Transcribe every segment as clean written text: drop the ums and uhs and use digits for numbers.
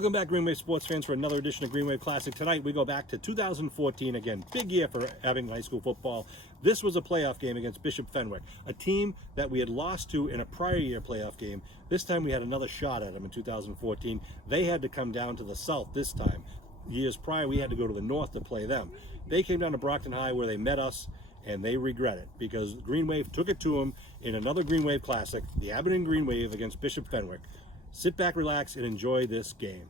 Welcome back, Green Wave sports fans, for another edition of Green Wave Classic. Tonight, we go back to 2014 again. Big year for Abington High School football. This was a playoff game against Bishop Fenwick, a team that we had lost to in a prior year playoff game. This time, we had another shot at them in 2014. They had to come down to the south this time. Years prior, we had to go to the north to play them. They came down to Brockton High where they met us, and they regret it because Green Wave took it to them in another Green Wave Classic, the Abington Green Wave against Bishop Fenwick. Sit back, relax, and enjoy this game.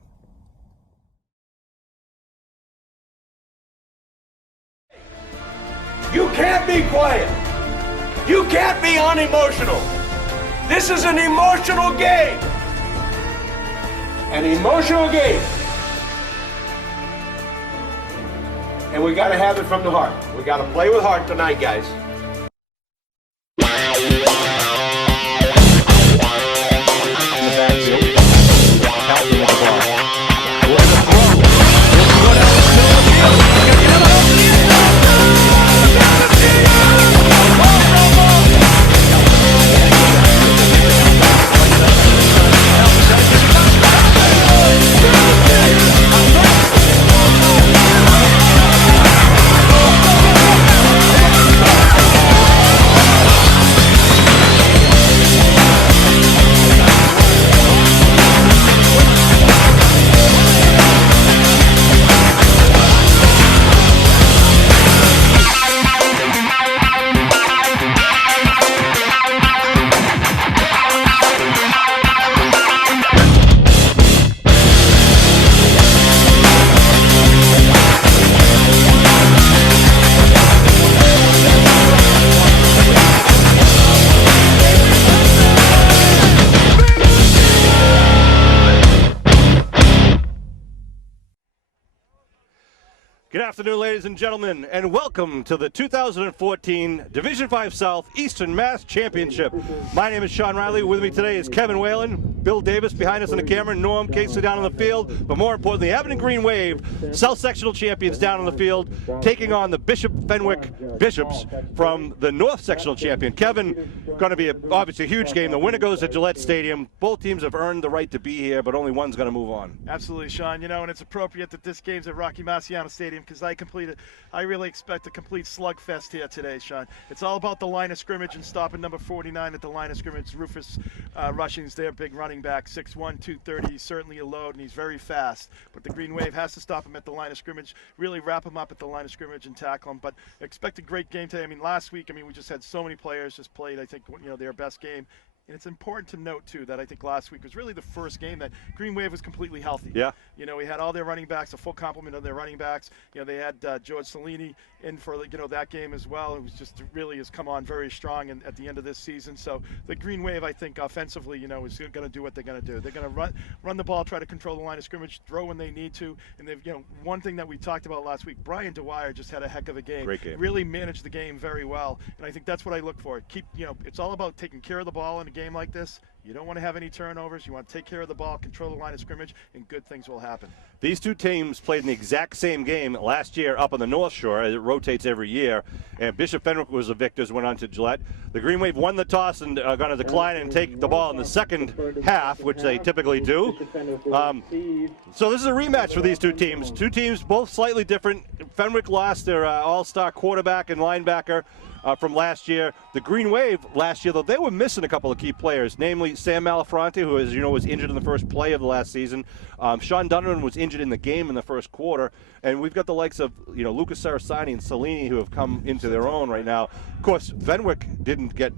You can't be quiet. You can't be unemotional. This is an emotional game. An emotional game. And we got to have it from the heart. We got to play with heart tonight, guys. Good afternoon, ladies and gentlemen, and welcome to the 2014 Division 5 South Eastern Mass Championship. My name is Sean Riley. With me today is Kevin Whalen, Bill Davis behind us on the camera, Norm Casey down on the field, but more importantly, Abington Green Wave, South Sectional Champions down on the field, taking on the Bishop Fenwick Bishops from the North Sectional Champion. Kevin, going to be obviously a huge game. The winner goes to Gillette Stadium. Both teams have earned the right to be here, but only one's going to move on. Absolutely, Sean. You know, and it's appropriate that this game's at Rocky Marciano Stadium because I really expect a complete slugfest here today, Sean. It's all about the line of scrimmage and stopping number 49 at the line of scrimmage. Rufus Rushing's their big running back, 6'1", 230. He's certainly a load, and he's very fast. But the Green Wave has to stop him at the line of scrimmage, really wrap him up at the line of scrimmage and tackle him. But expect a great game today. I mean, last week, we just had so many players just played, I think, their best game. And it's important to note, too, that I think last week was really the first game that Green Wave was completely healthy. Yeah. We had all their running backs, a full complement of their running backs. They had George Cellini in for, that game as well. It was just really has come on very strong at the end of this season. So the Green Wave, I think, offensively, is going to do what they're going to do. They're going to run the ball, try to control the line of scrimmage, throw when they need to. And they've, one thing that we talked about last week, Brian Dwyer just had a heck of a game. Great game. Really managed the game very well. And I think that's what I look for. It's all about taking care of the ball in a game like this. You don't want to have any turnovers. You want to take care of the ball, control the line of scrimmage, and good things will happen. These two teams played in the exact same game last year up on the North Shore. It rotates every year. And Bishop Fenwick was the victors, went on to Gillette. The Green Wave won the toss and are going to decline and take the ball in the second half, which they typically do. So this is a rematch for these two teams. Two teams both slightly different. Fenwick lost their all-star quarterback and linebacker from last year. The Green Wave last year, though, they were missing a couple of key players, namely Sam Malafronte, who, as you know, was injured in the first play of the last season. Sean Donovan was injured in the game in the first quarter. And we've got the likes of, Lucas Sarasani and Cellini who have come into their own right now. Of course, Fenwick didn't get,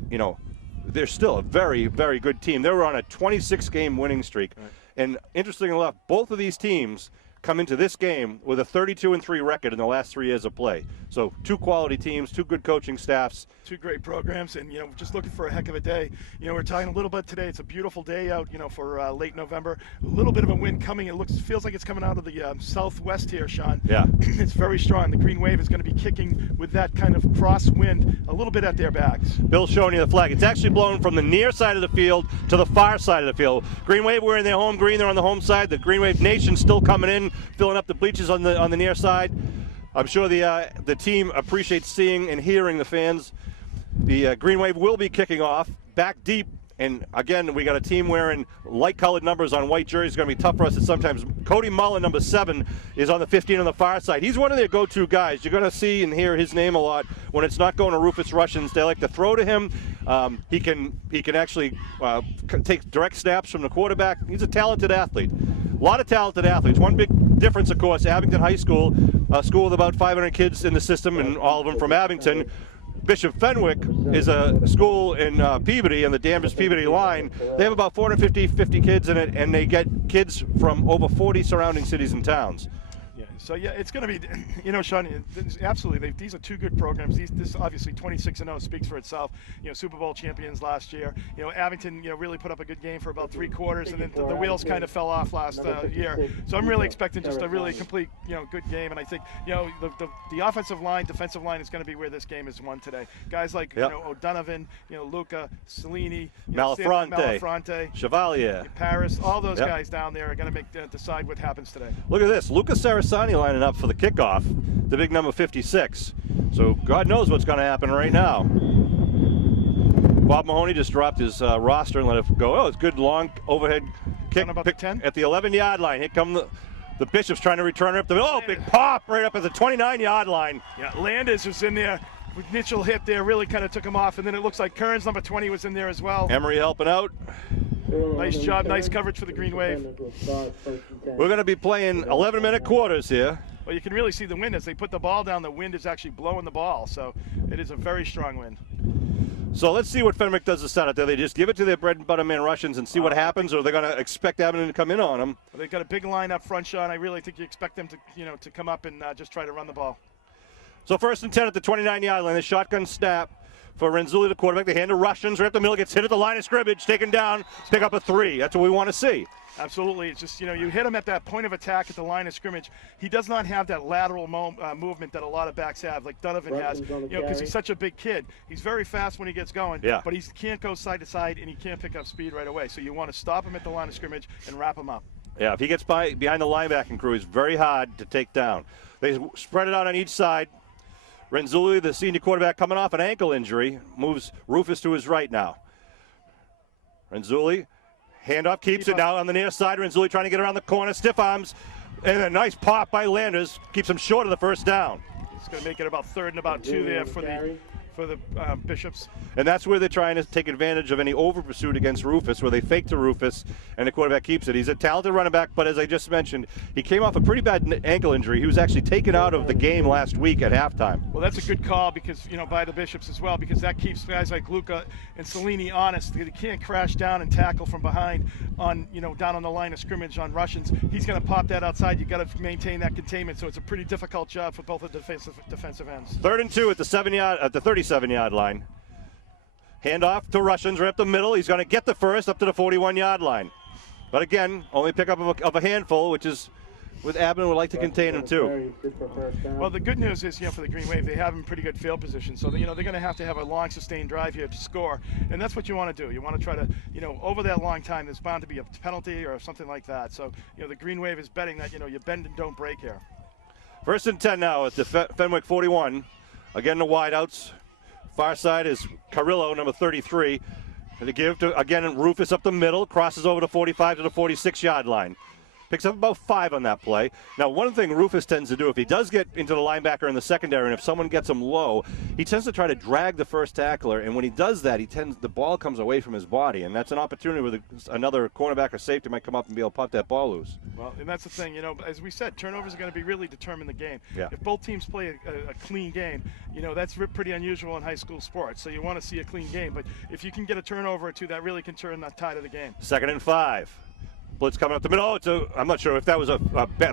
they're still a very, very good team. They were on a 26-game winning streak. Right. And interestingly enough, both of these teams come into this game with a 32-3 record in the last 3 years of play. So two quality teams, two good coaching staffs. Two great programs, and, just looking for a heck of a day. We're talking a little bit today. It's a beautiful day out, for late November. A little bit of a wind coming. It feels like it's coming out of the southwest here, Sean. Yeah. It's very strong. The Green Wave is going to be kicking with that kind of crosswind a little bit at their backs. Bill's showing you the flag. It's actually blowing from the near side of the field to the far side of the field. Green Wave wearing their home green. They're on the home side. The Green Wave Nation still coming in, filling up the bleachers on the near side. I'm sure the team appreciates seeing and hearing the fans. The Green Wave will be kicking off back deep And again, we got a team wearing light-colored numbers on white jerseys. It's going to be tough for us at sometimes. Cody Mullen, number 7, is on the 15 on the far side. He's one of their go-to guys. You're going to see and hear his name a lot when it's not going to Rufus Russians. They like to throw to him. He can actually take direct snaps from the quarterback. He's a talented athlete. A lot of talented athletes. One big difference, of course, Abington High School, a school with about 500 kids in the system, and all of them from Abington. Bishop Fenwick is a school in Peabody, in the Danvers-Peabody line. They have about 450 kids in it, and they get kids from over 40 surrounding cities and towns. Yeah, so yeah, it's going to be, Sean, absolutely. These are two good programs. This obviously 26-0 speaks for itself. Super Bowl champions last year. Abington, really put up a good game for about 3 quarters, and then the wheels kind of fell off last year. So I'm really expecting just a really complete, good game. And I think, the offensive line, defensive line is going to be where this game is won today. Guys like, O'Donovan, Luca, Cellini, Malafronte, Chevalier, Paris, all those guys down there are going to decide what happens today. Look at this. Luca Sarasani lining up for the kickoff, the big number 56. So God knows what's going to happen right now. Bob Mahoney just dropped his roster and let it go. Oh, it's good long overhead kick about the 10? at the 11-yard line. Here come the Bishops trying to return it up the middle. Oh, big pop right up at the 29-yard line. Yeah, Landis was in there. Mitchell hit there, really kind of took him off, and then it looks like Kearns, number 20, was in there as well. Emery helping out. Nice job, nice coverage for the Green Wave. We're going to be playing 11-minute quarters here. Well, you can really see the wind as they put the ball down. The wind is actually blowing the ball, so it is a very strong wind. So let's see what Fenwick does to start out there. They just give it to their bread and butter man Russians and see what happens, or they're going to expect Abington to come in on them. Well, they've got a big line up front, Sean. I really think you expect them to, to come up and just try to run the ball. So 1st and 10 at the 29-yard line. The shotgun snap for Renzulli, the quarterback. They hand to Russians right up the middle. Gets hit at the line of scrimmage, taken down, pick up a 3. That's what we want to see. Absolutely. It's just, you hit him at that point of attack at the line of scrimmage. He does not have that lateral movement that a lot of backs have, like Donovan has, because he's such a big kid. He's very fast when he gets going, but he can't go side to side, and he can't pick up speed right away. So you want to stop him at the line of scrimmage and wrap him up. Yeah, if he gets behind the linebacking crew, he's very hard to take down. They spread it out on each side. Renzulli, the senior quarterback, coming off an ankle injury, moves Rufus to his right now. Renzulli, handoff, keeps it now on the near side. Renzulli trying to get around the corner, stiff arms, and a nice pop by Landers keeps him short of the first down. It's going to make it about 3rd and about 2 there for the Bishops. And that's where they're trying to take advantage of any over pursuit against Rufus, where they fake to Rufus and the quarterback keeps it. He's a talented running back, but as I just mentioned, he came off a pretty bad ankle injury. He was actually taken out of the game last week at halftime. Well, that's a good call because, by the Bishops as well, because that keeps guys like Luca and Cellini honest. They can't crash down and tackle from behind on, down on the line of scrimmage on Russians. He's going to pop that outside. You got to maintain that containment, so it's a pretty difficult job for both the defensive ends. 3rd and 2 at the 37-yard line. Handoff to Russians right up the middle. He's going to get the first up to the 41-yard line. But again, only pick up of a handful, which is with Abington would like to contain him too. Well, the good news is, for the Green Wave, they have him in pretty good field position. So, they're going to have a long, sustained drive here to score. And that's what you want to do. You want to try to, over that long time, there's bound to be a penalty or something like that. So, the Green Wave is betting that, you bend and don't break here. 1st and 10 now at the Fenwick 41. Again, the wideouts. Far side is Carrillo, number 33. And to give to, again, Rufus up the middle, crosses over the 45 to the 46-yard line. Picks up about 5 on that play. Now, one thing Rufus tends to do, if he does get into the linebacker in the secondary, and if someone gets him low, he tends to try to drag the first tackler. And when he does that, the ball comes away from his body. And that's an opportunity where another cornerback or safety might come up and be able to pop that ball loose. Well, and that's the thing, as we said, turnovers are going to be really determine the game. Yeah. If both teams play a clean game, that's pretty unusual in high school sports. So you want to see a clean game. But if you can get a turnover or two, that really can turn the tide of the game. 2nd and 5. Blitz coming up the middle. I'm not sure if that was a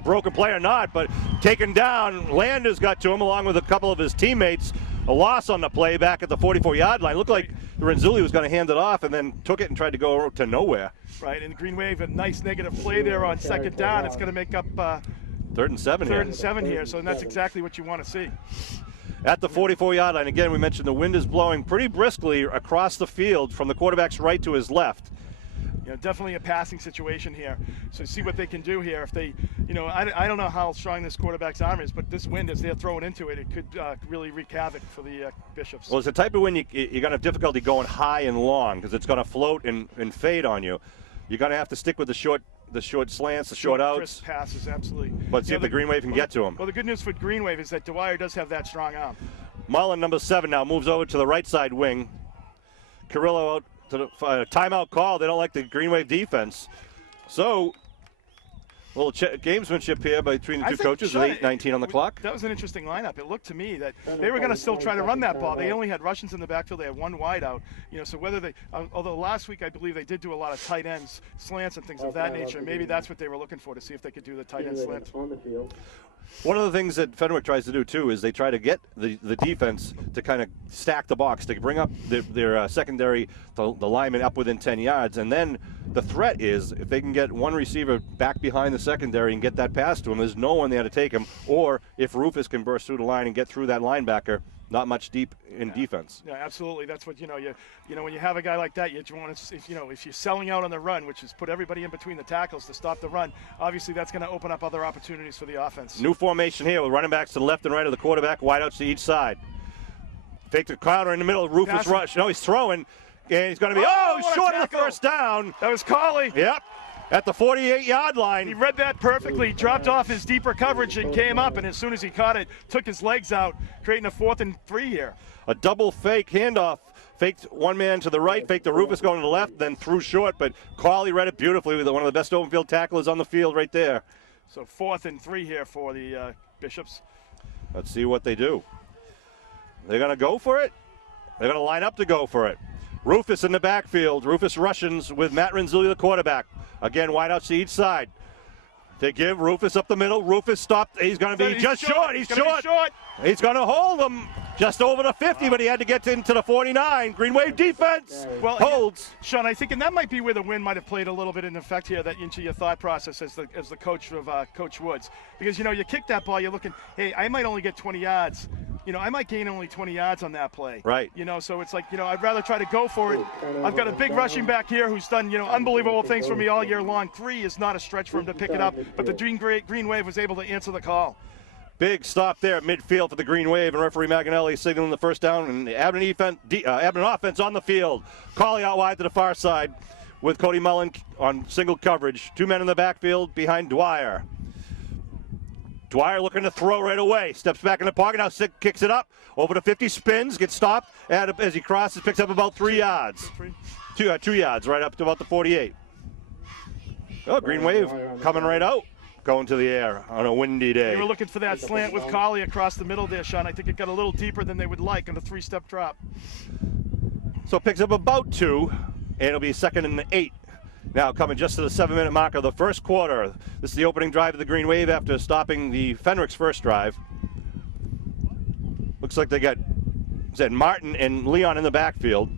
broken play or not, but taken down. Landers got to him along with a couple of his teammates. A loss on the play back at the 44-yard line. Looked like Renzulli was going to hand it off and then took it and tried to go to nowhere. Right, and Green Wave, a nice negative play there on 2nd down. It's going to make up 3rd and 7 here. 3rd and 7 here, so that's exactly what you want to see. At the 44-yard line, again, we mentioned the wind is blowing pretty briskly across the field from the quarterback's right to his left. Definitely a passing situation here. So see what they can do here. If they, you know, I don't know how strong this quarterback's arm is, but this wind, as they're throwing into it, it could really wreak havoc for the Bishops. Well, it's the type of wind you're going to have difficulty going high and long because it's going to float and fade on you. You're going to have to stick with the short slants, the short outs. Crisp passes, absolutely. But see if the Green Wave can get to him. Well, the good news for Green Wave is that Dwyer does have that strong arm. Mullen, number 7, now moves over to the right side wing. Carrillo out to the timeout call. They don't like the Green Wave defense. So, a little gamesmanship here between the two coaches. 8:19 on the clock. That was an interesting lineup. It looked to me that they were going to still try to run that ball. They only had Russians in the backfield. They had one wide out. You know, so whether they, although last week I believe they did do a lot of tight ends, slants, and things of that nature. Maybe that's what they were looking for, to see if they could do the tight end slants. One of the things that Fenwick tries to do, too, is they try to get the defense to kind of stack the box, to bring up their secondary, the linemen up within 10 yards. And then the threat is if they can get one receiver back behind the secondary and get that pass to him, there's no one there to take him. Or if Rufus can burst through the line and get through that linebacker, not much deep in defense. Yeah, absolutely. That's what, you know, when you have a guy like that, you want to, if you're selling out on the run, which is put everybody in between the tackles to stop the run, obviously that's going to open up other opportunities for the offense. New formation here with running backs to the left and right of the quarterback, wideouts to each side. Fake the counter in the middle, Rufus rush. No, he's throwing, and he's going to be, short of the first down. That was Colley. Yep. At the 48-yard line. He read that perfectly. He dropped off his deeper coverage and came up, and as soon as he caught it, took his legs out, creating a 4th and 3 here. A double fake handoff. Faked one man to the right, faked the Rufus going to the left, then threw short, but Colley read it beautifully with one of the best open field tacklers on the field right there. So 4th and 3 here for the Bishops. Let's see what they do. They're going to go for it. They're going to line up to go for it. Rufus in the backfield. Rufus Russians with Matt Renzulli, the quarterback. Again, wideouts to each side. They give Rufus up the middle. Rufus stopped. He's going to be just short. He's short. He's going to hold him just over the 50, but he had to get into the 49. Green Wave defense holds. Sean, I think, and that might be where the wind might have played a little bit in effect here, that into your thought process as the coach of Coach Woods. Because, you know, you kick that ball, you're looking, hey, I might only get 20 yards. You know, I might gain only 20 yards on that play. Right. You know, so it's like, you know, I'd rather try to go for it. I've got a big rushing back here who's done, you know, unbelievable things for me all year long. 3 is not a stretch for him to pick it up, but the Green Wave was able to answer the call. Big stop there at midfield for the Green Wave, and referee Maganelli signaling the first down, and Aberdeen offense on the field. Colley out wide to the far side with Cody Mullen on single coverage. 2 men in the backfield behind Dwyer. Dwyer looking to throw right away. Steps back in the pocket. Now kicks it up. Over to 50, spins, gets stopped. As he crosses, picks up about 3 yards. 2 yards, right up to about the 48. Oh, Green Wave coming right out. Going to the air on a windy day. They were looking for that slant with Colley across the middle there, Sean. I think it got a little deeper than they would like on the 3-step drop. So it picks up about 2, and it'll be 2nd and 8. Now coming just to the 7-minute mark of the first quarter. This is the opening drive of the Green Wave after stopping the Fenwick's first drive. Looks like they got Martin and Leon in the backfield.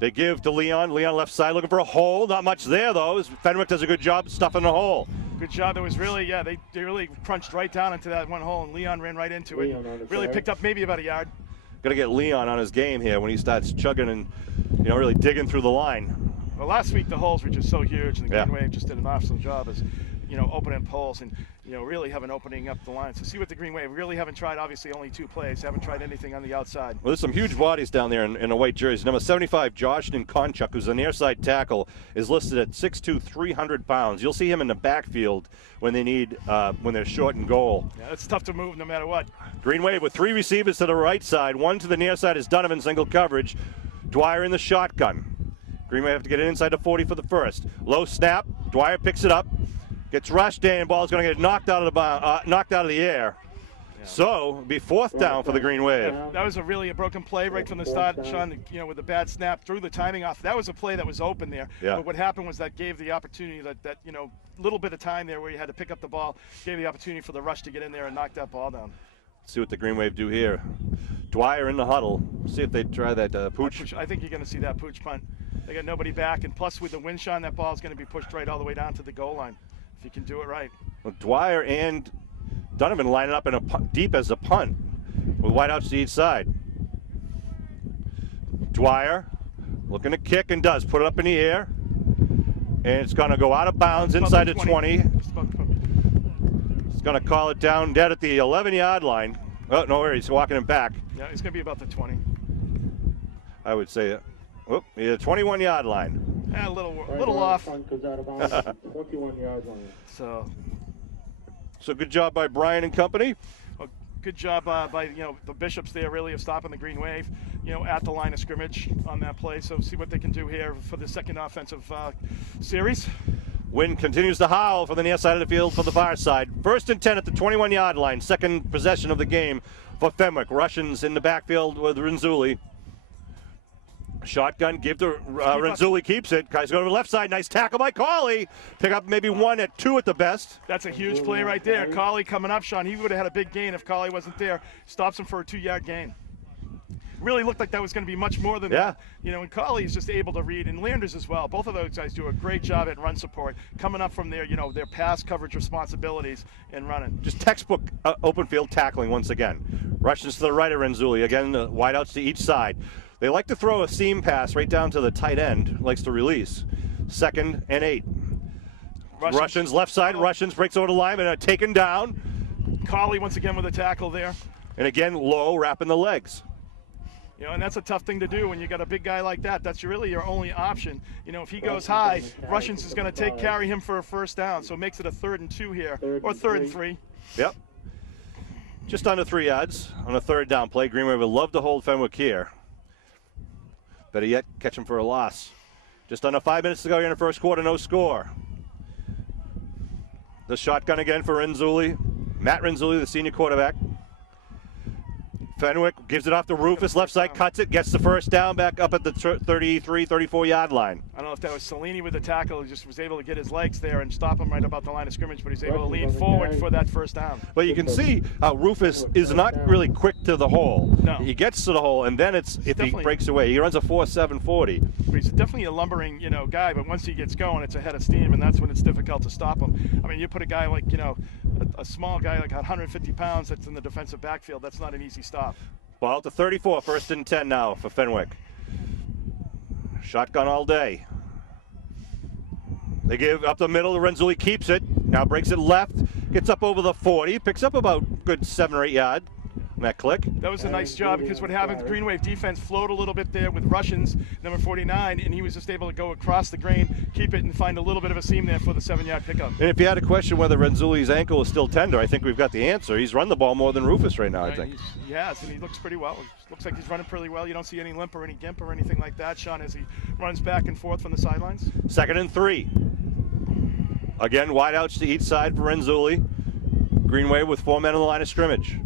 They give to Leon. Leon left side looking for a hole. Not much there, though. Fenwick does a good job stuffing the hole. Good job. It was really, they really crunched right down into that one hole, and Leon ran right into it. Really picked up maybe about a yard. Got to get Leon on his game here when he starts chugging and, you know, really digging through the line. Well, last week the holes were just so huge, and the Green Wave just did an awesome job as, you know, opening holes and, you know, really having opening up the line. So see what the Green Wave really haven't tried, obviously only 2 plays, haven't tried anything on the outside. Well, there's some huge bodies down there in the white jerseys. Number 75, Joshin Konchuk, who's a near side tackle, is listed at 6'2", 300 pounds. You'll see him in the backfield when they need, when they're short and goal. Yeah, it's tough to move no matter what. Green Wave with 3 receivers to the right side. 1 to the near side is Donovan, single coverage. Dwyer in the shotgun. Green Wave have to get it inside the 40 for the first. Low snap. Dwyer picks it up. Gets rushed in. Ball's going to get knocked out of the air. Yeah. So it'll be 4th down for the Green Wave. That was a broken play right from the start, Sean. You know, with the bad snap, threw the timing off. That was a play that was open there. Yeah. But what happened was that gave the opportunity that you know, little bit of time there where you had to pick up the ball, gave the opportunity for the rush to get in there and knock that ball down. Let's see what the Green Wave do here. Dwyer in the huddle. See if they try that pooch. I think you're going to see that pooch punt. They got nobody back, and plus with the wind, Sean, that ball is going to be pushed right all the way down to the goal line if you can do it right. Well, Dwyer and Donovan lining up in a deep as a punt with wideouts to each side. Dwyer looking to kick and does. Put it up in the air. And it's going to go out of bounds inside the 20. He's going to call it down dead at the 11-yard line. Oh, no, he's walking him back. Yeah, he's going to be about the 20. I would say it. Whoop, yeah, 21-yard line. Yeah, a little off. 21-yard line. So good job by Brian and company. Well, good job by the Bishops there really of stopping the Green Wave, at the line of scrimmage on that play. So see what they can do here for the second offensive series. Wind continues to howl from the near side of the field for the far side. 1st and 10 at the 21-yard line. Second possession of the game for Fenwick. Russians in the backfield with Renzulli. Shotgun, give to Renzulli, keeps it. Guys go to the left side. Nice tackle by Cauley. Pick up maybe 1 at 2 at the best. That's a huge play right there. Cauley coming up, Sean. He would have had a big gain if Cauley wasn't there. Stops him for a 2-yard gain. Really looked like that was going to be much more than that. And Cauley is just able to read, and Landers as well. Both of those guys do a great job at run support, coming up from their pass coverage responsibilities and running. Just textbook open field tackling once again. Russians to the right of Renzulli. Again, wideouts to each side. They like to throw a seam pass right down to the tight end. Likes to release. 2nd and 8. Russians left side. Russians breaks over the line and are taken down. Cauley once again with a tackle there. And again, low, wrapping the legs. And that's a tough thing to do when you got a big guy like that. That's really your only option. If he goes high, Russians is going to carry him for a first down. So it makes it a 3rd and 2 here, or 3rd and 3. Yep. Just under 3 yards on a 3rd down play. Greenway would love to hold Fenwick here. Better yet, catch him for a loss. Just under 5 minutes to go here in the first quarter, no score. The shotgun again for Renzulli. Matt Renzulli, the senior quarterback. Fenwick gives it off to Rufus, left side, cuts it, gets the first down back up at the 33, 34-yard line. I don't know if that was Cellini with the tackle. He just was able to get his legs there and stop him right about the line of scrimmage, but he's able to lean forward for that first down. But you can see how Rufus is not really quick to the hole. No. He gets to the hole, and then if he breaks away. He runs a 4.740. But he's definitely a lumbering, guy, but once he gets going, it's a head of steam, and that's when it's difficult to stop him. I mean, you put a guy like, a small guy like 150 pounds that's in the defensive backfield, that's not an easy stop. Ball at the 34, 1st and 10 now for Fenwick. Shotgun all day. They give up the middle. Renzulli keeps it. Now breaks it left. Gets up over the 40. Picks up about good 7 or 8 yards. That click. That was a nice job because what happens, Green Wave defense flowed a little bit there with Russians, number 49, and he was just able to go across the grain, keep it, and find a little bit of a seam there for the 7-yard pickup. And if you had a question whether Renzulli's ankle is still tender, I think we've got the answer. He's run the ball more than Rufus right now, I think. He has, and he looks pretty well. Looks like he's running pretty well. You don't see any limp or any gimp or anything like that, Sean, as he runs back and forth from the sidelines. 2nd and 3. Again, wideouts to each side for Renzulli. Green Wave with 4 men on the line of scrimmage.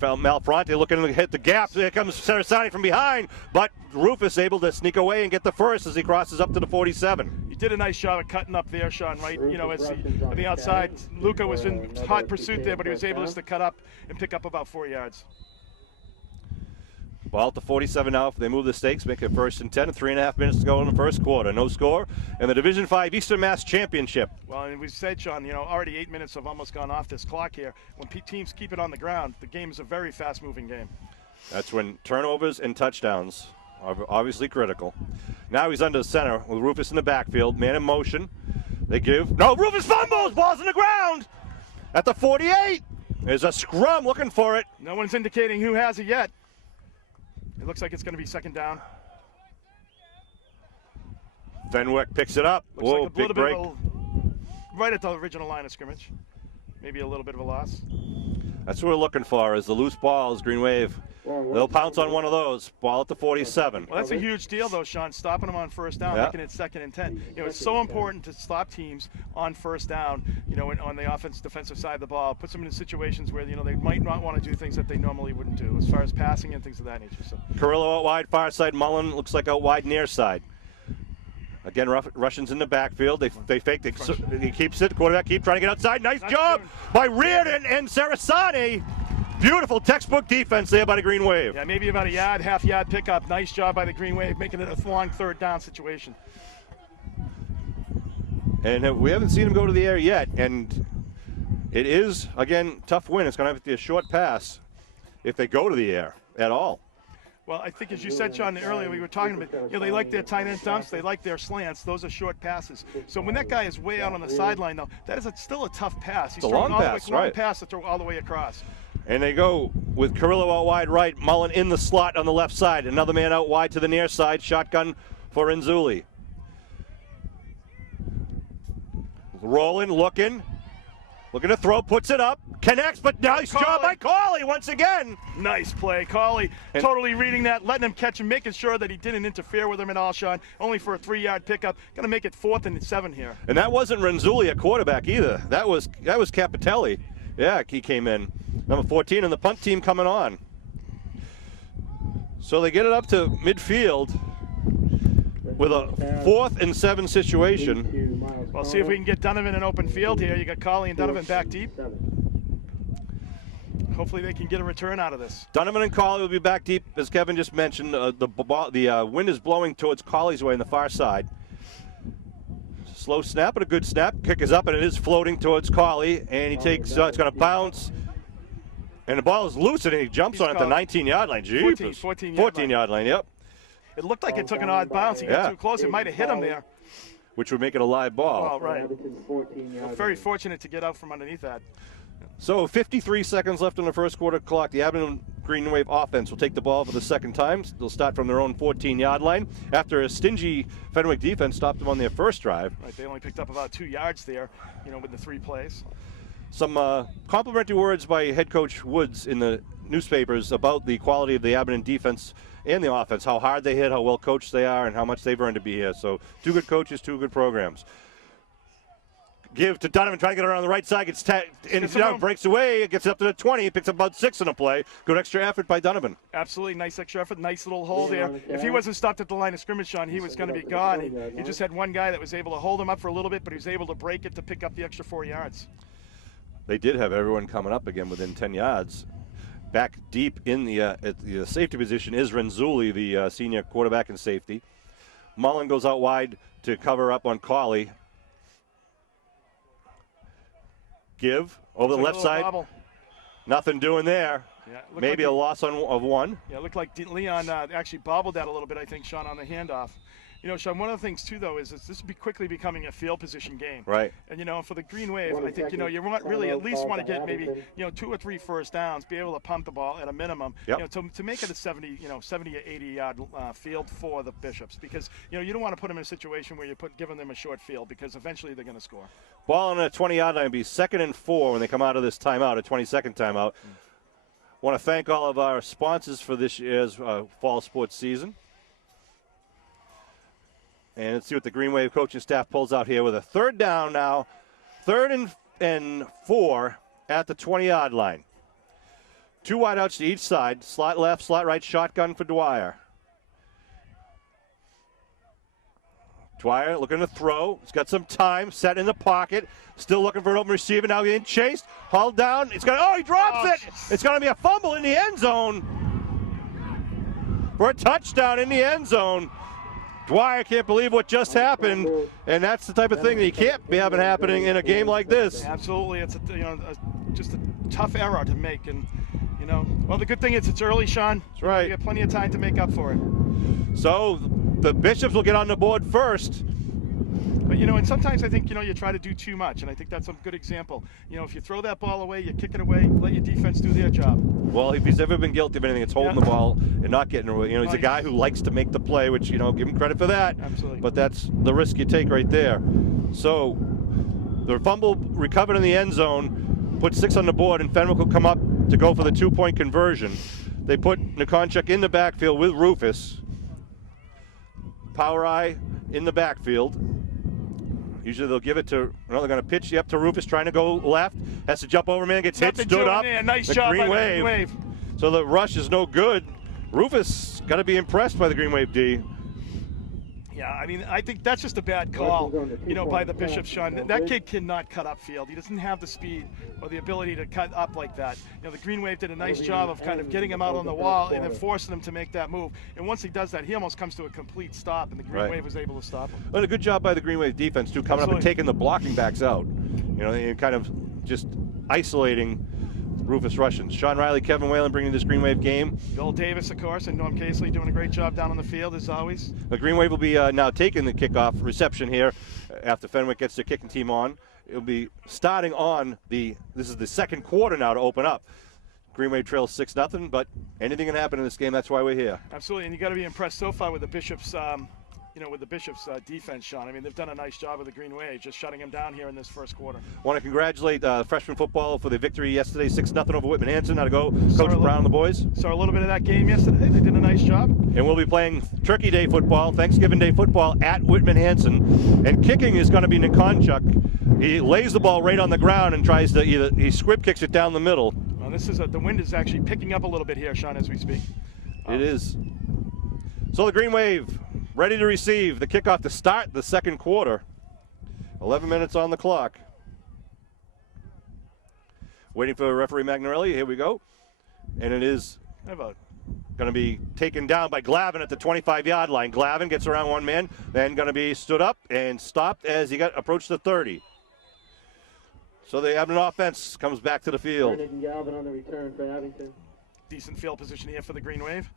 Malfronte looking to hit the gap. Here comes Sarasani from behind, but Rufus able to sneak away and get the first as he crosses up to the 47. He did a nice job of cutting up there, Sean, right? As on the outside, Luca was in hot pursuit there, but he was able just to cut up and pick up about 4 yards. Ball at the 47 now. They move the stakes, make it 1st and 10, and 3.5 minutes to go in the first quarter. No score in the Division 5 Eastern Mass Championship. Well, and we said, Sean, already 8 minutes have almost gone off this clock here. When teams keep it on the ground, the game is a very fast-moving game. That's when turnovers and touchdowns are obviously critical. Now he's under center with Rufus in the backfield. Man in motion. They give. No, Rufus fumbles. Ball's on the ground at the 48. There's a scrum looking for it. No one's indicating who has it yet. It looks like it's going to be 2nd down. Fenwick picks it up. Looks Whoa, like a big break. Right at the original line of scrimmage. Maybe a little bit of a loss. That's what we're looking for is the loose balls, Green Wave. They'll pounce on one of those. Ball at the 47. Well, that's a huge deal, though, Sean, stopping them on 1st down, making it 2nd and 10. It's so important to stop teams on 1st down, on the defensive side of the ball. Puts them in situations where, they might not want to do things that they normally wouldn't do as far as passing and things of that nature. So. Carrillo out wide, far side. Mullen looks like out wide, near side. Again, Russians in the backfield. They fake. He keeps it. Quarterback keep trying to get outside. Nice job by Reardon and Sarasani. Beautiful textbook defense there by the Green Wave. Yeah, maybe about a yard, half-yard pickup. Nice job by the Green Wave, making it a long 3rd down situation. And we haven't seen him go to the air yet. And it is, again, tough win. It's going to have to be a short pass if they go to the air at all. Well, I think as you said, Sean, earlier we were talking about, they like their tight end dumps, they like their slants. Those are short passes. So when that guy is way out on the sideline, though, that is still a tough pass. He's throwing long pass, long right? Pass to throw all the way across. And they go with Carrillo out wide right, Mullen in the slot on the left side. Another man out wide to the near side, shotgun for Renzulli. Rolling, looking to throw, puts it up, connects, but nice job by Cawley once again. Nice play. Cawley totally reading that, letting him catch him, making sure that he didn't interfere with him at all, Sean. Only for a 3-yard pickup. Going to make it 4th and 7 here. And that wasn't Renzulli at quarterback either. That was Capitelli. Yeah, he came in. Number 14 and the punt team coming on. So they get it up to midfield with a 4th and 7 situation. Well, see if we can get Donovan in open field here. You got Cawley and Donovan back deep. Hopefully they can get a return out of this. Donovan and Cawley will be back deep, as Kevin just mentioned. The wind is blowing towards Cawley's way on the far side. Slow snap, but a good snap. Kick is up, and it is floating towards Cawley, and he takes. It's going to bounce, and the ball is loose, and he jumps on it at the 19-yard line. Jeepers. 14-yard line. Yep. It looked like it took an odd bounce. He got too close. It might have hit him there. Which would make it a live ball. Oh, right. Well, very fortunate to get out from underneath that. So 53 seconds left on the first quarter clock. The Abingdon Green Wave offense will take the ball for the second time. They'll start from their own 14-yard line after a stingy Fenwick defense stopped them on their first drive. Right, they only picked up about 2 yards there, with the 3 plays. Some complimentary words by head coach Woods in the newspapers about the quality of the Abingdon defense and the offense, how hard they hit, how well coached they are, and how much they've earned to be here. So 2 good coaches, 2 good programs. Give to Donovan, trying to get around the right side, gets breaks away, it gets up to the 20, picks up about 6 in a play. Good extra effort by Donovan. Absolutely, nice extra effort, nice little hole there. If he wasn't stopped at the line of scrimmage, Sean, he was going to be gone. He just had one guy that was able to hold him up for a little bit, but he was able to break it to pick up the extra 4 yards. They did have everyone coming up again within 10 yards. Back deep in at the safety position is Renzulli, the senior quarterback and safety. Mullen goes out wide to cover up on Cawley. Give over the left side. Bobble. Nothing doing there. Yeah, maybe like a loss of 1. Yeah, it looked like Leon actually bobbled that a little bit, I think, Sean, on the handoff. Sean, one of the things, too, though, is this will be quickly becoming a field position game. Right. And, for the Green Wave, I think, you want really at least want to get maybe, 2 or 3 first downs, be able to pump the ball at a minimum, to make it a 70 or 80-yard field for the Bishops. Because, you don't want to put them in a situation where you're giving them a short field because eventually they're going to score. Ball on a 20-yard line will be 2nd and 4 when they come out of this timeout, a 22nd timeout. Want to thank all of our sponsors for this year's fall sports season. And let's see what the Green Wave coaching staff pulls out here with a 3rd down now. 3rd and 4 at the 20-yard line. 2 wideouts to each side. Slot left, slot right, shotgun for Dwyer. Dwyer looking to throw. He's got some time, set in the pocket. Still looking for an open receiver. Now getting chased. Hauled down. He drops it. It's going to be a fumble in the end zone. For a touchdown in the end zone. Dwyer can't believe what just happened, and that's the type of thing that you can't be having happening in a game like this. Absolutely, it's just a tough error to make, and well, the good thing is it's early, Sean. That's right. You have plenty of time to make up for it. So the Bishops will get on the board first. But and sometimes I think you try to do too much, and I think that's a good example. If you throw that ball away, you kick it away, let your defense do their job. Well, if he's ever been guilty of anything, it's holding the ball and not getting away. He's a guy who likes to make the play, which give him credit for that. Absolutely. But that's the risk you take right there. So the fumble recovered in the end zone, put 6 on the board, and Fenwick will come up to go for the 2-point conversion. They put Nikonchuk in the backfield with Rufus. Power eye in the backfield. Usually they'll give it to, they're going to pitch up to Rufus, trying to go left. Has to jump over, man, gets hit, stood up. Nice job by the Green Wave. So the rush is no good. Rufus got to be impressed by the Green Wave D. Yeah, I think that's just a bad call, by the Bishops, Sean. That kid cannot cut upfield. He doesn't have the speed or the ability to cut up like that. The Green Wave did a nice job of kind of getting him out on the wall and then forcing him to make that move. And once he does that, he almost comes to a complete stop, and the Green Wave was able to stop him. But a good job by the Green Wave defense, too, coming up and taking the blocking backs out. And kind of just isolating Rufus Russians. Sean Riley, Kevin Whalen bringing this Green Wave game. Bill Davis, of course, and Norm Casely doing a great job down on the field as always. The Green Wave will be now taking the kickoff reception here after Fenwick gets their kicking team on. It'll be starting on this is the second quarter now to open up. Green Wave trails 6-0, but anything can happen in this game. That's why we're here. Absolutely, and you got to be impressed so far with the Bishops. With the Bishops' defense, Sean. I mean, they've done a nice job with the Green Wave, just shutting them down here in this first quarter. Want to congratulate freshman football for the victory yesterday, 6-0 over Whitman Hanson. How to go, Coach Brown and the boys? Saw a little bit of that game yesterday. They did a nice job. And we'll be playing Turkey Day football, Thanksgiving Day football at Whitman Hanson. And kicking is going to be Nikonchuk. He lays the ball right on the ground and tries to he squib kicks it down the middle. Well, the wind is actually picking up a little bit here, Sean, as we speak. It is. So the Green Wave ready to receive the kickoff to start the second quarter. 11 minutes on the clock. Waiting for referee Magnarelli. Here we go. And it is going to be taken down by Glavin at the 25-yard line. Glavin gets around one man, then going to be stood up and stopped as he approached the 30. So the Abington offense comes back to the field. Galvin on the return for Abington. Decent field position here for the Green Wave.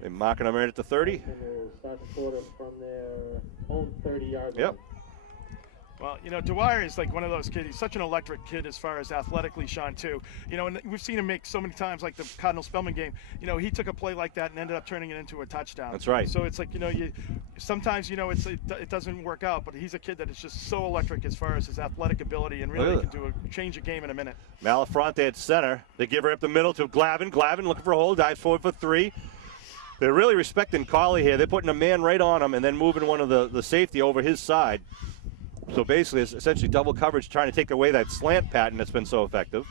They're marking them right at the 30. And they'll start the quarter from their own 30-yard line. Yep. Well, Dwyer is like one of those kids. He's such an electric kid as far as athletically, Sean, too. And we've seen him make so many times, like the Cardinal-Spellman game. He took a play like that and ended up turning it into a touchdown. That's right. So it's like, sometimes, it doesn't work out, but he's a kid that is just so electric as far as his athletic ability and really can change a game in a minute. Malafronte at center. They give her up the middle to Glavin. Glavin looking for a hole, dives forward for 3. They're really respecting Colley here. They're putting a man right on him and then moving one of the safety over his side. So basically, it's essentially double coverage, trying to take away that slant pattern that's been so effective.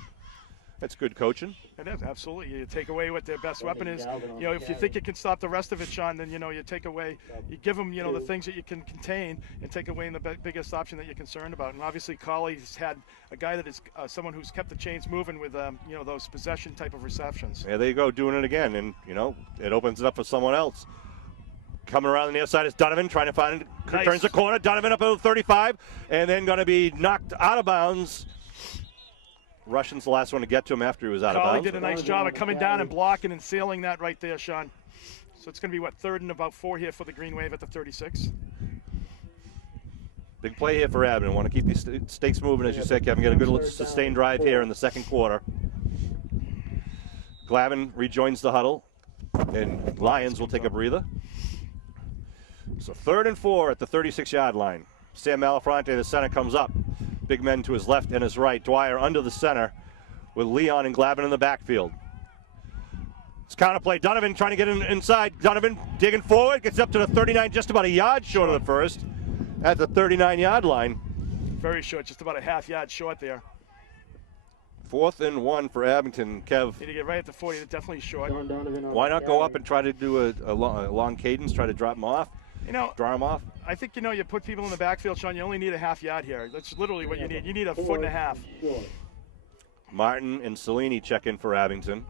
That's good coaching. It is, absolutely. You take away what their best weapon is. If you think you can stop the rest of it, Sean, then, you take away, you give them, the things that you can contain and take away the biggest option that you're concerned about. And obviously, Colley's had a guy that is someone who's kept the chains moving with, those possession type of receptions. Yeah, there you go, doing it again. And, it opens it up for someone else. Coming around the near side is Donovan, trying to find it. Nice. Turns the corner. Donovan up at 35, and then going to be knocked out of bounds. Russian's the last one to get to him after he was out of bounds. Colley did a nice job of coming down and blocking and sealing that right there, Sean. So it's going to be, 3rd and about 4 here for the Green Wave at the 36. Big play here for Abington. Want to keep these stakes moving, as you said, Kevin. Get a good sustained drive here in the second quarter. Glavin rejoins the huddle, and Lions will take a breather. So 3rd and 4 at the 36-yard line. Sam Malafronte, the center, comes up. Big men to his left and his right. Dwyer under the center with Leon and Glavin in the backfield. It's counter play. Donovan trying to get inside. Donovan digging forward. Gets up to the 39, just about a yard short of the first at the 39-yard line. Very short, just about a half yard short there. 4th and 1 for Abington. Kev. Need to get right at the 40. Definitely short. Why not go up and try to do a long cadence, try to drop him off? Draw him off? I think, you put people in the backfield, Sean, you only need a half yard here. That's literally what you need. You need a 1.5 foot. Martin and Cellini check in for Abington.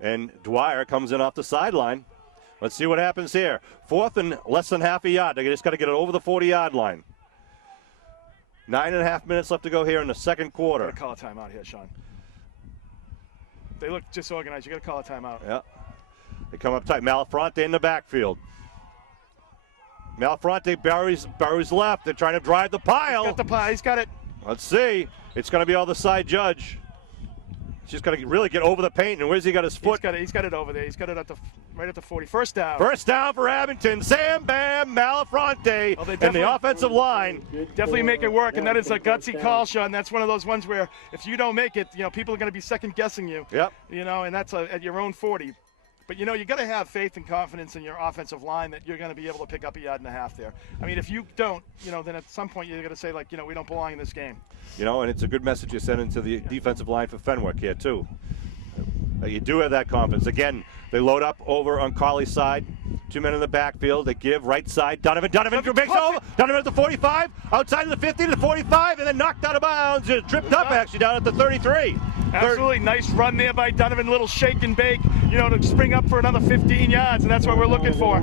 And Dwyer comes in off the sideline. Let's see what happens here. 4th and less than half a yard. They just got to get it over the 40-yard line. 9.5 minutes left to go here in the second quarter. You got to call a timeout here, Sean. They look disorganized. You got to call a timeout. Yeah. They come up tight. Malafronte in the backfield. Malafronte buries left. They're trying to drive the pile. He's got the pile. He's got it. Let's see. It's going to be all the side judge. He's just going to really get over the paint. And where's he got his foot? He's got it over there. He's got it right at the 40. First down. First down for Abington. Sam Bam Malafronte and the offensive line. Definitely make it work, and that is a gutsy call, Sean. That's one of those ones where if you don't make it, people are going to be second guessing you. Yep. And that's at your own 40. But, you got to have faith and confidence in your offensive line that you're going to be able to pick up a yard and a half there. I mean, if you don't, then at some point you're going to say, we don't belong in this game. And it's a good message you send into the defensive line for Fenwick here, too. You do have that confidence. Again, they load up over on Colley's side. 2 men in the backfield. They give right side. Donovan makes over. Donovan at the 45. Outside of the 50 to the 45, and then knocked out of bounds. Tripped up, actually, down at the 33. Absolutely. Nice run there by Donovan. Little shake and bake, you know, to spring up for another 15 yards, and that's what we're looking for.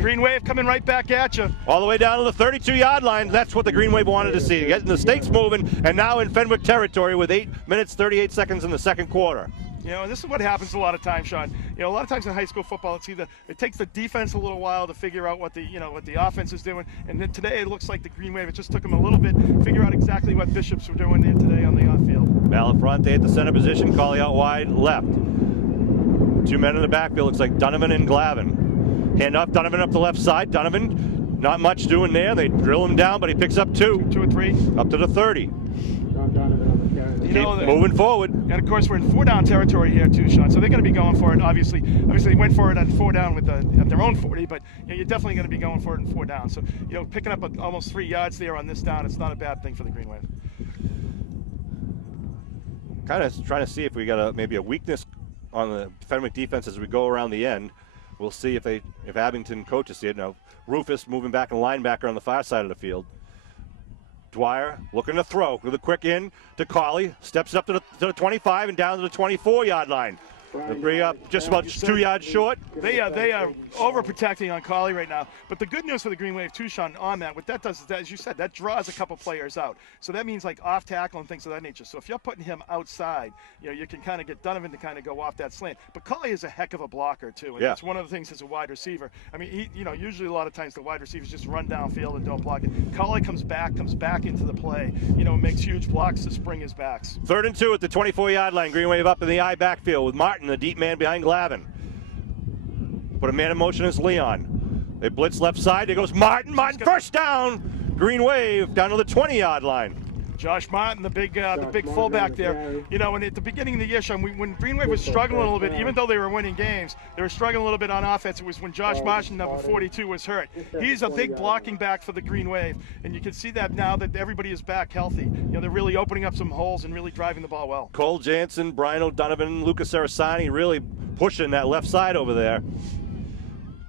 Green Wave coming right back at you. All the way down to the 32-yard line. That's what the Green Wave wanted to see. Getting the stakes moving, and now in Fenwick territory with 8 minutes, 38 seconds in the second quarter. You know, and this is what happens a lot of times, Sean. You know, a lot of times in high school football, it takes the defense a little while to figure out what the offense is doing. And then today it looks like the Green Wave, it just took them a little bit to figure out exactly what Bishops were doing there today on the off-field. Malafronte at the center position, Collie out wide, left. 2 men in the backfield, looks like Donovan and Glavin. Hand off, Donovan up the left side. Donovan, not much doing there. They drill him down, but he picks up 2. 2 or 3. Up to the 30. You moving forward. And of course, we're in 4-down territory here too, Sean. So they're going to be going for it. Obviously, they went for it on 4 down with at their own 40, but you know, you're definitely going to be going for it in 4 down. So you know, picking up almost 3 yards there on this down, it's not a bad thing for the Green Wave. Kind of trying to see if we got maybe a weakness on the Fenwick defense as we go around the end. We'll see if Abington coaches see it. Now Rufus moving back and linebacker on the far side of the field. Dwyer looking to throw with a quick in to Collie, steps up to the 25 and down to the 24-yard line. They bring up just about 2 yards short. They are overprotecting on Collie right now. But the good news for the Green Wave too, Sean, on that, what that does is that, as you said, that draws a couple players out. So that means like off tackle and things of that nature. So if you're putting him outside, you know, you can kind of get Donovan to kind of go off that slant. But Collie is a heck of a blocker too, and that's one of the things as a wide receiver. I mean, usually a lot of times the wide receivers just run downfield and don't block it. Collie comes back into the play, you know, makes huge blocks to spring his backs. 3rd and 2 at the 24-yard line. Green Wave up in the I backfield with Martin, the deep man behind Glavin. Put a man in motion as Leon. They blitz left side. There goes Martin. Martin first down. Green Wave down to the 20-yard line. Josh Martin, the big fullback there. You know, and at the beginning of the year, Sean, when Green Wave was struggling a little bit, even though they were winning games, they were struggling a little bit on offense. It was when Josh Martin, number 42, was hurt. He's a big blocking back for the Green Wave, and you can see that now that everybody is back healthy. You know, they're really opening up some holes and really driving the ball well. Cole Jansen, Brian O'Donovan, Lucas Sarasani really pushing that left side over there.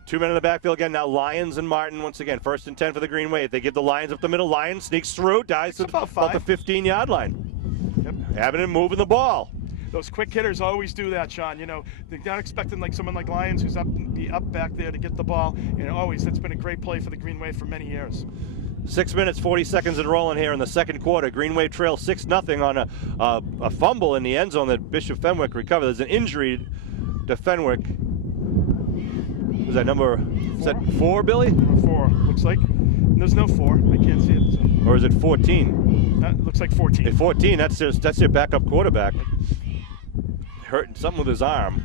2 men in the backfield again. Now Lyons and Martin once again. 1st and 10 for the Green Wave. They give the Lions up the middle. Lyons sneaks through, dives to about the 15-yard line. Yep. Abington moving the ball. Those quick hitters always do that, Sean. You know, they're not expecting like someone like Lyons who's up back there to get the ball. And always, that's been a great play for the Green Wave for many years. 6 minutes, 40 seconds and rolling here in the second quarter. Green Wave trails 6-0 on a fumble in the end zone that Bishop Fenwick recovered. There's an injury to Fenwick. Is that number 4, Billy? Number 4, looks like. There's no 4. I can't see it. So. Or is it 14? Looks like 14. At 14, that's their backup quarterback. Hurting something with his arm.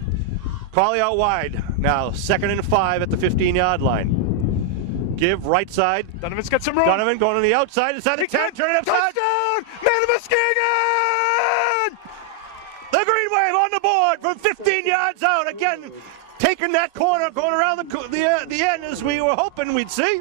Collie out wide. Now 2nd and 5 at the 15-yard line. Give right side. Donovan's got some room. Donovan going on the outside. Inside the 10. Turn it upside. Touchdown! Man of Muskegon! The Green Wave on the board from 15 yards out. Again, taking that corner, going around the end as we were hoping we'd see.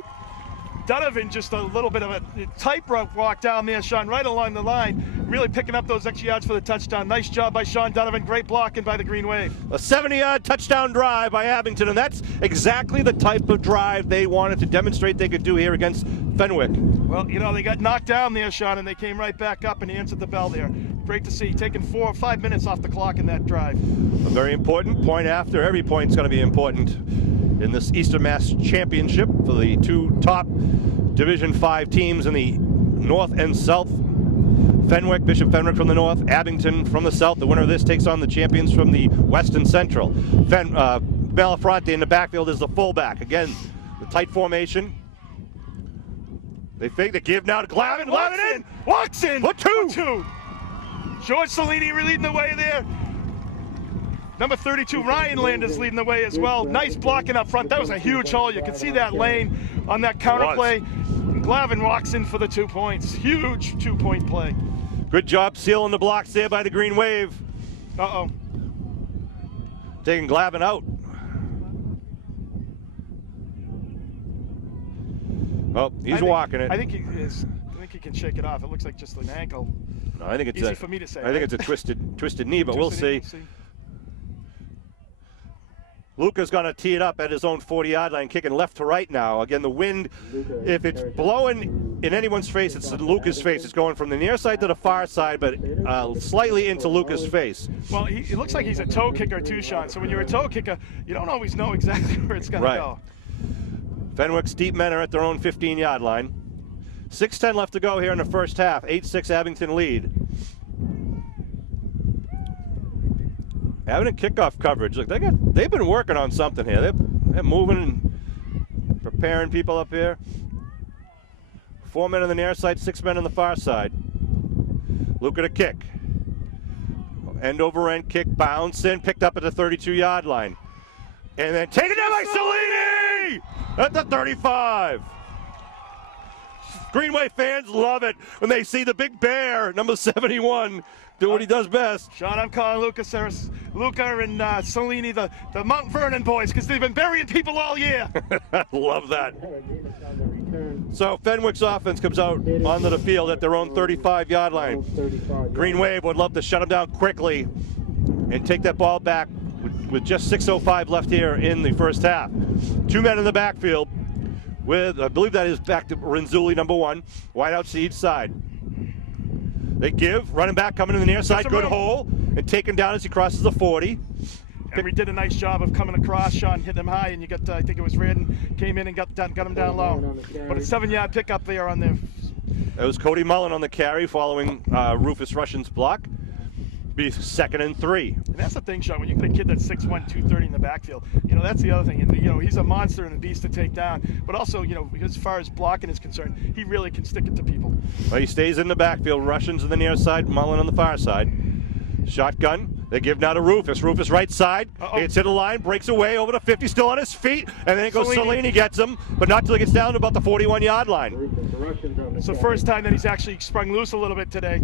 Donovan just a little bit of a tightrope walk down there, Sean, right along the line, really picking up those extra yards for the touchdown. Nice job by Sean Donovan. Great blocking by the Green Wave. A 70-yard touchdown drive by Abington, and that's exactly the type of drive they wanted to demonstrate they could do here against Fenwick. Well, you know, they got knocked down there, Sean, and they came right back up and answered the bell there. Great to see. Taking 4 or 5 minutes off the clock in that drive. A very important point after. Every point's going to be important in this Eastern Mass Championship for the 2 top Division 5 teams in the north and south. Fenwick, Bishop Fenwick from the north, Abington from the south. The winner of this takes on the champions from the west and central. Malafronte in the backfield is the fullback. Again, the tight formation. They fake the give now to Glavin. Glavin in! Walks in! Put 2! George Salini leading the way there. Number 32, Ryan Landers leading the way as well. Nice blocking up front. That was a huge hole. You could see that lane on that counter play. And Glavin walks in for the 2 points. Huge 2-point play. Good job sealing the blocks there by the Green Wave. Uh-oh. Taking Glavin out. Oh, he's walking it. I think he can shake it off. It looks like just an ankle. No, I think it's easy for me to say. I think it's a twisted knee, but we'll see. Luca's going to tee it up at his own 40-yard line, kicking left to right now. Again, the wind, if it's blowing in anyone's face, it's in Luca's face. It's going from the near side to the far side, but slightly into Luca's face. Well, it looks like he's a toe kicker too, Sean. So when you're a toe kicker, you don't always know exactly where it's going to go. Fenwick's deep men are at their own 15-yard line. 6:10 left to go here in the first half. 8-6 Abington lead. Abington kickoff coverage. Look, they've been working on something here. They're moving and preparing people up here. 4 men on the near side, 6 men on the far side. Luca to kick. End over end kick, bounce in, picked up at the 32-yard line. And then taken down by Cellini at the 35. Greenway fans love it when they see the big bear, number 71, do what he does best. Sean, I'm calling Luca and Cellini the Mount Vernon boys because they've been burying people all year. Love that. So Fenwick's offense comes out onto the field at their own 35-yard line. Green Wave would love to shut them down quickly and take that ball back with just 6:05 left here in the first half. 2 men in the backfield with, I believe that is back to Renzulli, number 1, wide out to each side. They give, running back coming in the near side, good hole, and taken down as he crosses the 40. Henry did a nice job of coming across, Sean, hitting him high, and you got, I think it was Reardon, came in and got him down low. But a 7-yard pickup there on there. It was Cody Mullen on the carry following Rufus Russian's block. Be 2nd and 3. And that's the thing, Sean, when you get a kid that's 6'1", 230 in the backfield, that's the other thing. And, he's a monster and a beast to take down. But also, as far as blocking is concerned, he really can stick it to people. Well, he stays in the backfield. Russians on the near side, Mullen on the far side. Shotgun. They give now to Rufus. Rufus right side. Gets hit the line, breaks away over the 50, still on his feet. And then it goes Cellini gets him, but not till he gets down to about the 41-yard line. It's the first time that he's actually sprung loose a little bit today.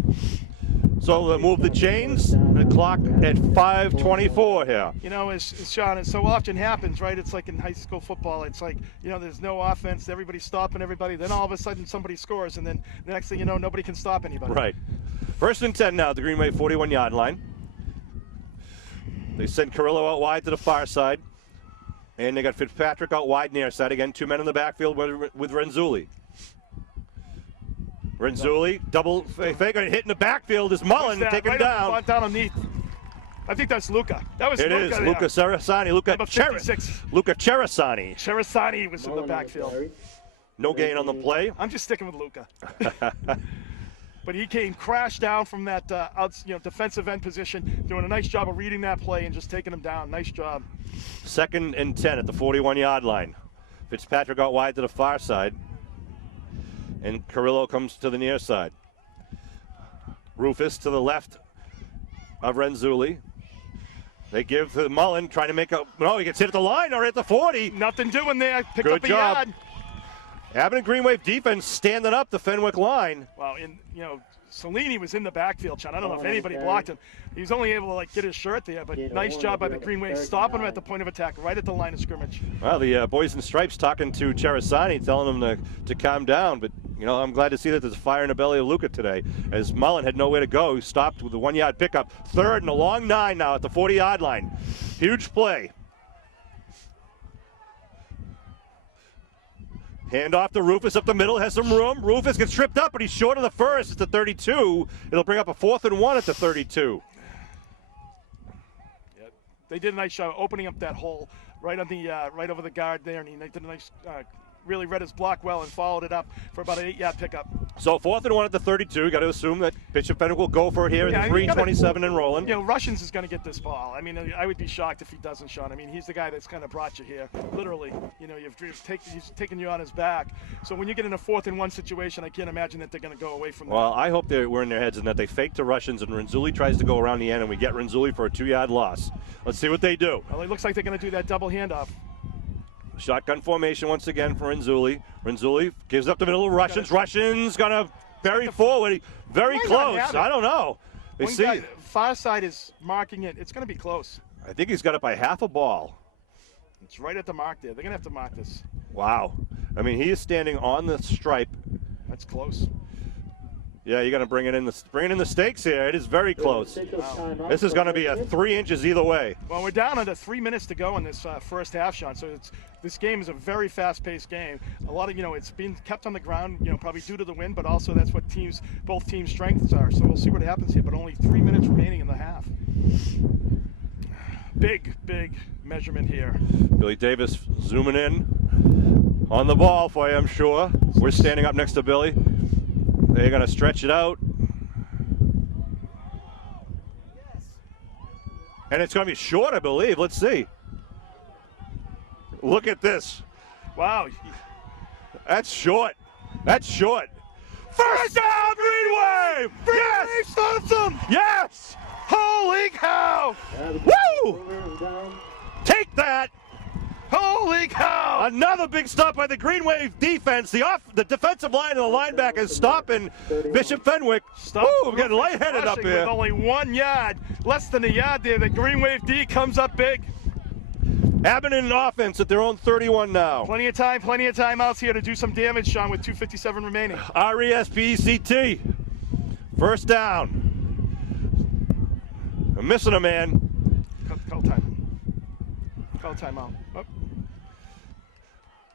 So they'll move the chains. The clock at 5:24 here. As Sean, it so often happens, right? It's like in high school football. It's like, there's no offense. Everybody's stopping everybody. Then all of a sudden somebody scores, and then the next thing you know, nobody can stop anybody. Right. 1st and 10 now at the Green Wave 41-yard line. They send Carrillo out wide to the far side. And they got Fitzpatrick out wide near side. Again, 2 men in the backfield with Renzulli. Renzulli, double fake, and hitting the backfield is Mullen, taken down. Down underneath. I think that's Luca. That was Luca. It is Luca Cerasani. Luca Cerasani. Cerasani was in the backfield. No gain on the play. I'm just sticking with Luca. But he came crash down from that defensive end position, doing a nice job of reading that play and just taking him down. Nice job. 2nd and 10 at the 41-yard line. Fitzpatrick out wide to the far side. And Carrillo comes to the near side. Rufus to the left of Renzulli. They give to Mullen, trying to make a... No, he gets hit at the line or at the 40. Nothing doing there. Pick Good up a job. yard. Abington Green Wave defense standing up the Fenwick line. Well, Cellini was in the backfield, Sean. I don't know if anybody blocked him. He was only able to get his shirt there, but nice job by the Green Wave, stopping him at the point of attack, right at the line of scrimmage. Well, the boys in stripes talking to Cerasani, telling him to calm down, but I'm glad to see that there's fire in the belly of Luca today, as Mullen had nowhere to go. He stopped with a 1-yard pickup. 3rd and a long 9 now at the 40-yard line. Huge play. Hand off to Rufus up the middle, has some room. Rufus gets tripped up, but he's short of the first. It's the 32. It'll bring up a 4th and 1 at the 32. Yeah, they did a nice job opening up that hole right on the right over the guard there, and he did a nice, really read his block well and followed it up for about an 8-yard pickup. So 4th and 1 at the 32. You got to assume that Bishop Fenwick will go for it here at 3:27 and rolling. Russians is going to get this ball. I mean, I would be shocked if he doesn't, Sean. I mean, he's the guy that's kind of brought you here, literally. He's taken you on his back. So when you get in a 4th and 1 situation, I can't imagine that they're going to go away from that. Well, I hope they were in their heads and that they fake the Russians and Renzulli tries to go around the end and we get Renzulli for a 2-yard loss. Let's see what they do. Well, it looks like they're going to do that double handoff. Shotgun formation once again for Renzulli. Renzulli gives up the middle of Russians. Russians gonna bury forward. Very close. I don't know. They see. Far side is marking it. It's going to be close. I think he's got it by half a ball. It's right at the mark there. They're going to have to mark this. Wow. I mean, he is standing on the stripe. That's close. Yeah, you're going to bring it in the stakes here. It is very close. Wow. This is going to be a 3 inches either way. Well, we're down under 3 minutes to go in this first half, Sean. So this game is a very fast-paced game. A lot of, it's been kept on the ground, probably due to the wind, but also that's what both teams' strengths are. So we'll see what happens here. But only 3 minutes remaining in the half. Big measurement here. Billy Davis zooming in on the ball for you, I'm sure. We're standing up next to Billy. They're going to stretch it out. And it's going to be short, I believe. Let's see. Look at this. Wow. That's short. That's short. First down, Green Wave! Yes! Awesome! Yes! Holy cow! Woo! Take that! Holy cow! Another big stop by the Green Wave defense. The defensive line and the linebackers stopping Bishop Fenwick. We're getting lightheaded up here. With only 1 yard, less than a yard there. The Green Wave D comes up big. Abington offense at their own 31 now. Plenty of timeouts here to do some damage, Sean, with 2:57 remaining. RESPECT. First down. I'm missing a man. Call time. Call timeout. Oh.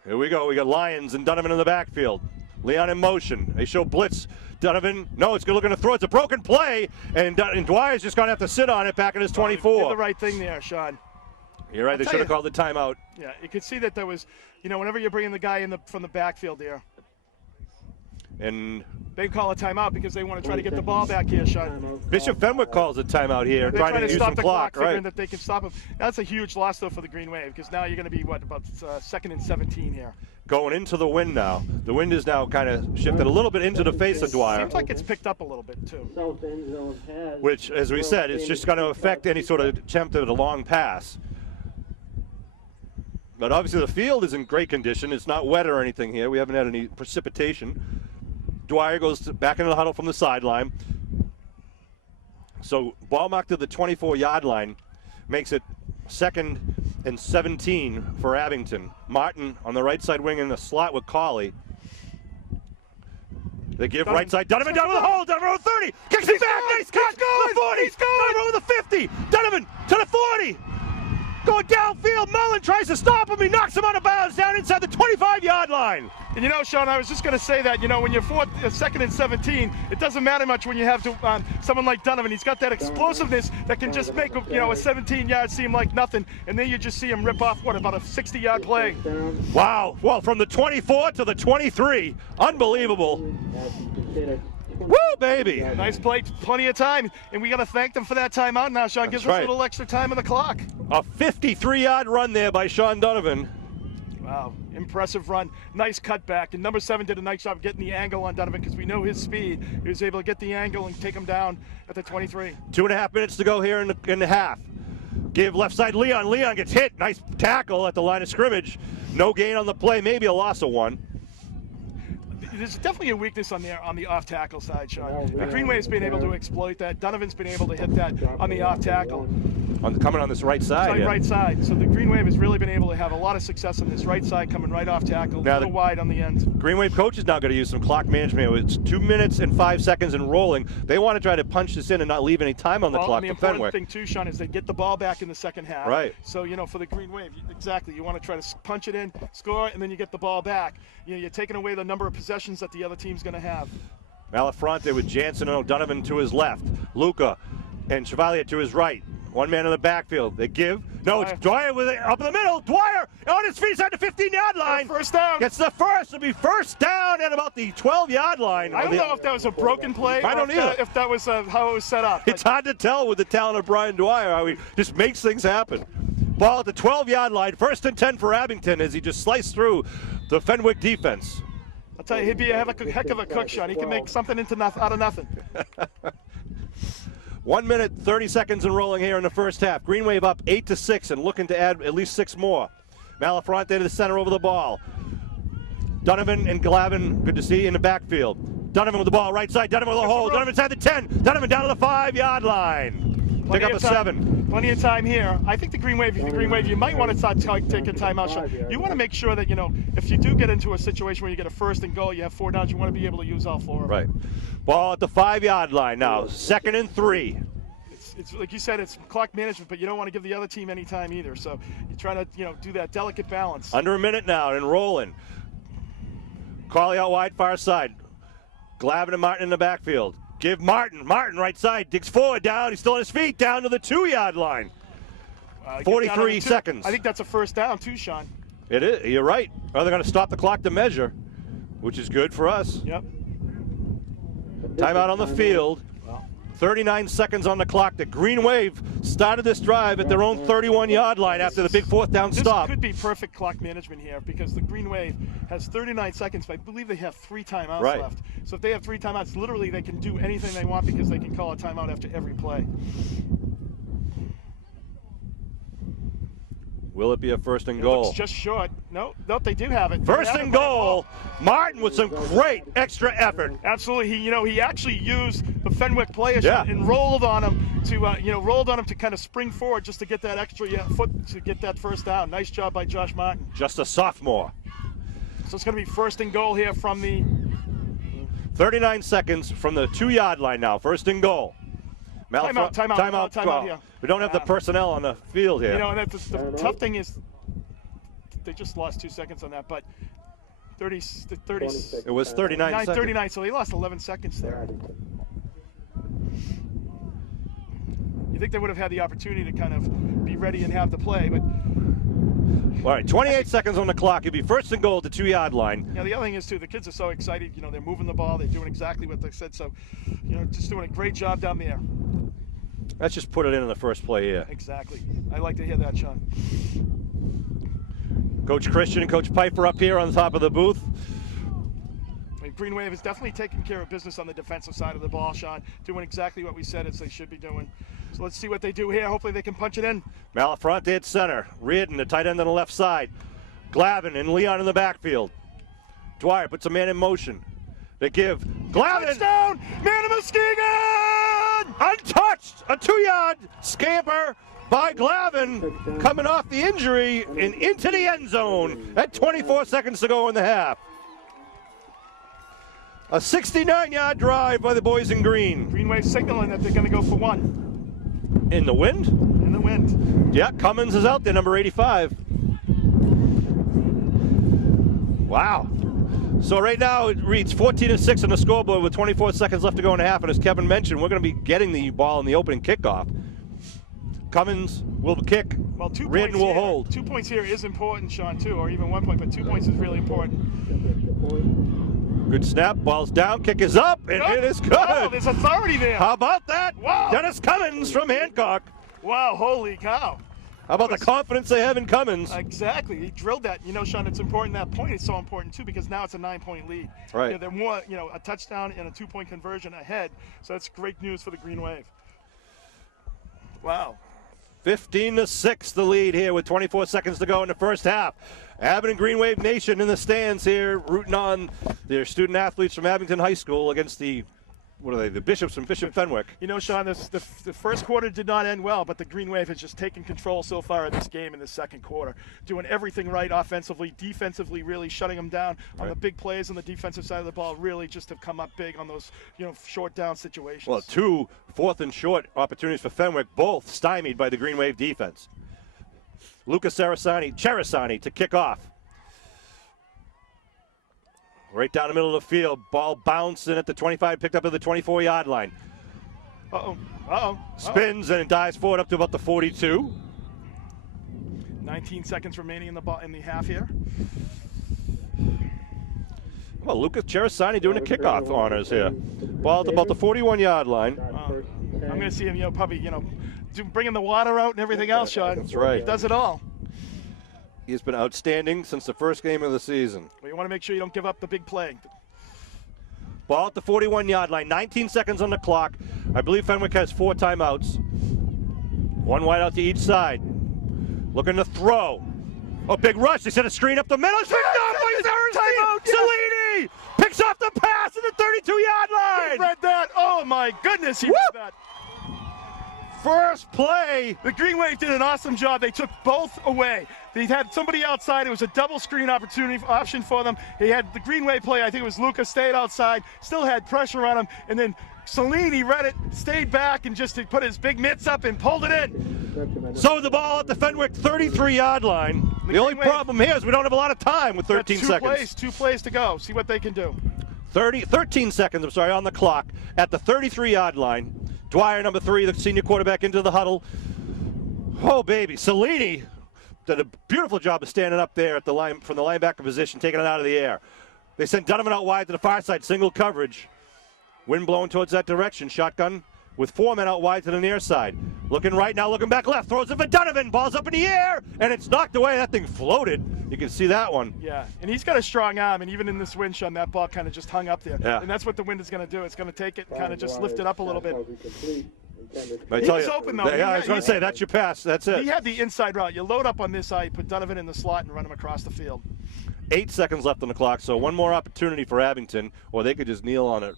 Here we go. We got Lyons and Donovan in the backfield. Leon in motion. They show blitz. Donovan, no, it's looking to throw. It's a broken play, and Dwyer's just going to have to sit on it back in his 24. Did the right thing there, Sean. You're right. They should have called the timeout. Yeah, you could see that there was, whenever you're bringing the guy from the backfield there, and they call a timeout because they want to try to get the ball back here, Sean. Bishop Fenwick calls a timeout here, They're trying to use stop some the clock, figuring right? that they can stop him. That's a huge loss, though, for the Green Wave, because now you're going to be, about 2nd and 17 here. Going into the wind now. The wind is now kind of shifted a little bit into the face of Dwyer. Seems like it's picked up a little bit, too. Which, as we said, it's just going to affect any sort of attempt at a long pass. But obviously the field is in great condition. It's not wet or anything here. We haven't had any precipitation. Dwyer goes back into the huddle from the sideline. So ball marked to the 24-yard line makes it 2nd and 17 for Abington. Martin on the right side wing in the slot with Colley. They give right side. Donovan down with the hole. Donovan over 30. Kicks it back. Nice catch. The 40. Donovan over the 50. Donovan to the 40. Going downfield. Mullen tries to stop him. He knocks him out of bounds down inside the 25-yard line. And Sean, I was just going to say that, when you're 2nd and 17, it doesn't matter much when you have someone like Donovan. He's got that explosiveness that can just make a 17-yard seem like nothing, and then you just see him rip off, about a 60-yard play. Wow. Well, from the 24 to the 23. Unbelievable. Woo, baby. Nice play, plenty of time, and we got to thank them for that timeout now, Sean. Gives us a little extra time on the clock. A 53-yard run there by Sean Donovan. Wow, impressive run. Nice cutback, and number 7 did a nice job getting the angle on Donovan because we know his speed. He was able to get the angle and take him down at the 23. 2.5 minutes to go here in the half. Give left side Leon. Leon gets hit. Nice tackle at the line of scrimmage. No gain on the play, maybe a loss of 1. There's definitely a weakness on the off tackle side, Sean. The Green Wave's been able to exploit that. Donovan's been able to hit that on the off tackle. Coming on this right side. Right side. So the Green Wave has really been able to have a lot of success on this right side, coming right off tackle, a little wide on the end. Green Wave coach is now going to use some clock management. It's 2 minutes and 5 seconds and rolling. They want to try to punch this in and not leave any time on the clock for Fenwick. The important thing too, Sean, is they get the ball back in the second half. Right. So for the Green Wave, exactly, you want to try to punch it in, score, and then you get the ball back. You're taking away the number of possessions that the other team's going to have. Malafronte with Jansen and O'Donovan to his left. Luca and Chevalier to his right. One man in the backfield. They give. No, it's Dwyer with it up in the middle. Dwyer on his feet at the 15-yard line. First down. Gets the first. It'll be first down at about the 12-yard line. I don't know if that was a broken play. I don't either. If that was how it was set up. It's hard to tell with the talent of Brian Dwyer how he just makes things happen. Ball at the 12-yard line. 1st and 10 for Abington as he just sliced through the Fenwick defense. I'll tell you, he'd be a heck of a cook, Sean. He can make something out of nothing. 1 minute, 30 seconds and rolling here in the first half. Green Wave up 8-6 and looking to add at least 6 more. Malafronte to the center over the ball. Donovan and Glavin, good to see, in the backfield. Donovan with the ball, right side. Donovan with the hole. Donovan's at the 10. Donovan down to the 5-yard line. Pick up a 7. Plenty of time here. I think the Green Wave, you might want to start taking timeout shot. You want to make sure that, if you do get into a situation where you get a 1st and goal, you have 4 downs, you want to be able to use all 4 of them. Right. Ball at the 5-yard line now. 2nd and 3. It's like you said, it's clock management, but you don't want to give the other team any time either. So you try to, do that delicate balance. Under a minute now and rolling. Carly out wide, far side. Glavin and Martin in the backfield. Give Martin right side, digs forward, down. He's still on his feet, down to the 2-yard line. 43 seconds. I think that's a 1st down too, Sean. It is. You're right. Or they're going to stop the clock to measure, which is good for us. Yep. Timeout on the field. 39 seconds on the clock. The Green Wave started this drive at their own 31-yard line after the big 4th down stop. This could be perfect clock management here because the Green Wave has 39 seconds, but I believe they have 3 timeouts left. So if they have 3 timeouts, literally they can do anything they want because they can call a timeout after every play. Will it be a 1st and goal? It's just short. Nope, they do have it. 1st and goal. Martin with some great extra effort. Absolutely. He actually used the Fenwick player shot and rolled on him to kind of spring forward just to get that extra foot to get that 1st down. Nice job by Josh Martin. Just a sophomore. So it's going to be 1st and goal here from the 39 seconds from the 2-yard line now. 1st and goal. Timeout here. We don't have the personnel on the field here. That's the tough thing is they just lost 2 seconds on that, but 30. It was 39 seconds. 39, so they lost 11 seconds there. You think they would have had the opportunity to kind of be ready and have the play, but. All right, 28 seconds on the clock. It'd be 1st and goal at the 2-yard line. Yeah, the other thing is, too, the kids are so excited. They're moving the ball. They're doing exactly what they said. So, just doing a great job down there. Let's just put it in the first play here. Exactly. I like to hear that, Sean. Coach Christian and Coach Piper up here on the top of the booth. Green Wave is definitely taking care of business on the defensive side of the ball, Sean. Doing exactly what we said as they should be doing. So let's see what they do here. Hopefully they can punch it in. Malafronte at center. Reardon, the tight end on the left side. Glavin and Leon in the backfield. Dwyer puts a man in motion. They give Glavin. Touchdown! Man of Muskegon! Untouched! A 2-yard scamper by Glavin coming off the injury and into the end zone at 24 seconds to go in the half. A 69-yard drive by the boys in green. Green Wave signaling that they're going to go for 1. In the wind? In the wind. Yeah, Cummins is out there, number 85. Wow. So right now it reads 14-6 on the scoreboard with 24 seconds left to go in the half. And as Kevin mentioned, we're going to be getting the ball in the opening kickoff. Cummins will kick. Well, 2 Reardon points will here. hold. 2 points here is important, Sean, too, or even 1 point, but 2 points is really important. Good snap, ball's down, kick is up, and it is good. Oh, there's authority there. How about that? Wow. Dennis Cummins from Hancock. Wow, holy cow. How about the confidence they have in Cummins? Exactly. He drilled that. Sean, it's important. That point is so important, too, because now it's a 9-point lead. Right. They're more, a touchdown and a 2-point conversion ahead. So that's great news for the Green Wave. Wow. 15-6 the lead here with 24 seconds to go in the first half. Abington Green Wave Nation in the stands here rooting on their student athletes from Abington High School against the Bishops from Bishop Fenwick. Sean, the first quarter did not end well, but the Green Wave has just taken control so far of this game in the second quarter. Doing everything right offensively, defensively, really shutting them down on the big plays on the defensive side of the ball, really just have come up big on those, short down situations. Well, 2 4th and short opportunities for Fenwick, both stymied by the Green Wave defense. Lucas Cherisani to kick off. Right down the middle of the field, ball bouncing at the 25, picked up at the 24-yard line. Spins and dives forward up to about the 42. 19 seconds remaining in the half here. Well, Lucas Cherisani doing the kickoff honors here. Ball at about the 41-yard line. I'm going to see him, probably, bringing the water out and everything else, Sean. That's right. He does it all. He's been outstanding since the first game of the season. Well, you want to make sure you don't give up the big play. Ball at the 41-yard line, 19 seconds on the clock. I believe Fenwick has 4 timeouts. 1 wide out to each side. Looking to throw. A big rush. They set a screen up the middle. It's picked off by Thursday. Salini picks off the pass at the 32-yard line. He read that. Oh, my goodness. He read that. first play. The Green Wave did an awesome job. They took both away. They had somebody outside. It was a double screen option for them. He had the Green Wave play. I think it was Lucas stayed outside, still had pressure on him, and then Cellini read it, stayed back, and just put his big mitts up and pulled it in. So the ball at the Fenwick 33-yard line. The only problem here is we don't have a lot of time with 13 seconds. Two plays to go. See what they can do. 13 seconds, on the clock at the 33-yard line. Dwyer, number 3, the senior quarterback, into the huddle. Oh, baby. Cellini did a beautiful job of standing up there at the line from the linebacker position, taking it out of the air. They sent Donovan out wide to the far side, single coverage. Wind blowing towards that direction. Shotgun with 4 men out wide to the near side. Looking right now, looking back left. Throws it for Donovan. Ball's up in the air, and it's knocked away. That thing floated. You can see that one. Yeah, and he's got a strong arm, and even in this wind, Sean, that ball kind of just hung up there. Yeah. And that's what the wind is going to do. It's going to take it and kind of just lift it up a little bit. I He tell was you, open, though. Yeah, I was going to say, that's your pass. That's it. He had the inside route. You load up on this side, put Donovan in the slot, and run him across the field. 8 seconds left on the clock, so one more opportunity for Abington, or they could just kneel on it.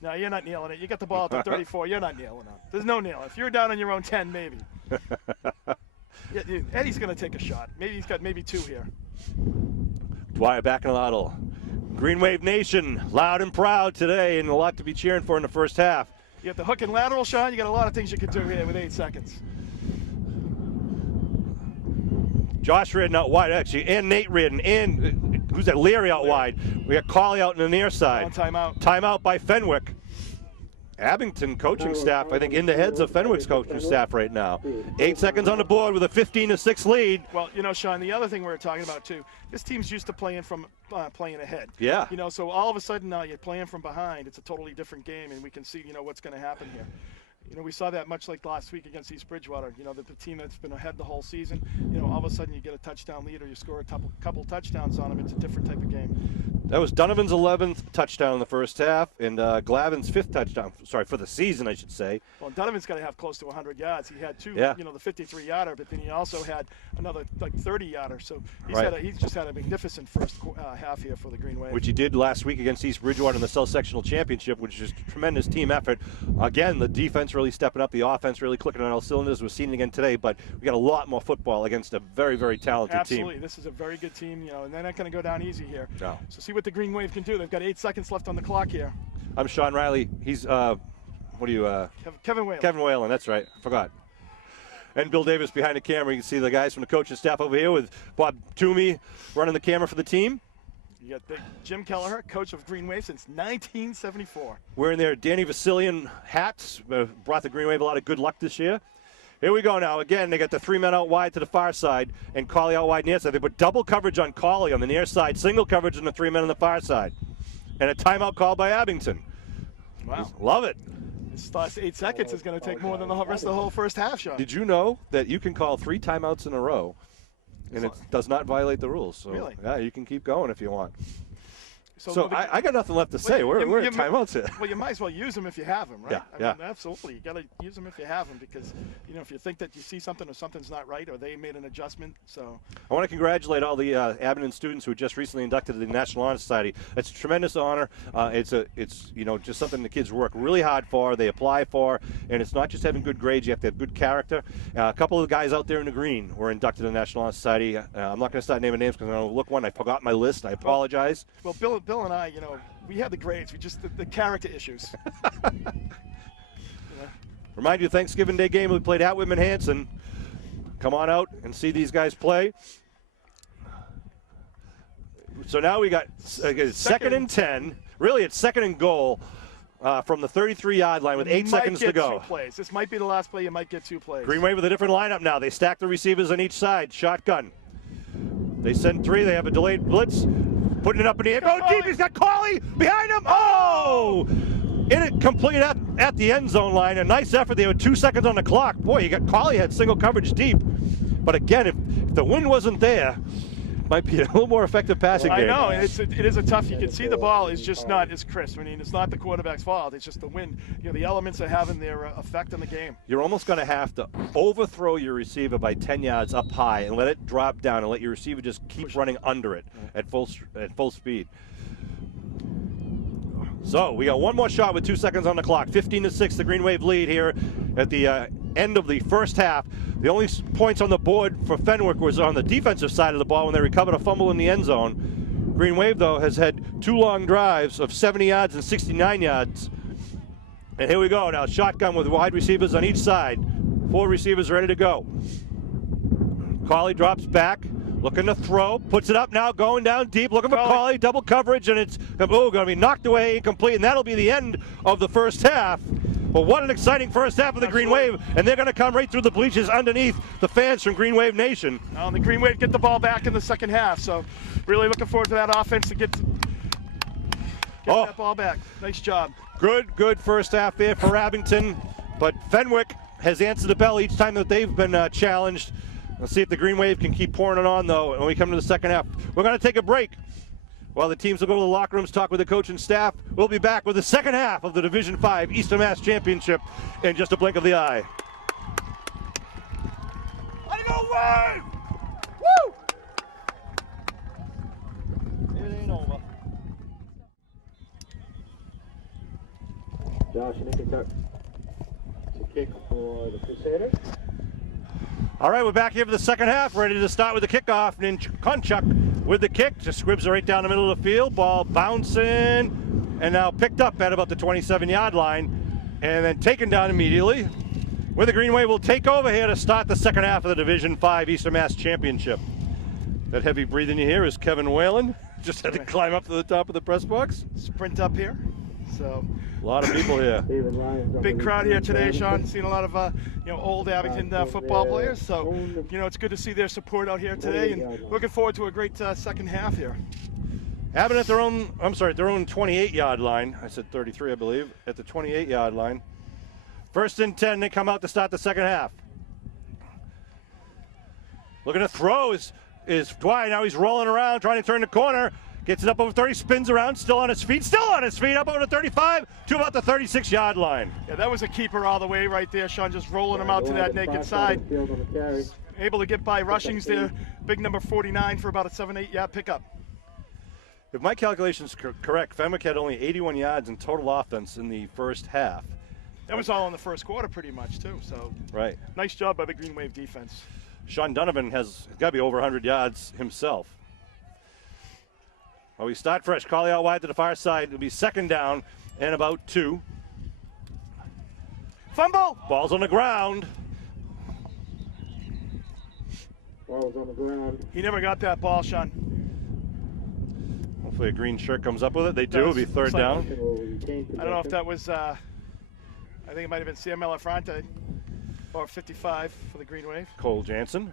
No, you're not kneeling it. You got the ball at the 34. You're not kneeling it. There's no kneel. If you're down on your own 10, maybe. Yeah, dude, Eddie's going to take a shot. Maybe he's got maybe 2 here. Dwyer back in the huddle. Green Wave Nation, loud and proud today, and a lot to be cheering for in the first half. You got the hook and lateral, Sean. You got a lot of things you can do here with 8 seconds. Josh Ridden out wide, actually, and Nate Ridden, and who's that? Leary out wide. We got Colley out in the near side. On timeout. Timeout by Fenwick. Abington coaching staff, I think, in the heads of Fenwick's coaching staff right now. 8 seconds on the board with a 15-6 lead. Well, Sean, the other thing we were talking about, too, this team's used to playing from playing ahead. Yeah. So all of a sudden now you're playing from behind. It's a totally different game, and we can see, what's going to happen here. We saw that much like last week against East Bridgewater. The team that's been ahead the whole season, all of a sudden you get a touchdown lead or you score a couple touchdowns on them. It's a different type of game. That was Donovan's 11th touchdown in the first half, and Glavin's 5th touchdown, for the season, I should say. Well, Donovan's got to have close to 100 yards. He had 2, yeah. The 53-yarder, but then he also had another, 30-yarder. So he's just had a magnificent first half here for the Green Wave. Which he did last week against East Bridgewater in the South Sectional Championship, which is a tremendous team effort. Again, the defense really stepping up, the offense really clicking on all cylinders. We've seen it again today, but we got a lot more football against a very, very talented team. Absolutely. This is a very good team, and they're not going to go down easy here. No. So see what the Green Wave can do. They've got 8 seconds left on the clock here. I'm Sean Riley. He's, Kevin Whalen. Kevin Whalen, that's right. Forgot. And Bill Davis behind the camera. You can see the guys from the coaching staff over here with Bob Toomey running the camera for the team. You got Jim Kelleher, coach of Green Wave since 1974. Wearing their Danny Vasilian hats. Brought the Green Wave a lot of good luck this year. Here we go now. Again, they got the 3 men out wide to the far side and Colley out wide near side. They put double coverage on Colley on the near side, single coverage on the 3 men on the far side. And a timeout called by Abington. Wow. Love it. This last 8 seconds is going to take more than the rest of the whole first half, Sean. Did you know that you can call 3 timeouts in a row and it does not violate the rules? So, really? Yeah, you can keep going if you want. So I got nothing left to say. We're in timeouts here. Well, you might as well use them if you have them, right? Yeah, I mean, absolutely. You got to use them if you have them because, if you think that you see something or something's not right or they made an adjustment. So I want to congratulate all the Abington students who just recently inducted to the National Honor Society. It's a tremendous honor. It's just something the kids work really hard for. They apply for, and it's not just having good grades. You have to have good character. A couple of the guys out there in the green were inducted to the National Honor Society. I'm not going to start naming names because I'm going to look one. I forgot my list. I apologize. Well, Bill and I, we had the grades. We just the character issues. Remind you, Thanksgiving Day game we played at Whitman Hanson. Come on out and see these guys play. So now we got second and 10. Really, it's second and goal from the 33-yard line with 8 seconds to go. 2 plays. This might be the last play. You might get 2 plays. Green Wave with a different lineup now. They stack the receivers on each side. Shotgun. They send 3. They have a delayed blitz. Putting it up in the air. Go deep. He's got Colley behind him. Oh! Complete at the end zone line. A nice effort there with 2 seconds on the clock. Boy, you got Colley had single coverage deep. But again, if the wind wasn't there, it might be a little more effective passing game. I know. It is a tough. You can see the ball is just not as crisp. I mean, it's not the quarterback's fault. It's just the wind. The elements are having their effect on the game. You're almost going to have to overthrow your receiver by 10 yards up high and let it drop down and let your receiver just keep running under it at full speed. So we got one more shot with 2 seconds on the clock. 15-6, the Green Wave lead here at the end of the first half. The only points on the board for Fenwick was on the defensive side of the ball when they recovered a fumble in the end zone. Green Wave, though, has had 2 long drives of 70 yards and 69 yards. And here we go now, shotgun with wide receivers on each side. 4 receivers ready to go. Cauley drops back, looking to throw, puts it up now, going down deep, looking for Cauley, double coverage, and it's going to be knocked away, incomplete, and that'll be the end of the first half. But what an exciting first half of the Green Wave, and they're going to come right through the bleachers underneath the fans from Green Wave Nation. The Green Wave get the ball back in the second half, so really looking forward to that offense to get that ball back. Nice job. Good first half there for Abington, but Fenwick has answered the bell each time that they've been challenged. Let's see if the Green Wave can keep pouring it on, though, when we come to the second half. We're going to take a break while the teams will go to the locker rooms, talk with the coach and staff. We'll be back with the second half of the Division 5 Eastern Mass Championship in just a blink of the eye. Let go, Wave! Woo! It ain't over. Josh, you can tuck to kick for the Crusaders. All right, we're back here for the second half, ready to start with the kickoff. And Konchuk with the kick, just squibs it right down the middle of the field. Ball bouncing, and now picked up at about the 27-yard line, and then taken down immediately. Where the Green Wave will take over here to start the second half of the Division 5 Eastern Mass Championship. That heavy breathing you hear is Kevin Whalen. Just had to climb up to the top of the press box. Sprint up here. So a lot of people here. Big crowd here today, Sean. Seen a lot of old Abington football players. So it's good to see their support out here today, and looking forward to a great second half here. Abington at their own 28-yard line. I said 33, I believe, at the 28-yard line. 1st and 10. They come out to start the second half. Looking to throw is Dwight. Now he's rolling around, trying to turn the corner. Gets it up over 30, spins around, still on his feet, up over the 35 to about the 36-yard line. Yeah, that was a keeper all the way right there, Sean, just rolling him out to that naked side. Able to get by rushings there. Big number 49 for about a 7-8 yard pickup. If my calculations are correct, Fenwick had only 81 yards in total offense in the first half. That was all in the first quarter pretty much, too. So right. Nice job by the Green Wave defense. Sean Donovan has got to be over 100 yards himself. Well, we start fresh. Cauley out wide to the far side. It'll be 2nd down and about 2. Fumble! Ball's on the ground. Ball's on the ground. He never got that ball, Sean. Hopefully a green shirt comes up with it. They do. It'll be 3rd down. I don't know if that was, I think it might have been Sam Elefrante, or 55 for the Green Wave. Cole Jansen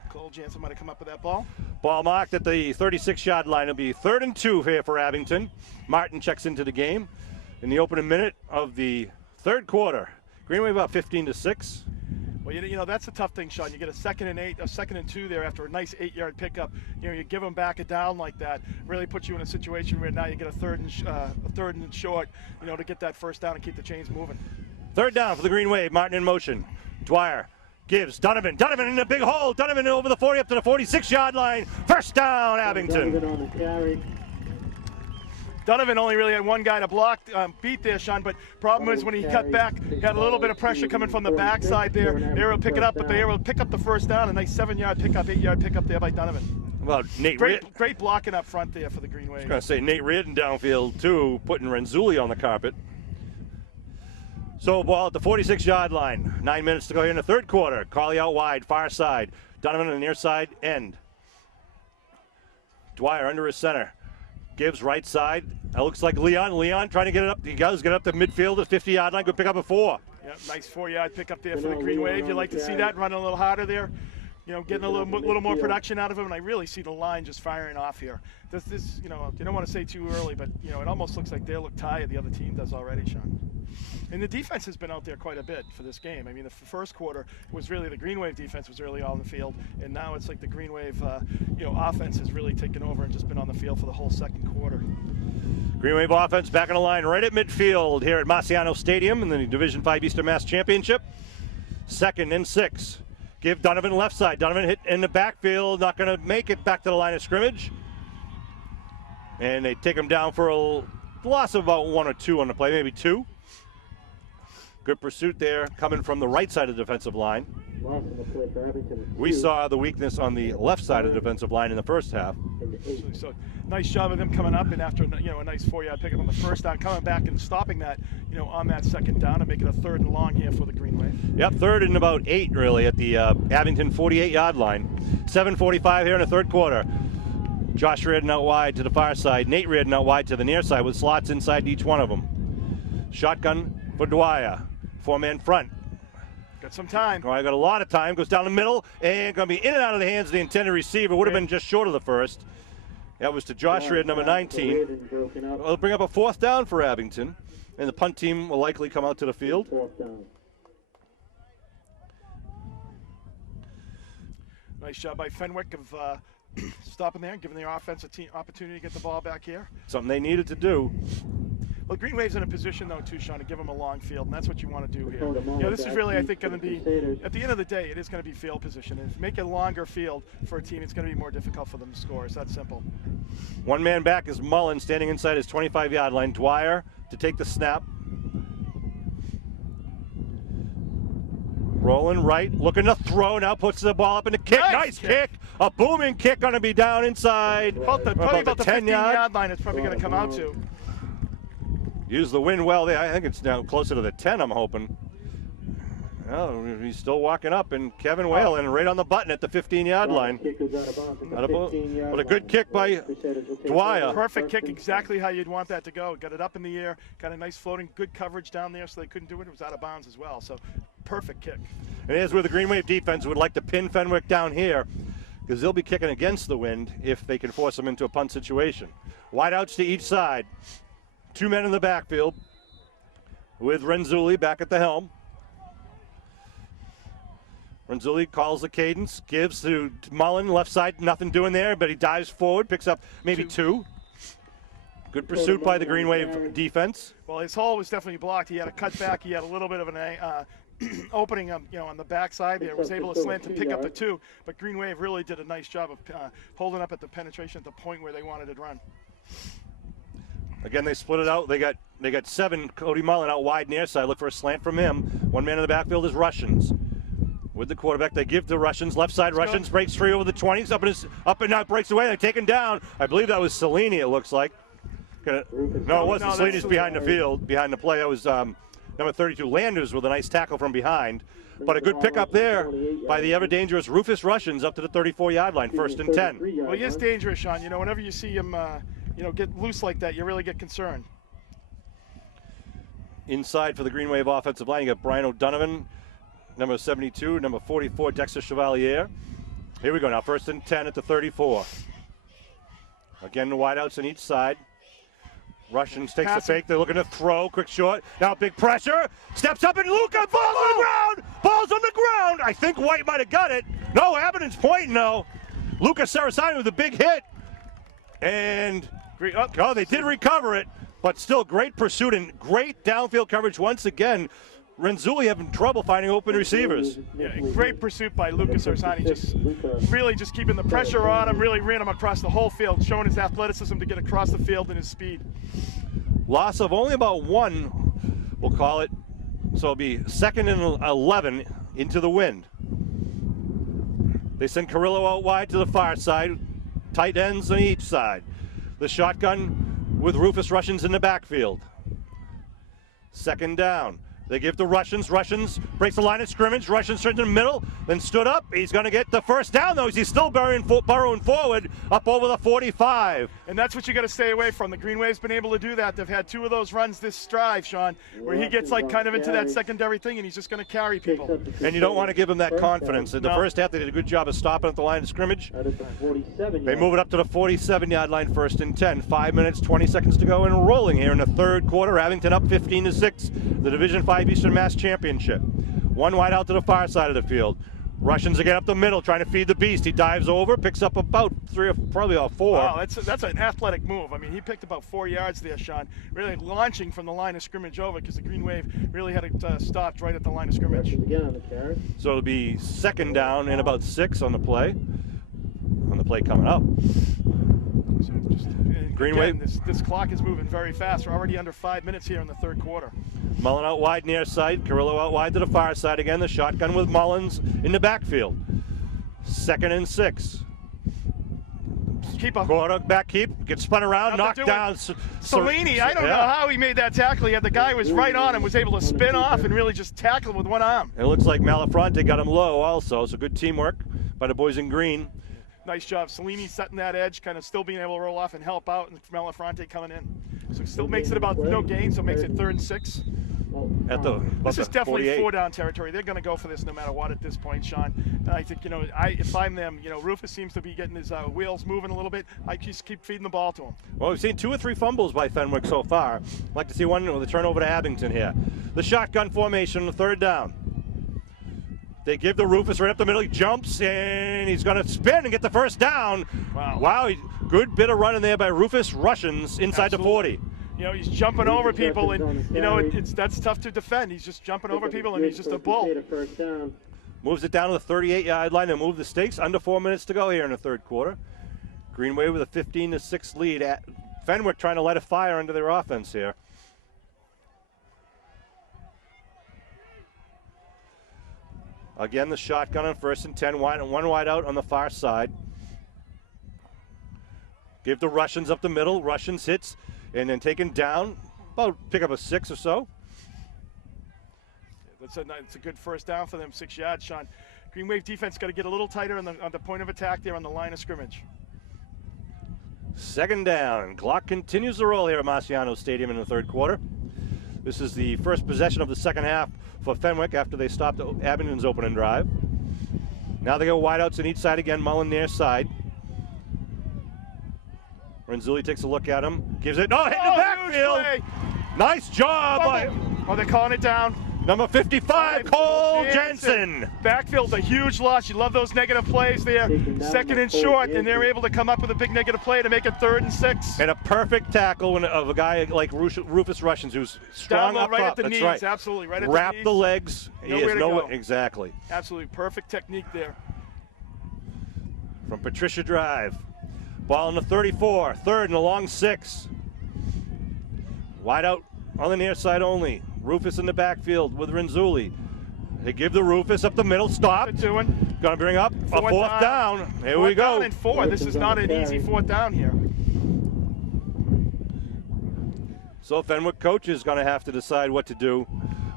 might have come up with that ball. Ball marked at the 36-yard line. It'll be 3rd and 2 here for Abington. Martin checks into the game in the opening minute of the 3rd quarter. Green Wave about 15-6. Well, that's a tough thing, Sean. You get a 2nd and 8, a 2nd and 2 there after a nice 8-yard pickup. You give them back a down like that, really puts you in a situation where now you get a third and short, to get that 1st down and keep the chains moving. 3rd down for the Green Wave. Martin in motion. Dwyer gives Donovan in a big hole. Donovan over the 40 up to the 46-yard line. 1st down, Abington. Donovan only really had one guy to block, beat there, Sean, but problem is when he cut back, got a little bit of pressure coming from the backside there. They were able to pick it up, but they were able to pick up the 1st down. A nice 7-yard pickup, 8-yard pickup there by Donovan. Well, Great blocking up front there for the Green Wave. I was going to say Nate Reardon downfield, too, putting Renzulli on the carpet. So ball at the 46-yard line. 9 minutes to go here in the 3rd quarter. Cauley out wide, far side. Donovan on the near side end. Dwyer under his center. Gives right side. That looks like Leon. Leon trying to get it up. He does get up to midfield at 50-yard line. Good pick up at 4. Yeah, nice 4-yard pick up there for the Green Wave. You like to see that running a little harder there. Getting a little more production out of him, and I really see the line just firing off here. This, you don't want to say too early, but it almost looks like they look tired. The other team does already, Sean. And the defense has been out there quite a bit for this game. I mean, the first quarter was really the Green Wave defense was really all in the field, and now it's like the Green Wave, offense has really taken over and just been on the field for the whole 2nd quarter. Green Wave offense back on the line right at midfield here at Marciano Stadium in the Division 5 Eastern Mass Championship. 2nd and 6. Give Donovan left side. Donovan hit in the backfield, not going to make it back to the line of scrimmage. And they take him down for a loss of about 1 or 2 on the play, maybe 2. Good pursuit there coming from the right side of the defensive line. Loss in the play for Abington. We saw the weakness on the left side of the defensive line in the first half. So nice job of them coming up, and after a nice 4-yard pickup on the first down, coming back and stopping that on that second down and making a 3rd and long here for the Green Wave. Yep, 3rd and about 8 really at the Abington 48-yard line. 7:45 here in the third quarter. Josh Reardon out wide to the far side. Nate Reardon out wide to the near side with slots inside each one of them. Shotgun for Dwyer. 4-man front. Got some time. Dwyer got a lot of time. Goes down the middle and going to be in and out of the hands of the intended receiver. Would have been just short of the first. That was to Josh Reardon, number 19. It'll bring up a 4th down for Abington. And the punt team will likely come out to the field. 4th down. Nice job by Fenwick of stopping there and giving the offensive team opportunity to get the ball back here. Something they needed to do. Well, Green Wave's in a position, though, too, Sean, to give them a long field, and that's what you want to do here. This is really, I think, going to be, at the end of the day, it is going to be field position. And if you make a longer field for a team, it's going to be more difficult for them to score. It's that simple. 1 man back is Mullen standing inside his 25-yard line. Dwyer to take the snap. Rolling right, looking to throw, now puts the ball up in the kick. Nice kick. A booming kick going to be down inside. Probably about the 15-yard line it's probably going to come out to. Use the wind well there. I think it's now closer to the 10, I'm hoping. Oh, he's still walking up, and Kevin Whalen right on the button at the 15-yard line. What a good kick by Dwyer. Perfect kick, exactly how you'd want that to go. Got it up in the air, got a nice floating, good coverage down there, so they couldn't do it. It was out of bounds as well, so perfect kick. And here's where the Green Wave defense would like to pin Fenwick down here, because they'll be kicking against the wind if they can force them into a punt situation. Wideouts to each side. 2 men in the backfield with Renzulli back at the helm. Renzulli calls the cadence, gives to Mullen, left side, nothing doing there, but he dives forward, picks up maybe 2. Good pursuit by the Green Wave defense. Well, his hole was definitely blocked. He had a cut back. He had a little bit of an opening, on the backside there. Was able to slant and pick up the 2. But Green Wave really did a nice job of holding up at the penetration at the point where they wanted to run. Again, they split it out. They got 7. Cody Mullen out wide near side. Look for a slant from him. 1 man in the backfield is Russians. With the quarterback, they give to Russians. Left side, Russians breaks free over the 20s. Up and out, breaks away. They're taken down. I believe that was Cellini, it looks like. No, it wasn't. Cellini's behind the field, behind the play. That was number 32, Landers, with a nice tackle from behind. But a good pickup there by the ever-dangerous Rufus Russians up to the 34-yard line, 1st and 10. Well, he is dangerous, Sean. Whenever you see him get loose like that, you really get concerned. Inside for the Green Wave offensive line, you got Brian O'Donovan, number 72, number 44, Dexter Chevalier. Here we go now, 1st and 10 at the 34. Again, the wideouts on each side. Russians takes the fake, they're looking to throw, quick short. Now big pressure, steps up and Luca, ball's on the ground! Ball's on the ground! I think White might have got it. No, Abington's pointing though. Luca Sarasani with a big hit. And they did recover it, but still great pursuit and great downfield coverage once again. Renzulli having trouble finding open receivers. Yeah, great pursuit by Lucas Orsani, just keeping the pressure on him, really ran him across the whole field, showing his athleticism to get across the field and his speed. Loss of only about 1, we'll call it, so it'll be 2nd and 11 into the wind. They send Carrillo out wide to the far side, tight ends on each side. The shotgun with Rufus Russians in the backfield. 2nd down. They give to Russians. Russians breaks the line of scrimmage. Russians turns in the middle, then stood up. He's going to get the 1st down, though. He's still burrowing forward up over the 45. And that's what you got to stay away from. The Green Wave's been able to do that. They've had 2 of those runs this drive, Sean, where he gets kind of into that secondary thing, and he's just going to carry people. And you don't want to give him that confidence. In the first half, they did a good job of stopping at the line of scrimmage. They move it up to the 47-yard line, 1st and 10. 5 minutes, 20 seconds to go, and rolling here in the third quarter. Abington up 15-6. The Division 5 Eastern Mass Championship. 1 wide out to the far side of the field. Russians again up the middle, trying to feed the beast. He dives over, picks up about 3 or probably about 4. Wow, that's an athletic move. I mean, he picked about 4 yards there, Sean. Really launching from the line of scrimmage over, because the Green Wave really had it stopped right at the line of scrimmage. So it'll be 2nd down and about 6 on the play. On the play coming up. So just, Green again, Wave. this clock is moving very fast. We're already under 5 minutes here in the third quarter. Mullen out wide near side. Carrillo out wide to the far side again. The shotgun with Mullins in the backfield. 2nd and 6. Keep up. Quarterback keep. Gets spun around. Knocked down. Cellini, I don't know how he made that tackle. He had the guy was right on him, was able to spin off and really just tackle him with one arm. It looks like Malafronte got him low also. So good teamwork by the boys in green. Nice job. Cellini setting that edge, kind of still being able to roll off and help out, and Malafronte coming in. So it still makes it about no gain, so it makes it 3rd and 6. At the This is definitely 48. 4-down territory. They're going to go for this no matter what at this point, Sean. And I think, if I'm them, Rufus seems to be getting his wheels moving a little bit. I just keep feeding the ball to him. Well, we've seen 2 or 3 fumbles by Fenwick so far. I'd like to see one with a turnover to Abington here. The shotgun formation, the 3rd down. They give the Rufus right up the middle. He jumps, and he's going to spin and get the 1st down. Wow. Good bit of running there by Rufus Russians inside the 40. He's jumping over people, and, that's tough to defend. He's just jumping over people, and he's just a bull. Moves it down to the 38-yard line and move the stakes. Under 4 minutes to go here in the third quarter. Green Wave with a 15-6 lead. Fenwick trying to light a fire under their offense here. Again, the shotgun on 1st and 10, one wide out on the far side. Give the Russians up the middle. Russians hits and then taken down. About pick up a 6 or so. It's a good 1st down for them, 6 yards, Sean. Green Wave defense got to get a little tighter on the point of attack there on the line of scrimmage. 2nd down. Clock continues to roll here at Marciano Stadium in the third quarter. This is the first possession of the second half for Fenwick after they stopped Abington's opening drive. Now they go wideouts on each side again. Mullen near side. Renzulli takes a look at him. Gives it. Oh, hit the backfield. Nice job. Oh, they're calling it down. Number 55, Cole Jensen. Backfield's a huge loss. You love those negative plays there. 2nd and short, and they're able to come up with a big negative play to make it 3rd and 6. And a perfect tackle of a guy like Rufus Russians, who's strong up right top. at the That's knees, right. absolutely. Right at Wrap the knees. the legs. Nowhere to go. Exactly. Absolutely perfect technique there. From Patricia Drive. Ball on the 34, 3rd and a long 6. Wide out on the near side only. Rufus in the backfield with Renzulli. They give the Rufus up the middle. Stop. Doing. Gonna bring up a 4th down. Here we go. 4th down and 4. This is not an easy 4th down here. So Fenwick coach is gonna have to decide what to do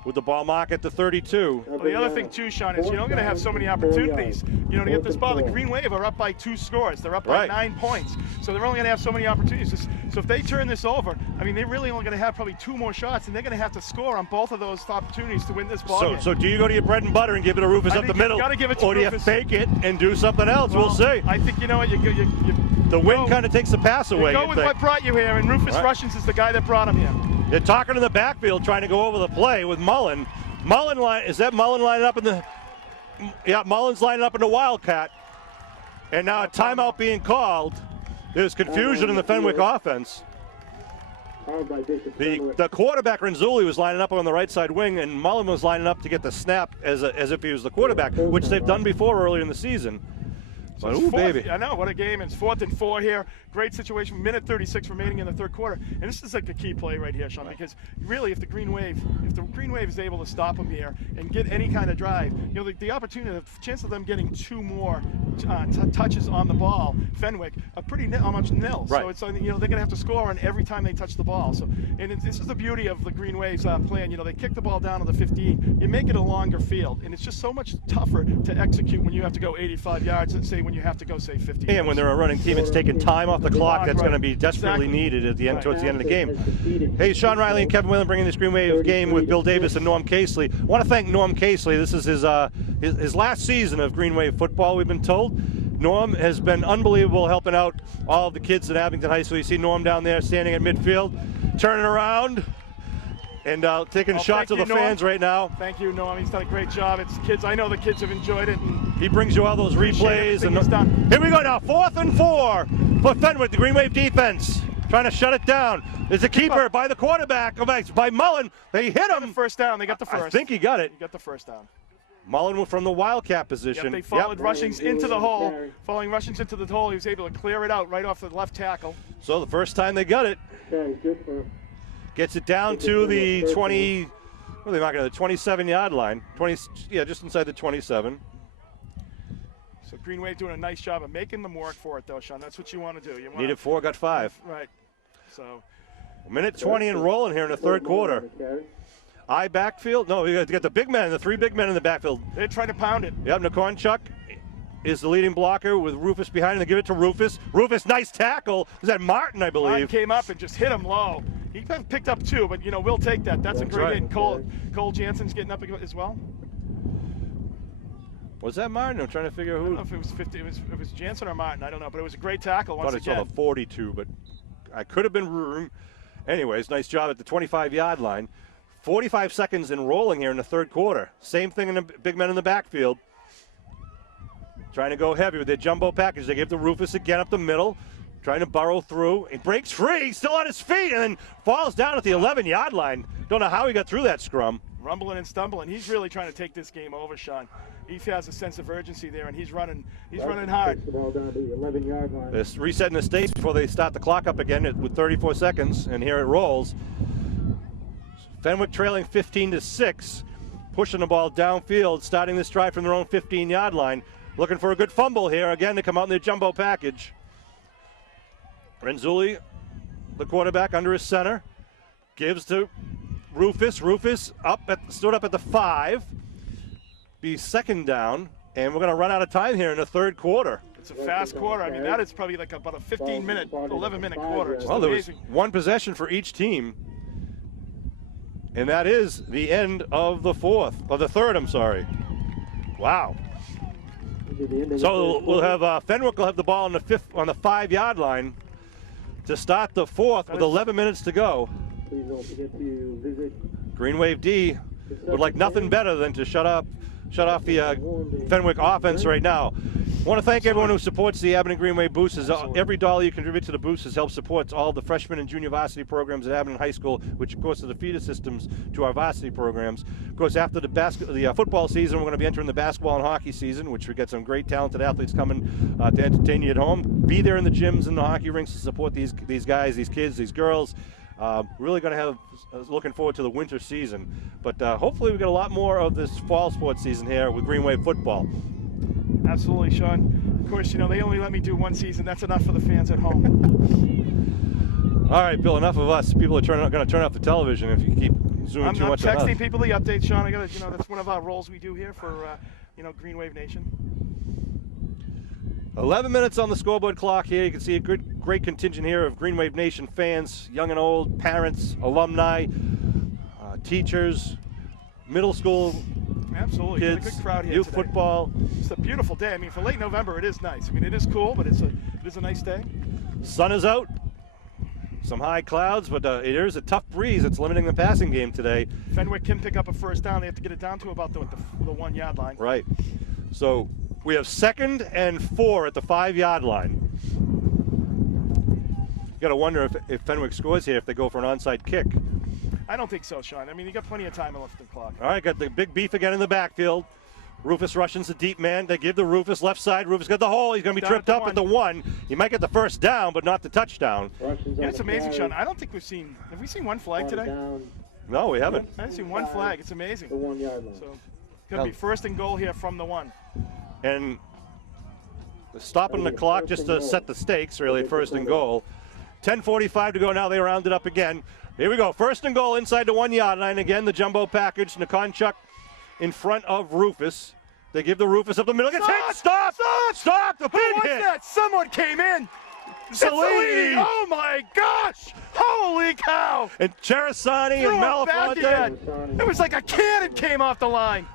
with the ball mark at the 32. Well, the other thing too, Sean, is you're not going to have so many opportunities, to get this ball. The Green Wave are up by 2 scores. They're up by 9 points. So they're only going to have so many opportunities. So if they turn this over, they're really only going to have probably 2 more shots, and they're going to have to score on both of those opportunities to win this ball game. So do you go to your bread and butter and give it to Rufus up the middle, gotta give it to or do you Rufus. fake it and do something else? We'll see. I think, The wind kind of takes the pass away. You go with what brought you here, and Rufus Russians is the guy that brought him here. They're talking to the backfield, trying to go over the play with Mullen. Mullen lining up in the? Yeah, Mullen's lining up in the Wildcat. And now a timeout being called. There's confusion in the Fenwick offense. The quarterback Renzulli was lining up on the right side wing, and Mullen was lining up to get the snap as if he was the quarterback, which they've done before earlier in the season. But, ooh, baby. I know, what a game. It's 4th and 4 here. Great situation. Minute 36 remaining in the third quarter. And this is like a key play right here, Sean, because really if the Green Wave is able to stop them here and get any kind of drive, the opportunity, the chance of them getting 2 more touches on the ball, Fenwick, are pretty much nil. Right. So it's they're going to have to score on every time they touch the ball. So, this is the beauty of the Green Waves plan. They kick the ball down to the 15. You make it a longer field, and it's just so much tougher to execute when you have to go 85 yards than say when you have to go, say, 50 yards. And when they're a running team, it's taking time off the clock that's going to be desperately needed at the end, towards the end of the game. Hey, Sean Riley and Kevin Whalen bringing this Green Wave game with Bill Davis and Norm Casely. I want to thank Norm Casely. This is his last season of Green Wave football, we've been told. Norm has been unbelievable helping out all of the kids at Abington High School. You see Norm down there standing at midfield, turning around and taking shots of the fans right now. Thank you, Norm. He's done a great job. It's kids. I know the kids have enjoyed it. And he brings you all those replays. And done. Here we go now, 4th and 4 for Fenwick, the Green Wave defense. Trying to shut it down. There's a keeper by the quarterback, by Mullen. They hit him. First down. They got the first. I think he got it. He got the first down. Mullen from the Wildcat position. Yep, they followed Rushings into the hole. Following Rushings into the hole, he was able to clear it out right off the left tackle. So the first time they got it, gets it down to the 20, what are they marking, the 27-yard line. Just inside the 27. So Green Wave doing a nice job of making them work for it, though, Sean. That's what you want to do. You Needed 4, got 5. Right. So. Minute 20 and rolling here in the third quarter. I backfield. No, we got the big men, the 3 big men in the backfield. They're trying to pound it. Yep, Nakonchuk is the leading blocker with Rufus behind him. They give it to Rufus. Rufus, nice tackle. Is that Martin, I believe? Martin came up and just hit him low. He picked up 2, but, we'll take that. That's a great hit. Cole Jansen's getting up as well. Was that Martin? I'm trying to figure who. I don't know if it was 50. It was Jansen or Martin. I don't know, but it was a great tackle once again. I thought I saw the 42, but I could have been room. Anyways, nice job at the 25-yard line. 45 seconds in rolling here in the third quarter. Same thing in the big men in the backfield. Trying to go heavy with their jumbo package. They give to Rufus again up the middle. Trying to burrow through. He breaks free, still on his feet, and then falls down at the 11-yard line. Don't know how he got through that scrum. Rumbling and stumbling. He's really trying to take this game over, Sean. He has a sense of urgency there, and he's running hard. The ball down to the 11-yard line. They're resetting the stakes before they start the clock up again with 34 seconds, and here it rolls. Fenwick trailing 15-6, pushing the ball downfield, starting this drive from their own 15-yard line. Looking for a good fumble here, again, to come out in their jumbo package. Renzulli, the quarterback, under his center, gives to Rufus. Rufus stood up at the 5. Be second down, and we're going to run out of time here in the third quarter. It's a fast quarter. I mean, that is probably like about a 15-minute, 11-minute quarter. Just well, there was amazing. one possession for each team, and that is the end of the third. I'm sorry. Wow. So we'll have Fenwick will have the ball on the 5-yard line to start the fourth with 11 minutes to go. Please don't forget to visit. Green Wave D would like nothing better than to shut off the Fenwick offense right now. I want to thank everyone who supports the Abington Green Wave Boosters. Every dollar you contribute to the Boosters helps support all the freshman and junior varsity programs at Abington High School, which of course are the feeder systems to our varsity programs. Of course, after the football season, we're going to be entering the basketball and hockey season, which we got some great talented athletes coming to entertain you at home. Be there in the gyms and the hockey rinks to support these guys, these kids, these girls. Really going to have looking forward to the winter season, but hopefully we get a lot more of this fall sports season here with Green Wave football. Absolutely, Sean. Of course, they only let me do one season. That's enough for the fans at home. All right, Bill. Enough of us. People are going to turn off the television if you keep zooming too much. I'm texting people the updates, Sean. I got to, that's one of our roles we do here for, Green Wave Nation. 11 minutes on the scoreboard clock here. You can see a great contingent here of Green Wave Nation fans, young and old, parents, alumni, teachers, middle school Absolutely. kids, Good crowd here youth today. football. It's a beautiful day. I mean, for late November, it is nice. I mean, it is cool, but it is a nice day. Sun is out. Some high clouds, but it is a tough breeze. It's limiting the passing game today. Fenwick can pick up a first down. They have to get it down to about the 1-yard line. Right. So we have 2nd and 4 at the 5-yard line. You got to wonder if Fenwick scores here if they go for an onside kick. I don't think so, Sean. I mean, you got plenty of time left in the clock. All right, got the big beef again in the backfield. Rufus Russian's the deep man. They give the Rufus left side. Rufus got the hole. He's going to be tripped up at the 1. He might get the first down, but not the touchdown. It's amazing, Sean. I don't think have we seen one flag today? No, we haven't. I haven't seen one flag. It's amazing. The 1-yard line. So, going to be 1st and goal here from the 1. And stopping the clock just to set the stakes, really, 1st and goal. 10:45 to go now. They round it up again. Here we go. 1st and goal inside the 1-yard line. Again, the jumbo package. Nakonchuk in front of Rufus. They give the Rufus up the middle. Gets hit. Stop! The Who was that? Someone came in. Salini. Oh my gosh! Holy cow! And Cherisani and Malafonte. It was like a cannon came off the line.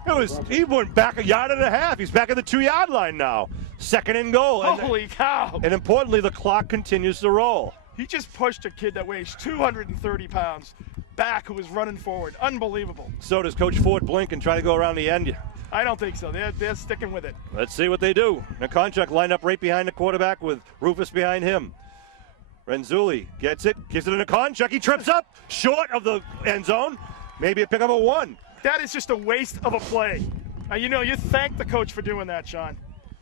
He went back 1.5 yards. He's back at the 2-yard line now. 2nd and goal. Holy cow! And importantly, the clock continues to roll. He just pushed a kid that weighs 230 pounds back who was running forward. Unbelievable. So does Coach Ford blink and try to go around the end? I don't think so. They're sticking with it. Let's see what they do. Nakonchuk lined up right behind the quarterback with Rufus behind him. Renzulli gets it, gives it to Nakonchuk. He trips up short of the end zone. Maybe a pick up a 1. That is just a waste of a play. You know, you thank the coach for doing that, Sean.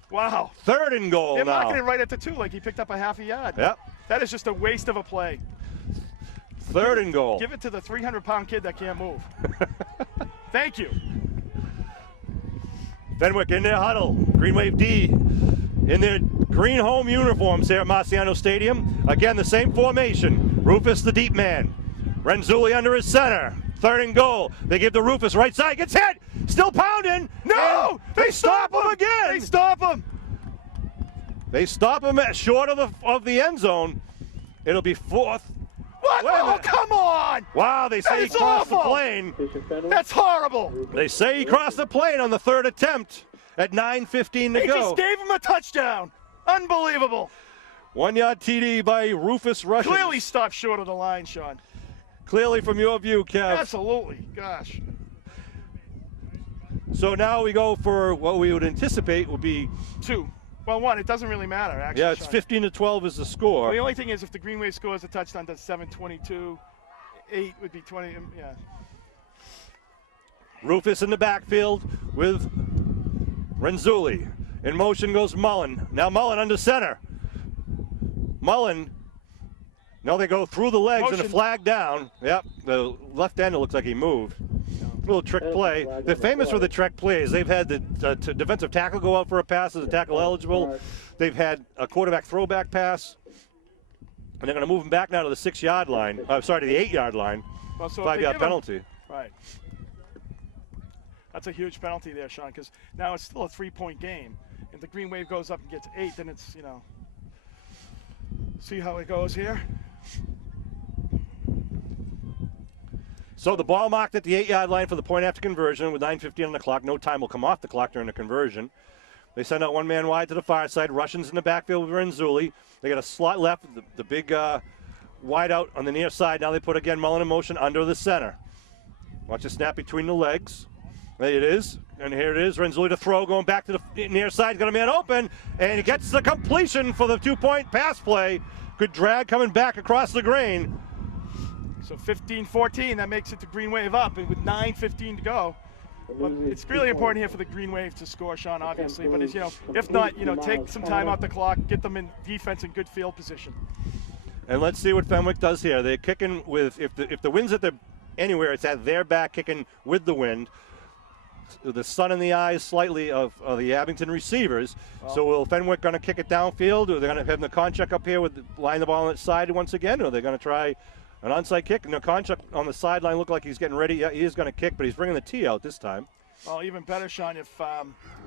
Wow. 3rd and goal They're now. marking it right at the 2, like he picked up a half a yard. Yep. That is just a waste of a play. 3rd and goal. Give it to the 300-pound kid that can't move. Thank you. Fenwick in their huddle. Green Wave D in their green home uniforms here at Marciano Stadium. Again, the same formation. Rufus the deep man. Renzulli under his center. 3rd and goal. They give to Rufus right side. Gets hit. Still pounding. No! They stop him again. They stop him. They stop him short of the end zone. It'll be 4th. What? Wait a Oh, minute. come on! Wow, they say he That is crossed the awful. plane. Bishop Fenwick. That's horrible. They say he crossed the plane on the 3rd attempt at 9:15 to They go. just gave him a touchdown. Unbelievable. 1-yard TD by Rufus Russian. Clearly stopped short of the line, Sean. Clearly from your view, Kev. Absolutely. Gosh. So now we go for what we would anticipate will be, 2. Well, 1. It doesn't really matter, actually. yeah, it's Sean. 15-12 is the score. Well, the only thing is, if the Green Wave scores a touchdown, that's 7-22. 8 would be 20. Yeah. Rufus in the backfield with Renzulli. In motion goes Mullen. Now Mullen under center. Mullen. No, they go through the legs and a Motion. flag down. Yep, the left end, it looks like he moved. Little trick play. They're famous for the trick plays. They've had the defensive tackle go out for a pass as a tackle eligible. They've had a quarterback throwback pass. And they're going to move him back now to the 6-yard line. Sorry, to the 8-yard line. Well, so if they 5-yard give him- penalty. Right. That's a huge penalty there, Sean, because now it's still a 3-point game. If the Green Wave goes up and gets 8, then it's, you know, see how it goes here. So the ball marked at the 8-yard line for the point after conversion with 9:15 on the clock. No time will come off the clock during the conversion. They send out one man wide to the far side. Russians in the backfield with Renzulli. They got a slot left, the big wide out on the near side. Now they put again Mullen in motion under the center. Watch the snap between the legs. There it is. And here it is. Renzulli to throw, going back to the near side. Got a man open, and he gets the completion for the 2-point pass play. Good drag coming back across the grain. So 15-14, that makes it the Green Wave up, and with 9:15 to go. Well, it's really important here for the Green Wave to score, Sean, obviously. But, you know, if not, you know, take some time out the clock, get them in defense in good field position. And let's see what Fenwick does here. They're kicking with, if the wind's at anywhere, it's at their back, kicking with the wind. The sun in the eyes slightly of the Abington receivers. So will Fenwick going to kick it downfield, or they're going to have Nakonchuk up here with line the ball on its side once again, or they're going to try an onside kick? Nakonchuk on the sideline looked like he's getting ready. Yeah, he is going to kick, but he's bringing the tee out this time. Well, even better, Sean, if,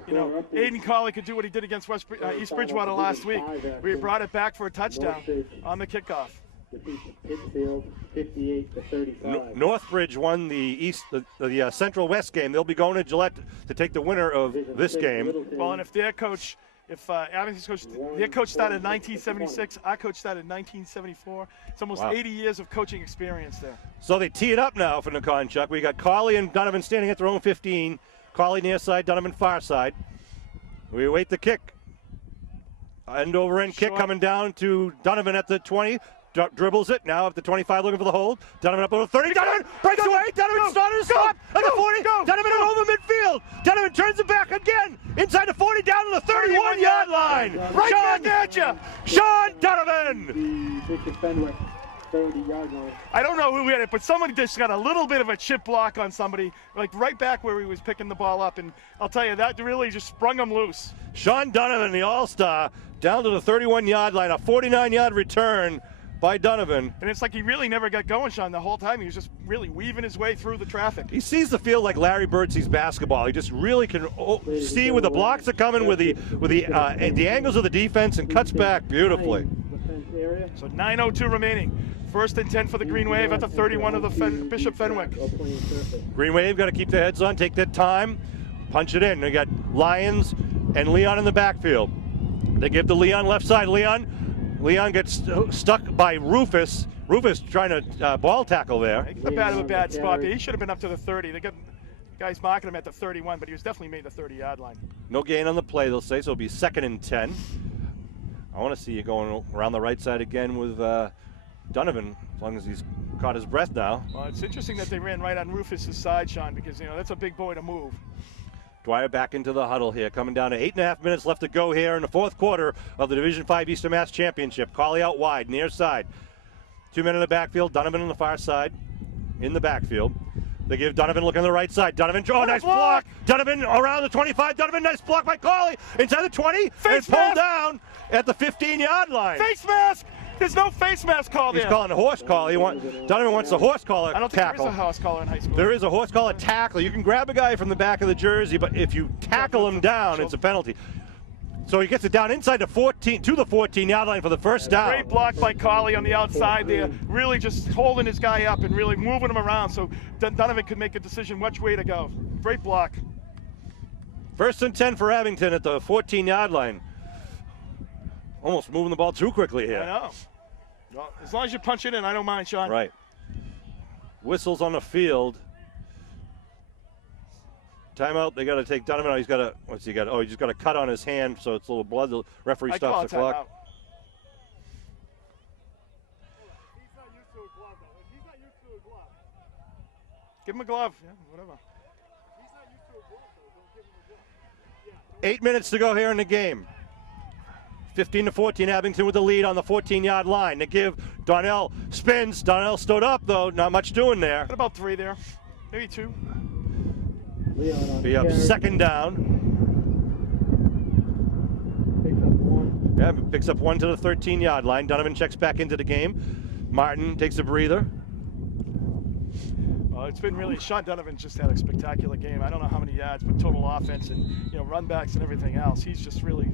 you know, Aiden Colley could do what he did against East Bridgewater last week. We brought it back for a touchdown on the kickoff. Pittsfield, 58-35. Northbridge won the Central West game. They'll be going to Gillette to take the winner of this game. Well, and if their coach, Abington's coach, their coach started in 1976, our coach started in 1974. It's almost 80 years of coaching experience there. So they tee it up now for Nakonchuk. We got Colley and Donovan standing at their own 15. Colley near side, Donovan far side. We await the kick. End over end kick coming down to Donovan at the 20. Dribbles it now at the 25, looking for the hold. Donovan up over 30. Donovan breaks away. Donovan started to stop at the 40. Donovan over midfield. Donovan turns it back again inside the 40, down to the 31-yard line. Right back at you. Sean Donovan. The Bishop Fenwick 30-yard line. I don't know who hit it, but somebody just got a little bit of a chip block on somebody, like right back where he was picking the ball up. And I'll tell you, that really just sprung him loose. Sean Donovan, the all-star, down to the 31-yard line. A 49-yard return by Donovan. And it's like he really never got going, Sean, the whole time. He was just really weaving his way through the traffic. He sees the field like Larry Bird sees basketball. He just really can see where the blocks are coming, with the angles of the defense, and cuts back beautifully. So 9:02 remaining. 1st and 10 for the Green Wave at the 31 of the Bishop Fenwick. Green Wave got to keep their heads on, take their time, punch it in. They got Lyons and Leon in the backfield. They give to Leon left side. Leon gets stuck by Rufus. Rufus trying to ball tackle there. He got out of a bad spot. He should have been up to the 30. They got guys marking him at the 31, but he was definitely made the 30-yard line. No gain on the play, they'll say, so it'll be 2nd and 10. I want to see you going around the right side again with Donovan, as long as he's caught his breath now. Well, it's interesting that they ran right on Rufus's side, Sean, because, you know, that's a big boy to move. Dwyer back into the huddle here, coming down to 8.5 minutes left to go here in the fourth quarter of the Division 5 Eastern Mass Championship. Cawley out wide, near side. 2 men in the backfield, Donovan on the far side, in the backfield. They give Donovan look on the right side. Donovan, oh, nice block. Donovan around the 25. Donovan, nice block by Cawley. Inside the 20. Face and pulled mask. down at the 15-yard line. Face mask! There's no face mask call there. He's calling a horse collar. Donovan wants a horse collar I don't think tackle. there is a horse collar in high school. There is a horse collar tackle. You can grab a guy from the back of the jersey, but if you tackle him down, it's a penalty. So he gets it down inside the 14 to the 14-yard line for the first down. Great block by Cawley on the outside there, really just holding his guy up and really moving him around so Donovan could make a decision which way to go. Great block. 1st and 10 for Abington at the 14-yard line. Almost moving the ball too quickly here. I know. Well, as long as you punch it in, I don't mind, Sean. Right. Whistles on the field. Timeout. They got to take Donovan out. He's got a, what's he got? Oh, he just got a cut on his hand, so it's a little blood. The referee stops the clock. Timeout. Give him a glove. Yeah, whatever. 8 minutes to go here in the game. 15-14, Abington with the lead on the 14-yard line. They give Donnell spins. Donnell stood up, though. Not much doing there. Got about 3 there. Maybe 2. Be up second down. Yeah, picks up 1 to the 13-yard line. Donovan checks back into the game. Martin takes a breather. Well, it's been really, Sean Donovan just had a spectacular game. I don't know how many yards, but total offense and, run backs and everything else. He's just really,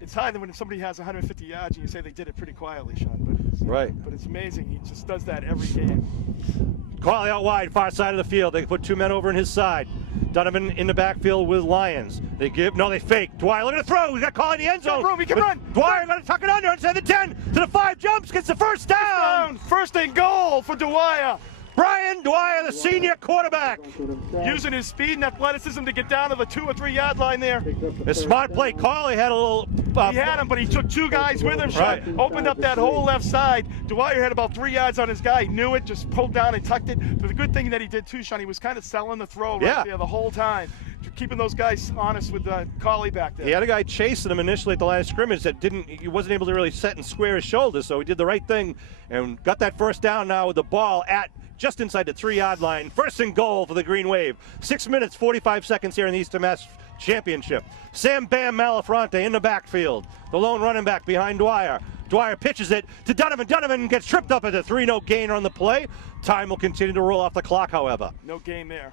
it's hard when somebody has 150 yards and you say they did it pretty quietly, Sean. But Right. But it's amazing. He just does that every game. Cawley out wide, far side of the field. They put 2 men over in his side. Donovan in the backfield with Lyons. They fake. Dwyer, look at the throw. He's got Cawley in the end zone. He can run. Dwyer going to tuck it under inside the 10 to the 5, jumps, gets the first down. First and goal for Dwyer. Brian Dwyer, the senior quarterback. Using his speed and athleticism to get down to the 2 or 3 yard line there. A smart play. Cawley had a little... He had him, but he took 2 guys with him. Right. Opened up that whole left side. Dwyer had about 3 yards on his guy. He knew it, just pulled down and tucked it. But the good thing that he did too, Sean, he was kind of selling the throw right there the whole time. Keeping those guys honest with Cawley back there. He had a guy chasing him initially at the line of scrimmage that he wasn't able to really set and square his shoulders, so he did the right thing and got that first down now with the ball at just inside the 3-yard line. First and goal for the Green Wave. 6 minutes, 45 seconds here in the Eastern Mass Championship. Sam Bam Malafronte in the backfield. The lone running back behind Dwyer. Dwyer pitches it to Donovan. Donovan gets tripped up at the 3, no gain on the play. Time will continue to roll off the clock, however. No gain there.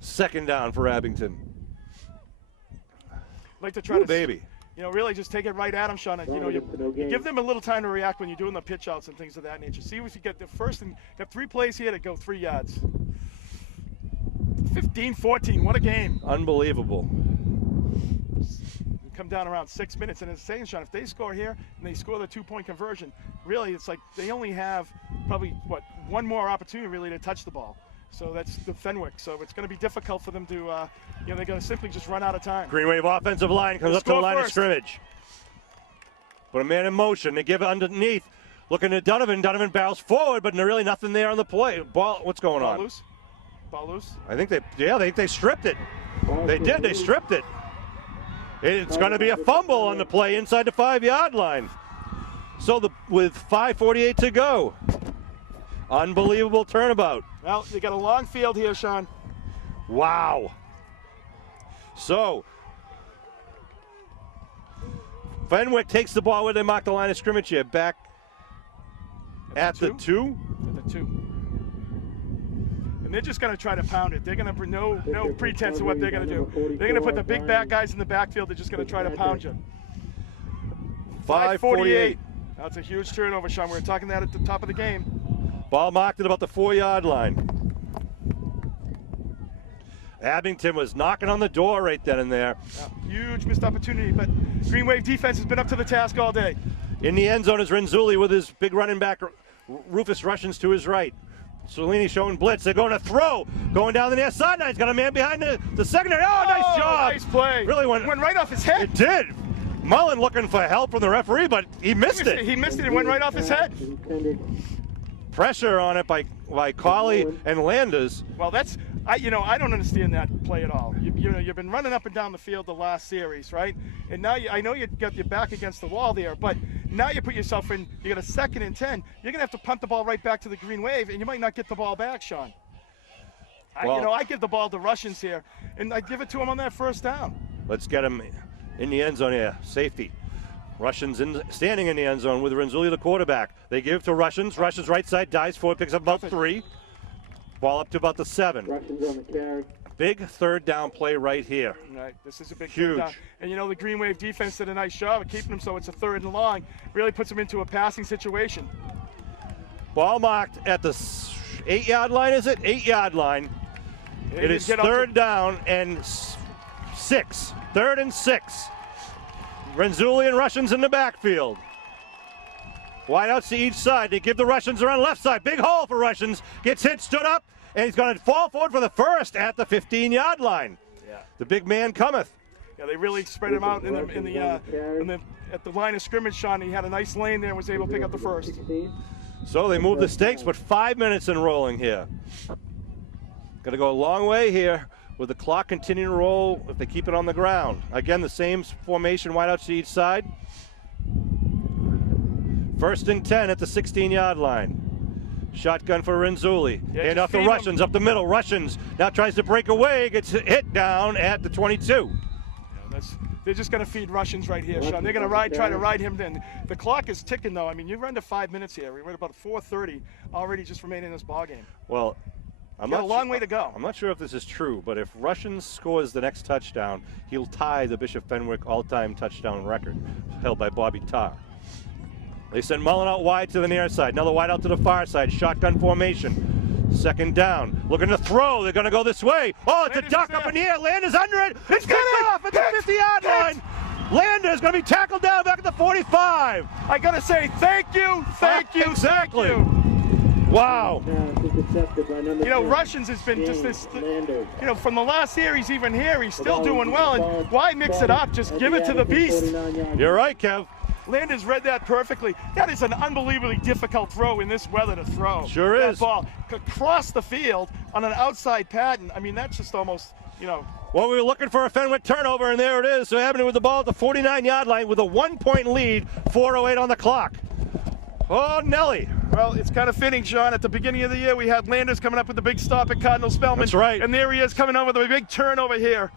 Second down for Abington. Like to try to baby. Really just take it right at him, Sean. You give them a little time to react when you're doing the pitch outs and things of that nature. See if you get the first and got 3 plays here to go 3 yards. 15-14, what a game. Unbelievable. Come down around 6 minutes, and it's saying, Sean, if they score here and they score the 2-point conversion, really it's like they only have probably, 1 more opportunity really to touch the ball. So that's the Fenwick. So it's going to be difficult for them to, they're going to simply just run out of time. Green Wave offensive line comes up to the line of scrimmage. Put a man in motion. They give it underneath. Looking at Donovan. Donovan barrels forward, but really nothing there on the play. Ball. What's going on? Loose. Ball loose. I think they stripped it. They did. They stripped it. It's going to be a fumble on the play inside the 5-yard line. So with 5:48 to go. Unbelievable turnabout. Well, they got a long field here, Sean. Wow. So, Fenwick takes the ball where they mark the line of scrimmage here. Back at the 2. At the 2. And they're just going to try to pound it. They're going to bring no pretense of what they're going to do. They're going to put the big back guys in the backfield. They're just going to try to pound you. 5:48. That's a huge turnover, Sean. We were talking that at the top of the game. Ball marked at about the 4-yard line. Abington was knocking on the door right then and there. Huge missed opportunity, but Green Wave defense has been up to the task all day. In the end zone is Renzulli with his big running back, Rufus Russians to his right. Cellini showing blitz. They're going to throw. Going down the near sideline. He's got a man behind the secondary. Oh, nice job. Nice play. Really went right off his head. It did. Mullen looking for help from the referee, but he missed it. He missed it. It went right off his head. pressure on it by Colley and Landers. Well, I don't understand that play at all. You've been running up and down the field the last series, right? And now I know you got your back against the wall there, but now you put yourself in. You got a 2nd and 10. You're gonna have to punt the ball right back to the Green Wave, and you might not get the ball back, Sean. I give the ball to Russians here, and I give it to him on that 1st down. Let's get him in the end zone here. Safety. Russians standing in the end zone with Renzulli, the quarterback. They give to Russians. Russians right side dives forward, picks up about 3. Ball up to about the 7. Russians on the carry. Big 3rd down play right here. Right, this is a big Huge. 3rd down. And the Green Wave defense did a nice job of keeping them so it's a 3rd and long. Really puts them into a passing situation. Ball marked at the 8-yard line, is it? 8-yard line. It is 3rd down and 6. 3rd and 6. Renzulli and Russians in the backfield. Wideouts to each side. They give the Russians around left side. Big hole for Russians. Gets hit, stood up, and he's going to fall forward for the 1st at the 15-yard line. Yeah. The big man cometh. Yeah, they really spread him out at the line of scrimmage, Sean. He had a nice lane there and was able to pick up the 1st. So they move the stakes, but 5 minutes in rolling here. Going to go a long way here with the clock continuing to roll if they keep it on the ground. Again, the same formation, wideouts to each side. 1st and 10 at the 16-yard line. Shotgun for Renzulli. And off the Russians, up the middle. Russians now tries to break away, gets hit down at the 22. Yeah, they're just going to feed Russians right here, Sean. They're going to try to ride him in. The clock is ticking, though. I mean, you've run to 5 minutes here. We're at about 4:30 already just remaining in this ballgame. Well, got a long way to go. I'm not sure if this is true, but if Russians scores the next touchdown, he'll tie the Bishop Fenwick all-time touchdown record held by Bobby Tarr. They send Mullen out wide to the near side. Another wide out to the far side. Shotgun formation. 2nd down. Looking to throw. They're going to go this way. Oh, it's a duck up in the air. Landers under it. It's kicked off at the 50-yard line. Landers going to be tackled down back at the 45. I got to say thank you. Exactly. Thank you. Wow. Russians has been just this, from the last series even here, he's still doing well. And why mix it up? Just give it to the beast. You're right, Kev. Landers read that perfectly. That is an unbelievably difficult throw in this weather to throw. Sure that is. Ball across the field on an outside pattern. I mean, that's just almost, Well, we were looking for a Fenwick turnover, and there it is. So happening with the ball at the 49-yard line with a 1-point lead, 4:08 on the clock. Oh, Nelly. Well, it's kind of fitting, Sean. At the beginning of the year, we had Landers coming up with the big stop at Cardinal Spellman. That's right. And there he is coming over with a big turnover here.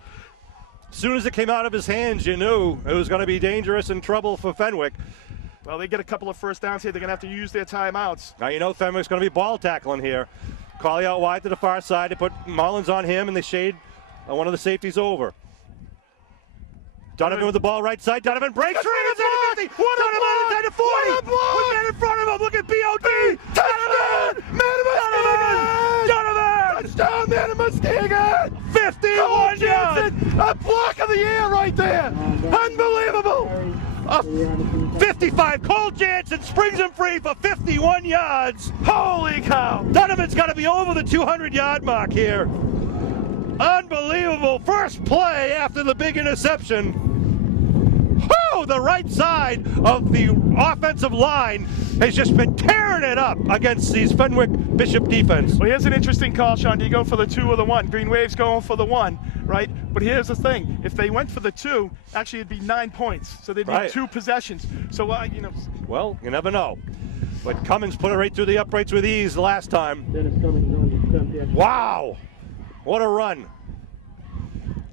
As soon as it came out of his hands, you knew it was going to be dangerous and trouble for Fenwick. Well, they get a couple of 1st downs here. They're going to have to use their timeouts. Now you know Fenwick's going to be ball tackling here. Colley out wide to the far side. They put Mullins on him, and they shade one of the safeties over. Donovan with the ball right side. Donovan breaks through inside the 50. Donovan inside the 40. With man in front of him. Look at B.O.D. Donovan! Donovan! Touchdown, man of Muskegon! 51 yards! A block of the year right there! Unbelievable! 55. Cole Jansen springs him free for 51 yards. Holy cow! Donovan's got to be over the 200-yard mark here. Unbelievable. First play after the big interception. Oh, the right side of the offensive line has just been tearing it up against these Fenwick Bishop defense. Well, here's an interesting call, Sean. Do you go for the 2 or the 1? Green Wave's going for the 1, right? But here's the thing. If they went for the 2, actually it'd be 9 points. So they'd be 2 possessions. So, Well, you never know. But Cummins put it right through the uprights with ease last time. Wow. What a run.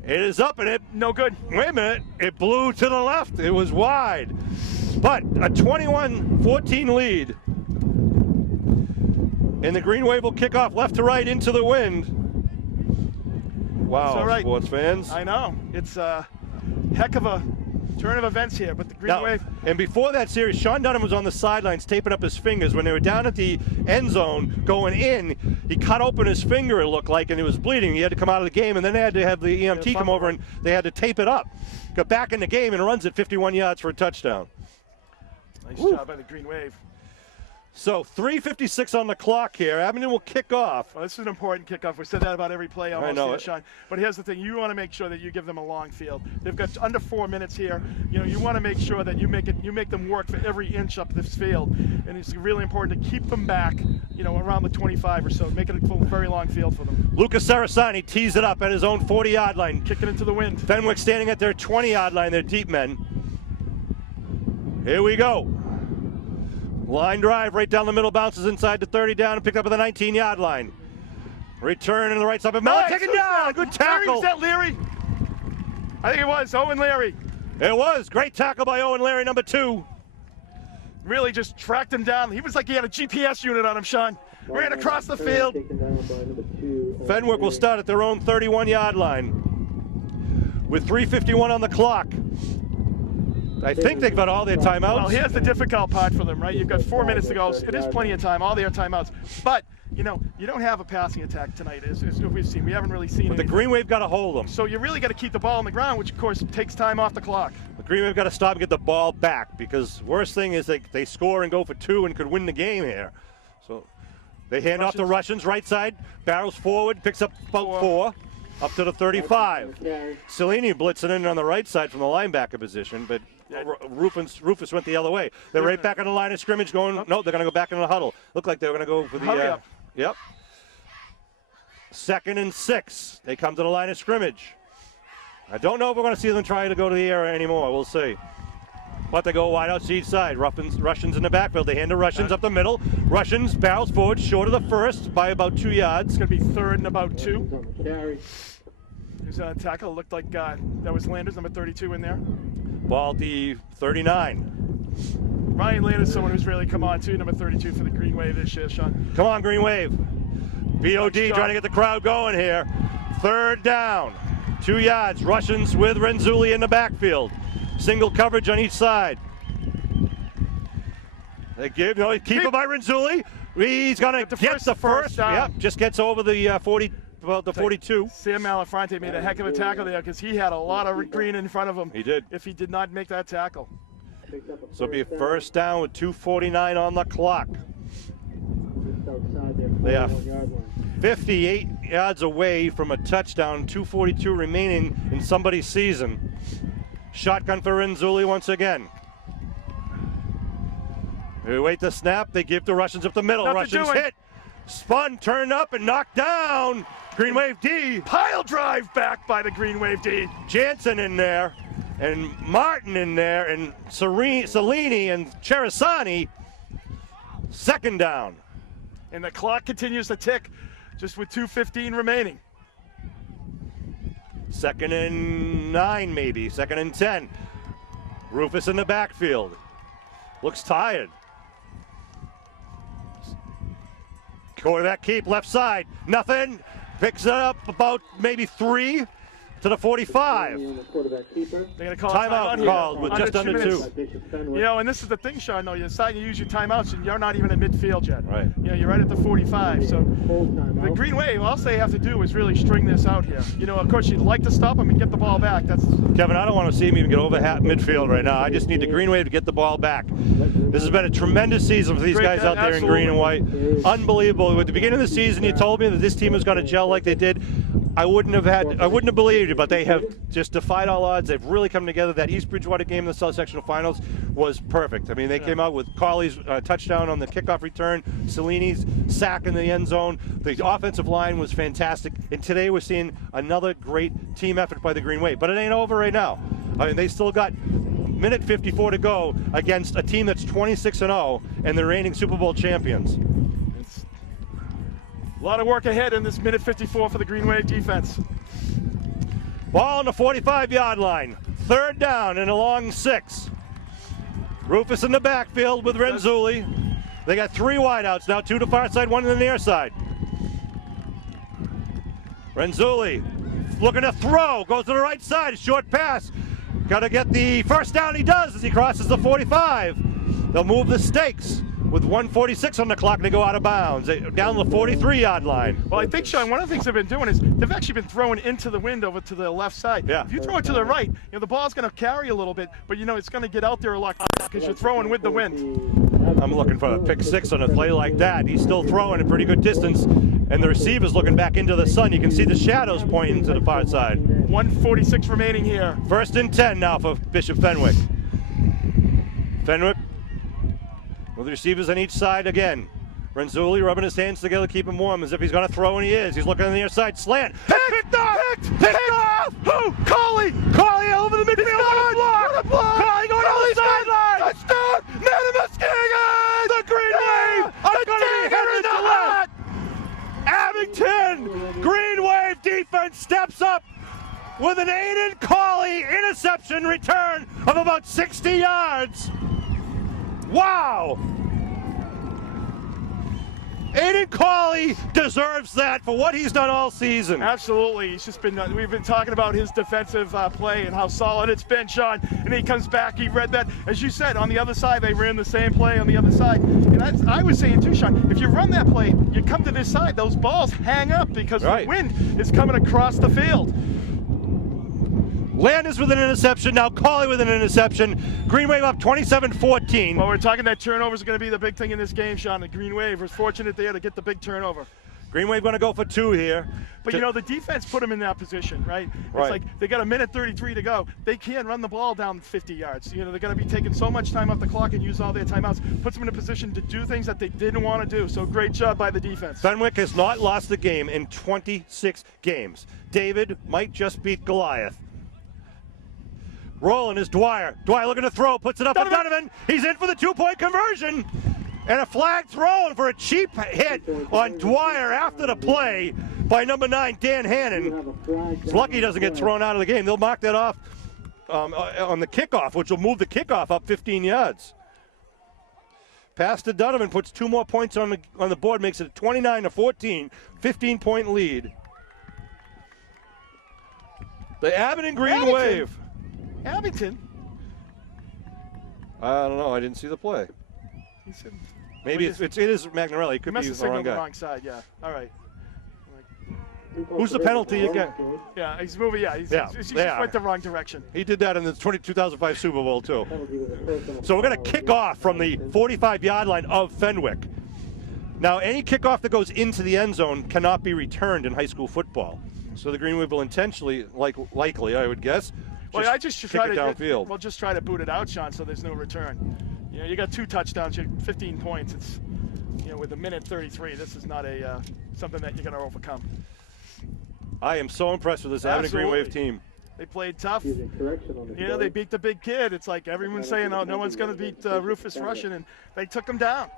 It is up and it, no good. Wait a minute, it blew to the left. It was wide. But a 21-14 lead. And the Green Wave will kick off left to right into the wind. Wow, all right. Sports fans. I know. It's a heck of a turn of events here, but the Green Wave. And before that series, Sean Dunham was on the sidelines taping up his fingers. When they were down at the end zone going in, he cut open his finger, it looked like, and it was bleeding. He had to come out of the game, and then they had to have the EMT come over, and they had to tape it up. Got back in the game and runs it 51 yards for a touchdown. Nice job by the Green Wave. So 3:56 on the clock here. Abington will kick off. Well, this is an important kickoff. We said that about every play almost know here, it. Sean. But here's the thing. You want to make sure that you give them a long field. They've got under 4 minutes here. You know, you want to make sure that you make them work for every inch up this field. And it's really important to keep them back, you know, around the 25 or so. Make it a very long field for them. Lucas Sarasani tees it up at his own 40-yard line. Kick it into the wind. Fenwick standing at their 20-yard line, their deep men. Here we go. Line drive right down the middle, bounces inside the 30 down and picked up at the 19-yard line. Return in the right side of Mellon, taken down. Good tackle. Was that Leary? I think it was Owen Leary. It was. Great tackle by Owen Leary, number 2. Really just tracked him down. He was like he had a GPS unit on him, Sean. Ran across the field. Fenwick will start at their own 31-yard line with 3:51 on the clock. I think they've got all their timeouts. Well, here's the difficult part for them, right? You've got 4 minutes to go. It is plenty of time, all their timeouts. But, you know, you don't have a passing attack tonight, as we've seen. We haven't really seen But the anything. Green Wave got to hold them. So you really got to keep the ball on the ground, which, of course, takes time off the clock. The Green Wave got to stop and get the ball back, because worst thing is they score and go for 2 and could win the game here. So they hand off to Russians, right side, barrels forward, picks up about 4, up to the 35. Cellini blitzing in on the right side from the linebacker position, but Rufus went the other way. They're right back on the line of scrimmage going, no, they're going to go back in the huddle. Look like they're going to go for the, Hurry up. Yep. 2nd and 6. They come to the line of scrimmage. I don't know if we're going to see them try to go to the air anymore. We'll see. But they go wide out to each side. Russians in the backfield. They hand to Russians up the middle. Russians barrels forward, short of the first by about 2 yards. It's going to be 3rd and about 2. There's a tackle. Looked like that was Landers, number 32 in there. Ball at the 39. Ryan Landers, someone who's really come on too, number 32 for the Green Wave this year, Sean. Come on, Green Wave. BOD trying to get the crowd going here. 3rd down. 2 yards. Russians with Renzulli in the backfield. Single coverage on each side. They keep it by Renzulli. He's going to get the first. Yep, just gets over the 40. About the 42. Sam Malafronte made a heck of a tackle there because he had a lot of green in front of him. He did. If he did not make that tackle. So it'll be a 1st down with 2:49 on the clock. They are 58 yards away from a touchdown, 2:42 remaining in somebody's season. Shotgun for Renzulli once again. They wait the snap. They give the Russians up the middle. Russians hit. Spun, turned up, and knocked down. Green Wave D. Pile drive back by the Green Wave D. Jansen in there, and Martin in there, and Cellini and Cherisani. 2nd down. And the clock continues to tick, just with 2:15 remaining. 2nd and 9, maybe. 2nd and 10. Rufus in the backfield. Looks tired. Quarterback keep, left side. Nothing. Picks it up about maybe 3 to the 45. They're going to call timeout called with just under 2. You know, and this is the thing, Sean, though. You're deciding to use your timeouts, and you're not even at midfield yet. Right. You know, you're right at the 45. So the Green Wave, all they have to do is really string this out here. You know, of course, you'd like to stop them and get the ball back. That's Kevin, I don't want to see him even get over midfield right now. I just need the Green Wave to get the ball back. This has been a tremendous season for these guys out there in green and white. Unbelievable. At the beginning of the season, you told me that this team was going to gel like they did. I wouldn't have believed it, but they have just defied all odds. They've really come together. That East Bridgewater game in the South Sectional Finals was perfect. I mean, they came out with Colley's touchdown on the kickoff return, Cellini's sack in the end zone. The offensive line was fantastic. And today we're seeing another great team effort by the Green Wave. But it ain't over right now. I mean, they still got minute 54 to go against a team that's 26-0 and the reigning Super Bowl champions. a lot of work ahead in this minute 54 for the Green Wave defense. Ball on the 45-yard line. 3rd down and a long 6. Rufus in the backfield with Renzulli. They got 3 wideouts now, 2 to the far side, 1 to the near side. Renzulli looking to throw, goes to the right side, short pass. Got to get the first down, he does as he crosses the 45. They'll move the stakes with 1:46 on the clock and they go out of bounds, down the 43-yard line. Well, I think, Sean, one of the things they've been doing is they've actually been throwing into the wind over to the left side. Yeah. If you throw it to the right, the ball's going to carry a little bit, but, it's going to get out there a lot because you're throwing with the wind. I'm looking for a pick six on a play like that. He's still throwing a pretty good distance, and the receiver's looking back into the sun. You can see the shadows pointing to the far side. 1:46 remaining here. 1st and 10 now for Bishop Fenwick. Fenwick with the receivers on each side again. Renzulli rubbing his hands together, keep him warm as if he's going to throw, and he is. He's looking on the near side. Slant. Picked off! Who? Coley! Coley over the midfield. What a block! Coley going to the sideline! Touchdown! Madamaskingan! The Green Wave are going to be headed to left. Abington! Green Wave defense steps up with an Aiden Coley interception return of about 60 yards. Wow! Aiden Coley deserves that for what he's done all season. Absolutely. He's just been, we've been talking about his defensive play and how solid it's been, Sean. And he comes back, he read that. As you said, on the other side, they ran the same play on the other side. And I was saying too, Sean, if you run that play, you come to this side, those balls hang up because the wind is coming across the field. Landis with an interception, now Coley with an interception. Green Wave up 27-14. Well, we're talking that turnover is going to be the big thing in this game, Sean. The Green Wave was fortunate there to get the big turnover. Green Wave going to go for 2 here. But you know, the defense put them in that position, right? It's like they got 1:33 to go. They can't run the ball down 50 yards. You know, they're going to be taking so much time off the clock and use all their timeouts. Puts them in a position to do things that they didn't want to do. So great job by the defense. Fenwick has not lost the game in 26 games. David might just beat Goliath. Rolling is Dwyer. Dwyer looking to throw, puts it up for Donovan. He's in for the 2-point conversion. And a flag thrown for a cheap hit on Dwyer after the play by number 9, Dan Hannon. It's lucky he doesn't get thrown out of the game. They'll mark that off on the kickoff, which will move the kickoff up 15 yards. Pass to Donovan, puts 2 more points on the board, makes it a 29-14, 15-point lead. The Abington Green Wave. Abington? I don't know. I didn't see the play. He said, maybe it is Magnarelli. It could be the wrong guy. The wrong side, yeah. All right. Who's the penalty again? Yeah, he's moving. Yeah, he just went the wrong direction. He did that in the 2005 Super Bowl, too. So we're going to kick off from the 45-yard line of Fenwick. Now, any kickoff that goes into the end zone cannot be returned in high school football. So the Green Wave will intentionally, likely, I would guess, I just try to downfield. Well, just try to boot it out, Sean, so there's no return. You know, you got 2 touchdowns, you have 15 points. It's, you know, with 1:33, this is not a something that you're going to overcome. I am so impressed with this Abington Green Wave team. They played tough. You know, they beat the big kid. It's like everyone's saying, oh, no one's going to beat Rufus Russian, and they took him down.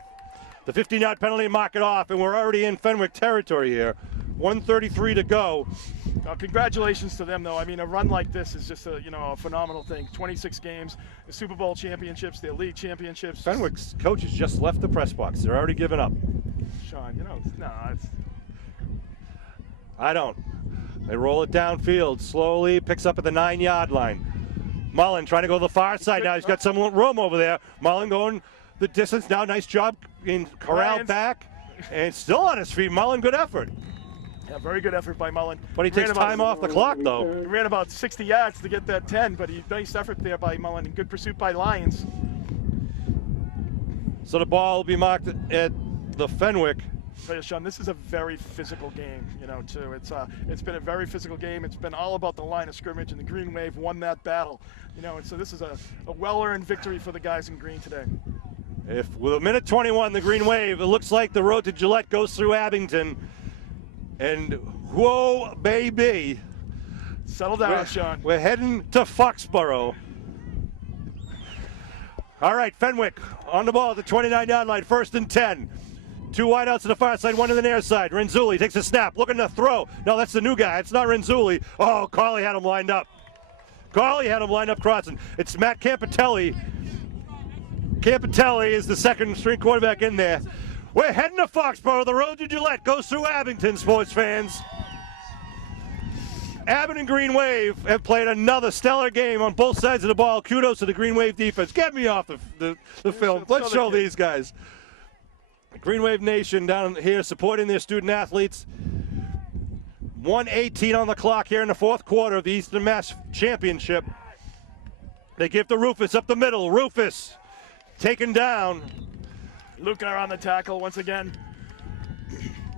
The 15-yard penalty, mark it off, and we're already in Fenwick territory here. 1:33 to go. Well, congratulations to them, though. I mean, a run like this is just a phenomenal thing. 26 games, the Super Bowl championships, their league championships. Fenwick's coaches just left the press box. They're already giving up. Sean, I don't. They roll it downfield slowly, picks up at the 9-yard line. Mullen trying to go to the far side now. He's got some room over there. Mullen going the distance now. Nice job in corral back. And still on his feet. Mullen, good effort. Yeah, very good effort by Mullen. But he takes time off the clock, though. He ran about 60 yards to get that 10, but nice effort there by Mullen. And good pursuit by Lions. So the ball will be marked at the Fenwick. But Sean, this is a very physical game, too. It's been a very physical game. It's been all about the line of scrimmage, and the Green Wave won that battle. And so this is a well-earned victory for the guys in green today. If with 1:21, the Green Wave, it looks like the road to Gillette goes through Abington. And whoa, baby. Settle down, Sean. We're heading to Foxborough. All right, Fenwick on the ball at the 29-yard line, 1st and 10. 2 wideouts to the far side, 1 to the near side. Renzulli takes a snap, looking to throw. No, that's the new guy. It's not Renzulli. Oh, Carley had him lined up. Carley had him lined up crossing. It's Matt Campitelli. Campitelli is the second-string quarterback in there. We're heading to Foxborough. The road to Gillette goes through Abington, sports fans. Abington Green Wave have played another stellar game on both sides of the ball. Kudos to the Green Wave defense. Get me off the film. Let's show these guys. Green Wave Nation down here supporting their student athletes. 1:18 on the clock here in the 4th quarter of the Eastern Mass Championship. They give to Rufus up the middle. Rufus taken down. Luca on the tackle once again.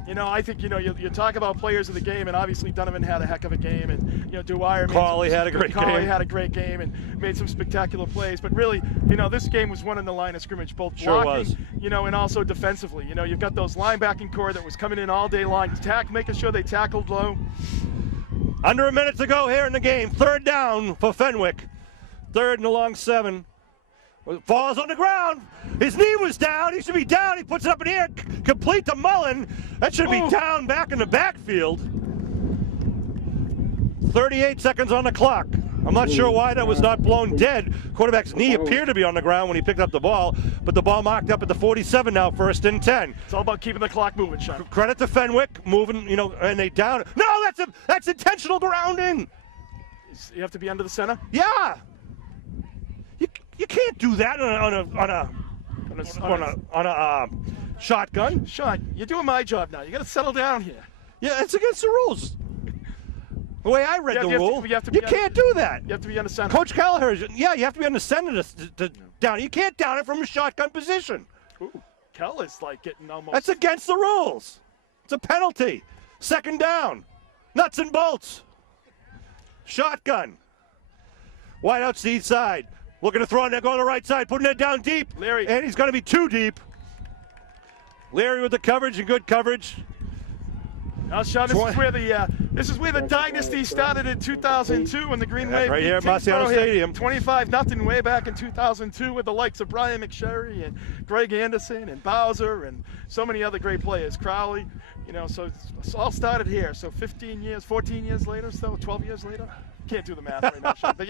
You know, I think, you talk about players of the game, and obviously Donovan had a heck of a game, and, Dwyer had a great game. Cawley had a great game and made some spectacular plays. But really, this game was won in the line of scrimmage, both blocking, and also defensively. You've got those linebacking core that was coming in all day long, making sure they tackled low. Under a minute to go here in the game. 3rd down for Fenwick. 3rd and a long 7. Falls on the ground. His knee was down. He should be down. He puts it up in the air. Complete to Mullen. That should be down back in the backfield. 38 seconds on the clock. I'm not sure why that was not blown dead. Quarterback's knee appeared to be on the ground when he picked up the ball, but the ball marked up at the 47 now, 1st and 10. It's all about keeping the clock moving, Sean. Credit to Fenwick, moving, and they down. No, that's intentional grounding. You have to be under the center? Yeah. You can't do that on a shotgun. Sean, you're doing my job now. You got to settle down here. Yeah, it's against the rules. The way I read the rule, you can't do that. You have to be on the center. Coach Kelleher, you have to be on the center to down. You can't down it from a shotgun position. Ooh, Keller's like getting almost. That's against the rules. It's a penalty. 2nd down. Nuts and bolts. Shotgun. Wide out seed side. Looking to throw it, going to the right side, putting it down deep. Larry. And he's going to be too deep. Larry with the coverage and good coverage. Now, Sean, this is where the dynasty started in 2002 when the Green Wave right beat here at Marciano Stadium. 25-0 way back in 2002 with the likes of Brian McSherry and Greg Anderson and Bowser and so many other great players. Crowley, so it's all started here. So 14 years later, 12 years later. Can't do the math right now, Sean, but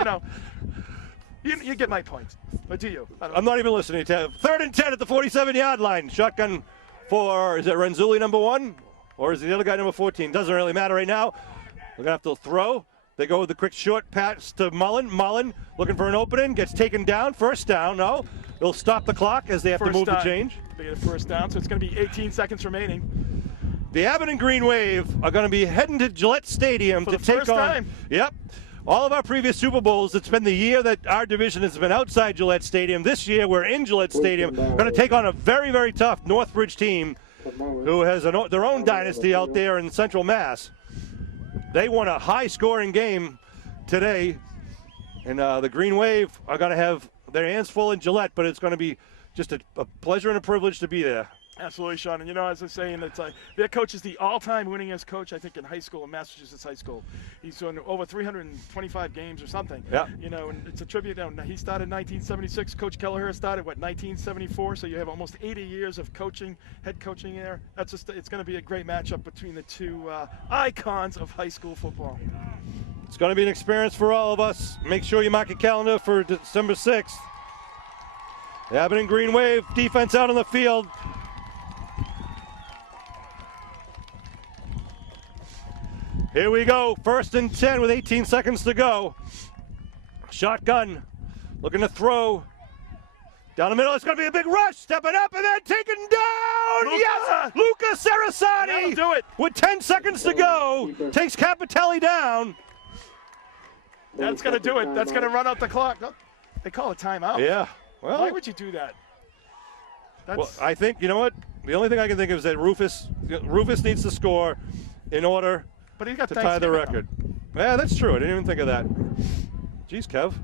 you get my point. But do you? I'm not even listening to 3rd and 10 at the 47-yard line. Shotgun for, is it Renzulli number 1? Or is it the other guy number 14? Doesn't really matter right now. They're going to have to throw. They go with the quick short pass to Mullen. Mullen looking for an opening. Gets taken down. 1st down. No. They'll stop the clock as they have to move the change. They get a 1st down, so it's going to be 18 seconds remaining. The Abbott and Green Wave are going to be heading to Gillette Stadium to take on. Time. Yep. All of our previous Super Bowls, it's been the year that our division has been outside Gillette Stadium. This year, we're in Gillette Stadium. Going to take on a very, very tough Northbridge team who has their own dynasty out there in Central Mass. They won a high-scoring game today, and the Green Wave are going to have their hands full in Gillette, but it's going to be just a pleasure and a privilege to be there. Absolutely, Sean. And as I'm saying, it's their coach is the all-time winningest coach, I think, in high school, in Massachusetts high school. He's won over 325 games or something. Yeah. And it's a tribute. He started in 1976. Coach Kelleher started, 1974? So you have almost 80 years of coaching, head coaching there. It's going to be a great matchup between the two icons of high school football. It's going to be an experience for all of us. Make sure you mark your calendar for December 6th. The Abbott and Green Wave defense out on the field. Here we go, 1st and 10 with 18 seconds to go. Shotgun, looking to throw. Down the middle, it's going to be a big rush, stepping up and then taken down. Luca. Yes, Luca Sarasani. That'll do it. With 10 seconds to go, takes Capitelli down. That's going to do it. That's going to run out the clock. They call a timeout. Yeah. Well, why would you do that? Well, I think, you know what? The only thing I can think of is that Rufus needs to score in order but he got to tie the record. Yeah, that's true. I didn't even think of that. Jeez, Kev.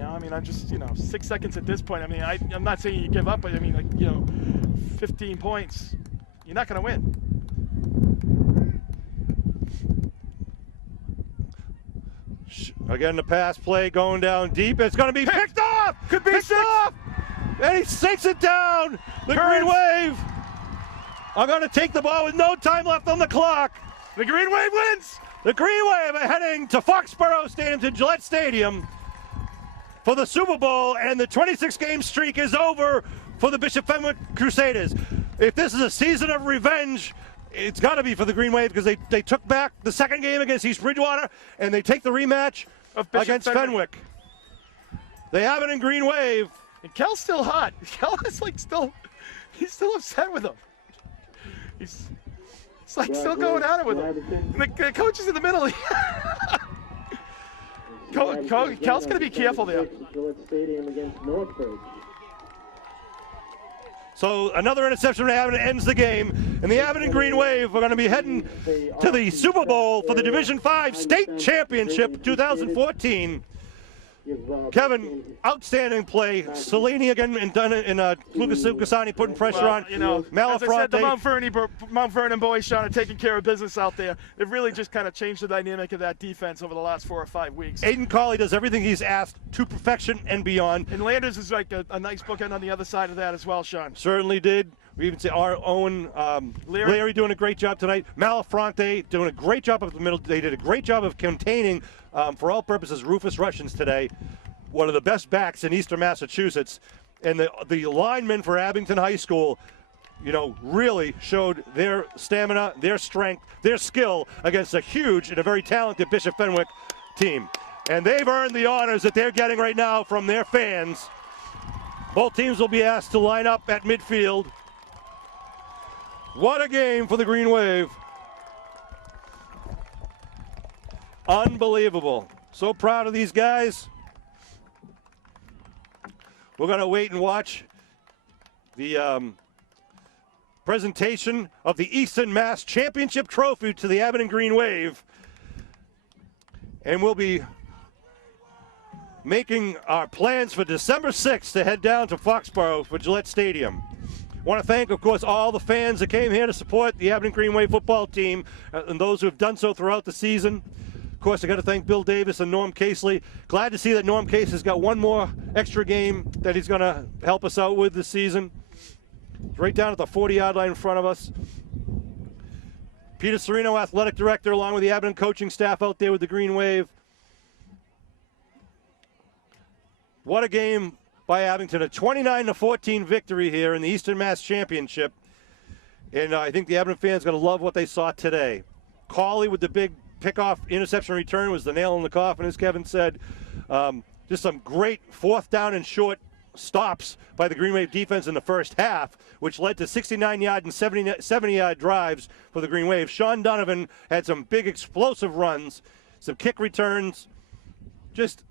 I'm just, 6 seconds at this point. I'm not saying you give up, but 15 points, you're not going to win. Again, the pass play going down deep. It's going to be picked off. Could be picked off. And he sinks it down. The Green Wave are going to take the ball with no time left on the clock. The Green Wave wins. The Green Wave are heading to Foxborough Stadium, to Gillette Stadium for the Super Bowl, and the 26-game streak is over for the Bishop Fenwick Crusaders. If this is a season of revenge, it's got to be for the Green Wave, because they took back the second game against East Bridgewater, and they take the rematch against Fenwick. They have it in Green Wave. And Kel's still hot. Kel is he's still upset with him. He's still going at it with him. The coach is in the middle. Kel's going to be careful there. So another interception from Abington ends the game. And the Abington Green Wave are going to be heading to the Super Bowl for the Division V State Championship 2014. Kevin, outstanding play. Salini again and done it in Lucas Lucasani putting pressure on. You know, Malafronte. as I said, the Mount Vernon boys, Sean, are taking care of business out there. They've really just kind of changed the dynamic of that defense over the last 4 or 5 weeks. Aiden Colley does everything he's asked to perfection and beyond. And Landers is like a nice bookend on the other side of that as well, Sean. Certainly did. We even see our own Larry doing a great job tonight. Malafronte doing a great job up the middle. They did a great job of containing, for all purposes, Rufus Russians today. One of the best backs in Eastern Massachusetts. And the linemen for Abington High School, you know, really showed their stamina, their strength, their skill against a huge and a very talented Bishop Fenwick team. And they've earned the honors that they're getting right now from their fans. Both teams will be asked to line up at midfield. What a game for the Green Wave. Unbelievable. So proud of these guys. We're going to wait and watch the presentation of the Eastern Mass Championship Trophy to the Abington Green Wave. And we'll be making our plans for December 6th to head down to Foxborough for Gillette Stadium. I want to thank, of course, all the fans that came here to support the Abington Green Wave football team and those who have done so throughout the season. Of course, I got to thank Bill Davis and Norm Casely. Glad to see that Norm Casey's got one more extra game that he's going to help us out with this season. Right down at the 40-yard line in front of us. Peter Serino, athletic director, along with the Abington coaching staff out there with the Green Wave. What a game by Abington. A 29-14 victory here in the Eastern Mass Championship. And I think the Abington fans are going to love what they saw today. Colley with the big pickoff interception return was the nail in the coffin, as Kevin said. Just some great fourth down and short stops by the Green Wave defense in the first half, which led to 69-yard and 70-yard drives for the Green Wave. Sean Donovan had some big explosive runs, some kick returns. Just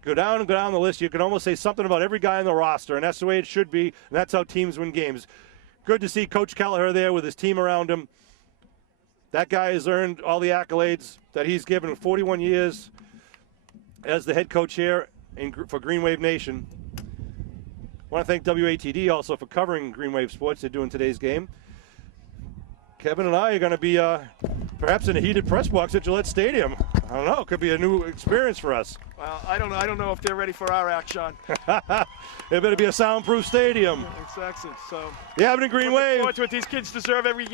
go down the list. You can almost say something about every guy on the roster, and that's the way it should be, and that's how teams win games. Good to see Coach Kelleher there with his team around him. That guy has earned all the accolades that he's given in 41 years as the head coach here for Green Wave Nation. I want to thank WATD also for covering Green Wave Sports. They're doing today's game. Kevin and I are going to be perhaps in a heated press box at Gillette Stadium. I don't know. It could be a new experience for us. Well, I don't know if they're ready for our act, Sean. It better be a soundproof stadium. It's excellent. So the Abington Green Wave. What these kids deserve every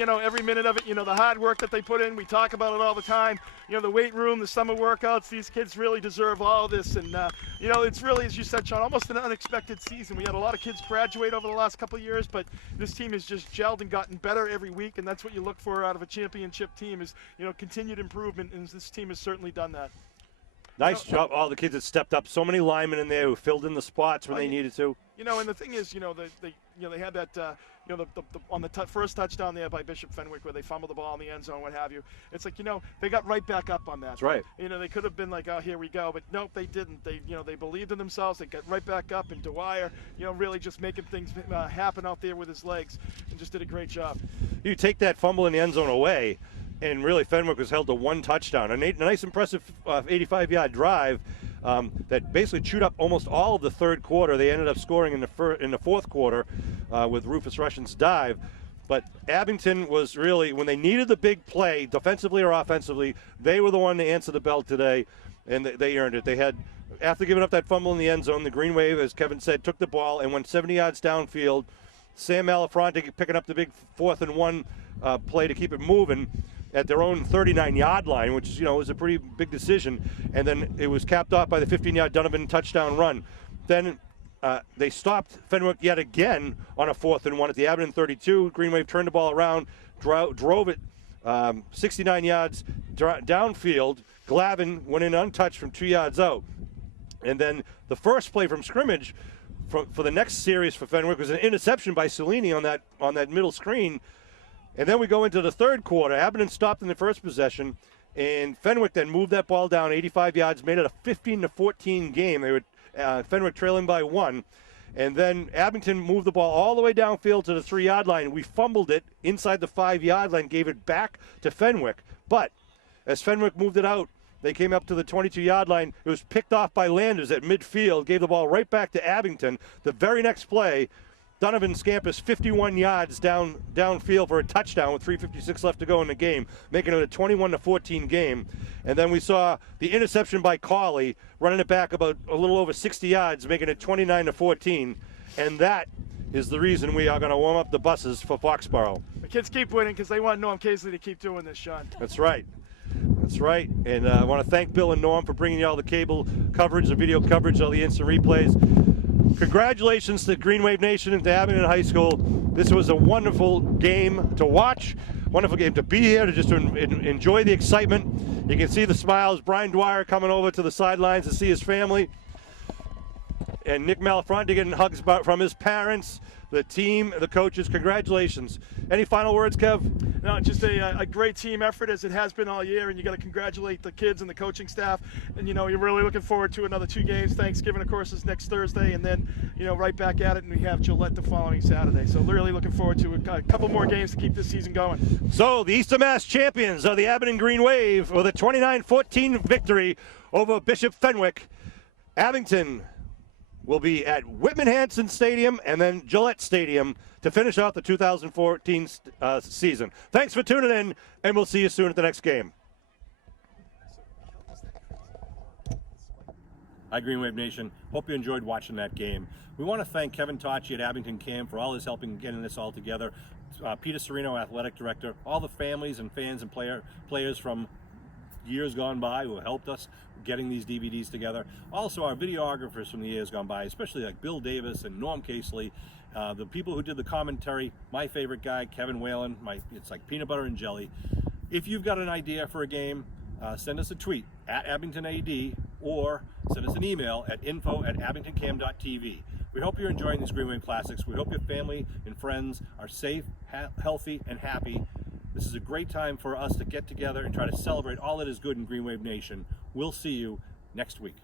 minute of it. You know, the hard work that they put in. We talk about it all the time. You know, the weight room, the summer workouts. These kids really deserve all this. And you know, it's really, as you said, Sean, almost an unexpected season. We had a lot of kids graduate over the last couple of years, but this team has just gelled and gotten better every week. And that's what you look for out of a championship team is, you know, continued improvement. And this team has certainly done that. Nice job, all the kids that stepped up. So many linemen in there who filled in the spots when they needed to. You know, and the thing is, you know, they had that, you know, on the first touchdown there by Bishop Fenwick where they fumbled the ball in the end zone, what have you. It's like, you know, they got right back up on that. That's right. You know, they could have been like, oh, here we go, but nope, they didn't. They, you know, they believed in themselves. They got right back up, and Dwyer, you know, really just making things happen out there with his legs, and just did a great job. You take that fumble in the end zone away, and really Fenwick was held to one touchdown. A nice, impressive 85-yard drive that basically chewed up almost all of the third quarter. They ended up scoring in the fourth quarter with Rufus Russian's dive. But Abington was really, when they needed the big play, defensively or offensively, they were the one to answer the bell today, and they earned it. They had, after giving up that fumble in the end zone, the Green Wave, as Kevin said, took the ball and went 70 yards downfield. Sam Malafronte picking up the big 4th and 1 play to keep it moving at their own 39-yard line, which is, you know, was a pretty big decision. And then it was capped off by the 15-yard Donovan touchdown run. Then they stopped Fenwick yet again on a 4th and 1 at the Abington 32. Green Wave turned the ball around, drove it 69 yards downfield. Glavin went in untouched from 2 yards out. And then the first play from scrimmage for the next series for Fenwick was an interception by Salini on that middle screen. And then we go into the third quarter. Abington stopped in the first possession, and Fenwick then moved that ball down 85 yards, made it a 15-14 game. They were Fenwick trailing by 1. And then Abington moved the ball all the way downfield to the 3-yard line. We fumbled it inside the 5-yard line, gave it back to Fenwick. But as Fenwick moved it out, they came up to the 22-yard line. It was picked off by Landers at midfield, gave the ball right back to Abington. The very next play, Donovan Scampus 51 yards downfield for a touchdown with 3:56 left to go in the game, making it a 21-14 game. And then we saw the interception by Cawley, running it back about a little over 60 yards, making it 29-14. And that is the reason we are going to warm up the buses for Foxborough. The kids keep winning because they want Norm Casely to keep doing this, Sean. That's right. That's right. And I want to thank Bill and Norm for bringing you all the cable coverage, the video coverage, all the instant replays. Congratulations to Green Wave Nation and to Abington High School. This was a wonderful game to watch, wonderful game to be here, to just enjoy the excitement. You can see the smiles. Brian Dwyer coming over to the sidelines to see his family. And Nick Malafronte getting hugs from his parents, the team, the coaches. Congratulations. Any final words, Kev? No, just a great team effort as it has been all year, and you got to congratulate the kids and the coaching staff. And you're really looking forward to another 2 games. Thanksgiving, of course, is next Thursday, and then right back at it, and we have Gillette the following Saturday. So really looking forward to a couple more games to keep this season going. So the Eastern Mass champions are the Abington Green Wave with a 29-14 victory over Bishop Fenwick. Abington will be at Whitman Hanson Stadium and then Gillette Stadium to finish out the 2014 season. Thanks for tuning in, and we'll see you soon at the next game. Hi, Green Wave Nation. Hope you enjoyed watching that game. We want to thank Kevin Tocci at Abington Cam for all his help in getting this all together. Peter Serino, athletic director, all the families and fans and players from years gone by who helped us getting these DVDs together. Also our videographers from the years gone by, especially like Bill Davis and Norm Casely, the people who did the commentary, my favorite guy, Kevin Whalen, it's like peanut butter and jelly. If you've got an idea for a game, send us a tweet at AbingtonAD or send us an email at info@abingtoncam.tv. We hope you're enjoying these Green Wave Classics. We hope your family and friends are safe, healthy, and happy. This is a great time for us to get together and try to celebrate all that is good in Green Wave Nation. We'll see you next week.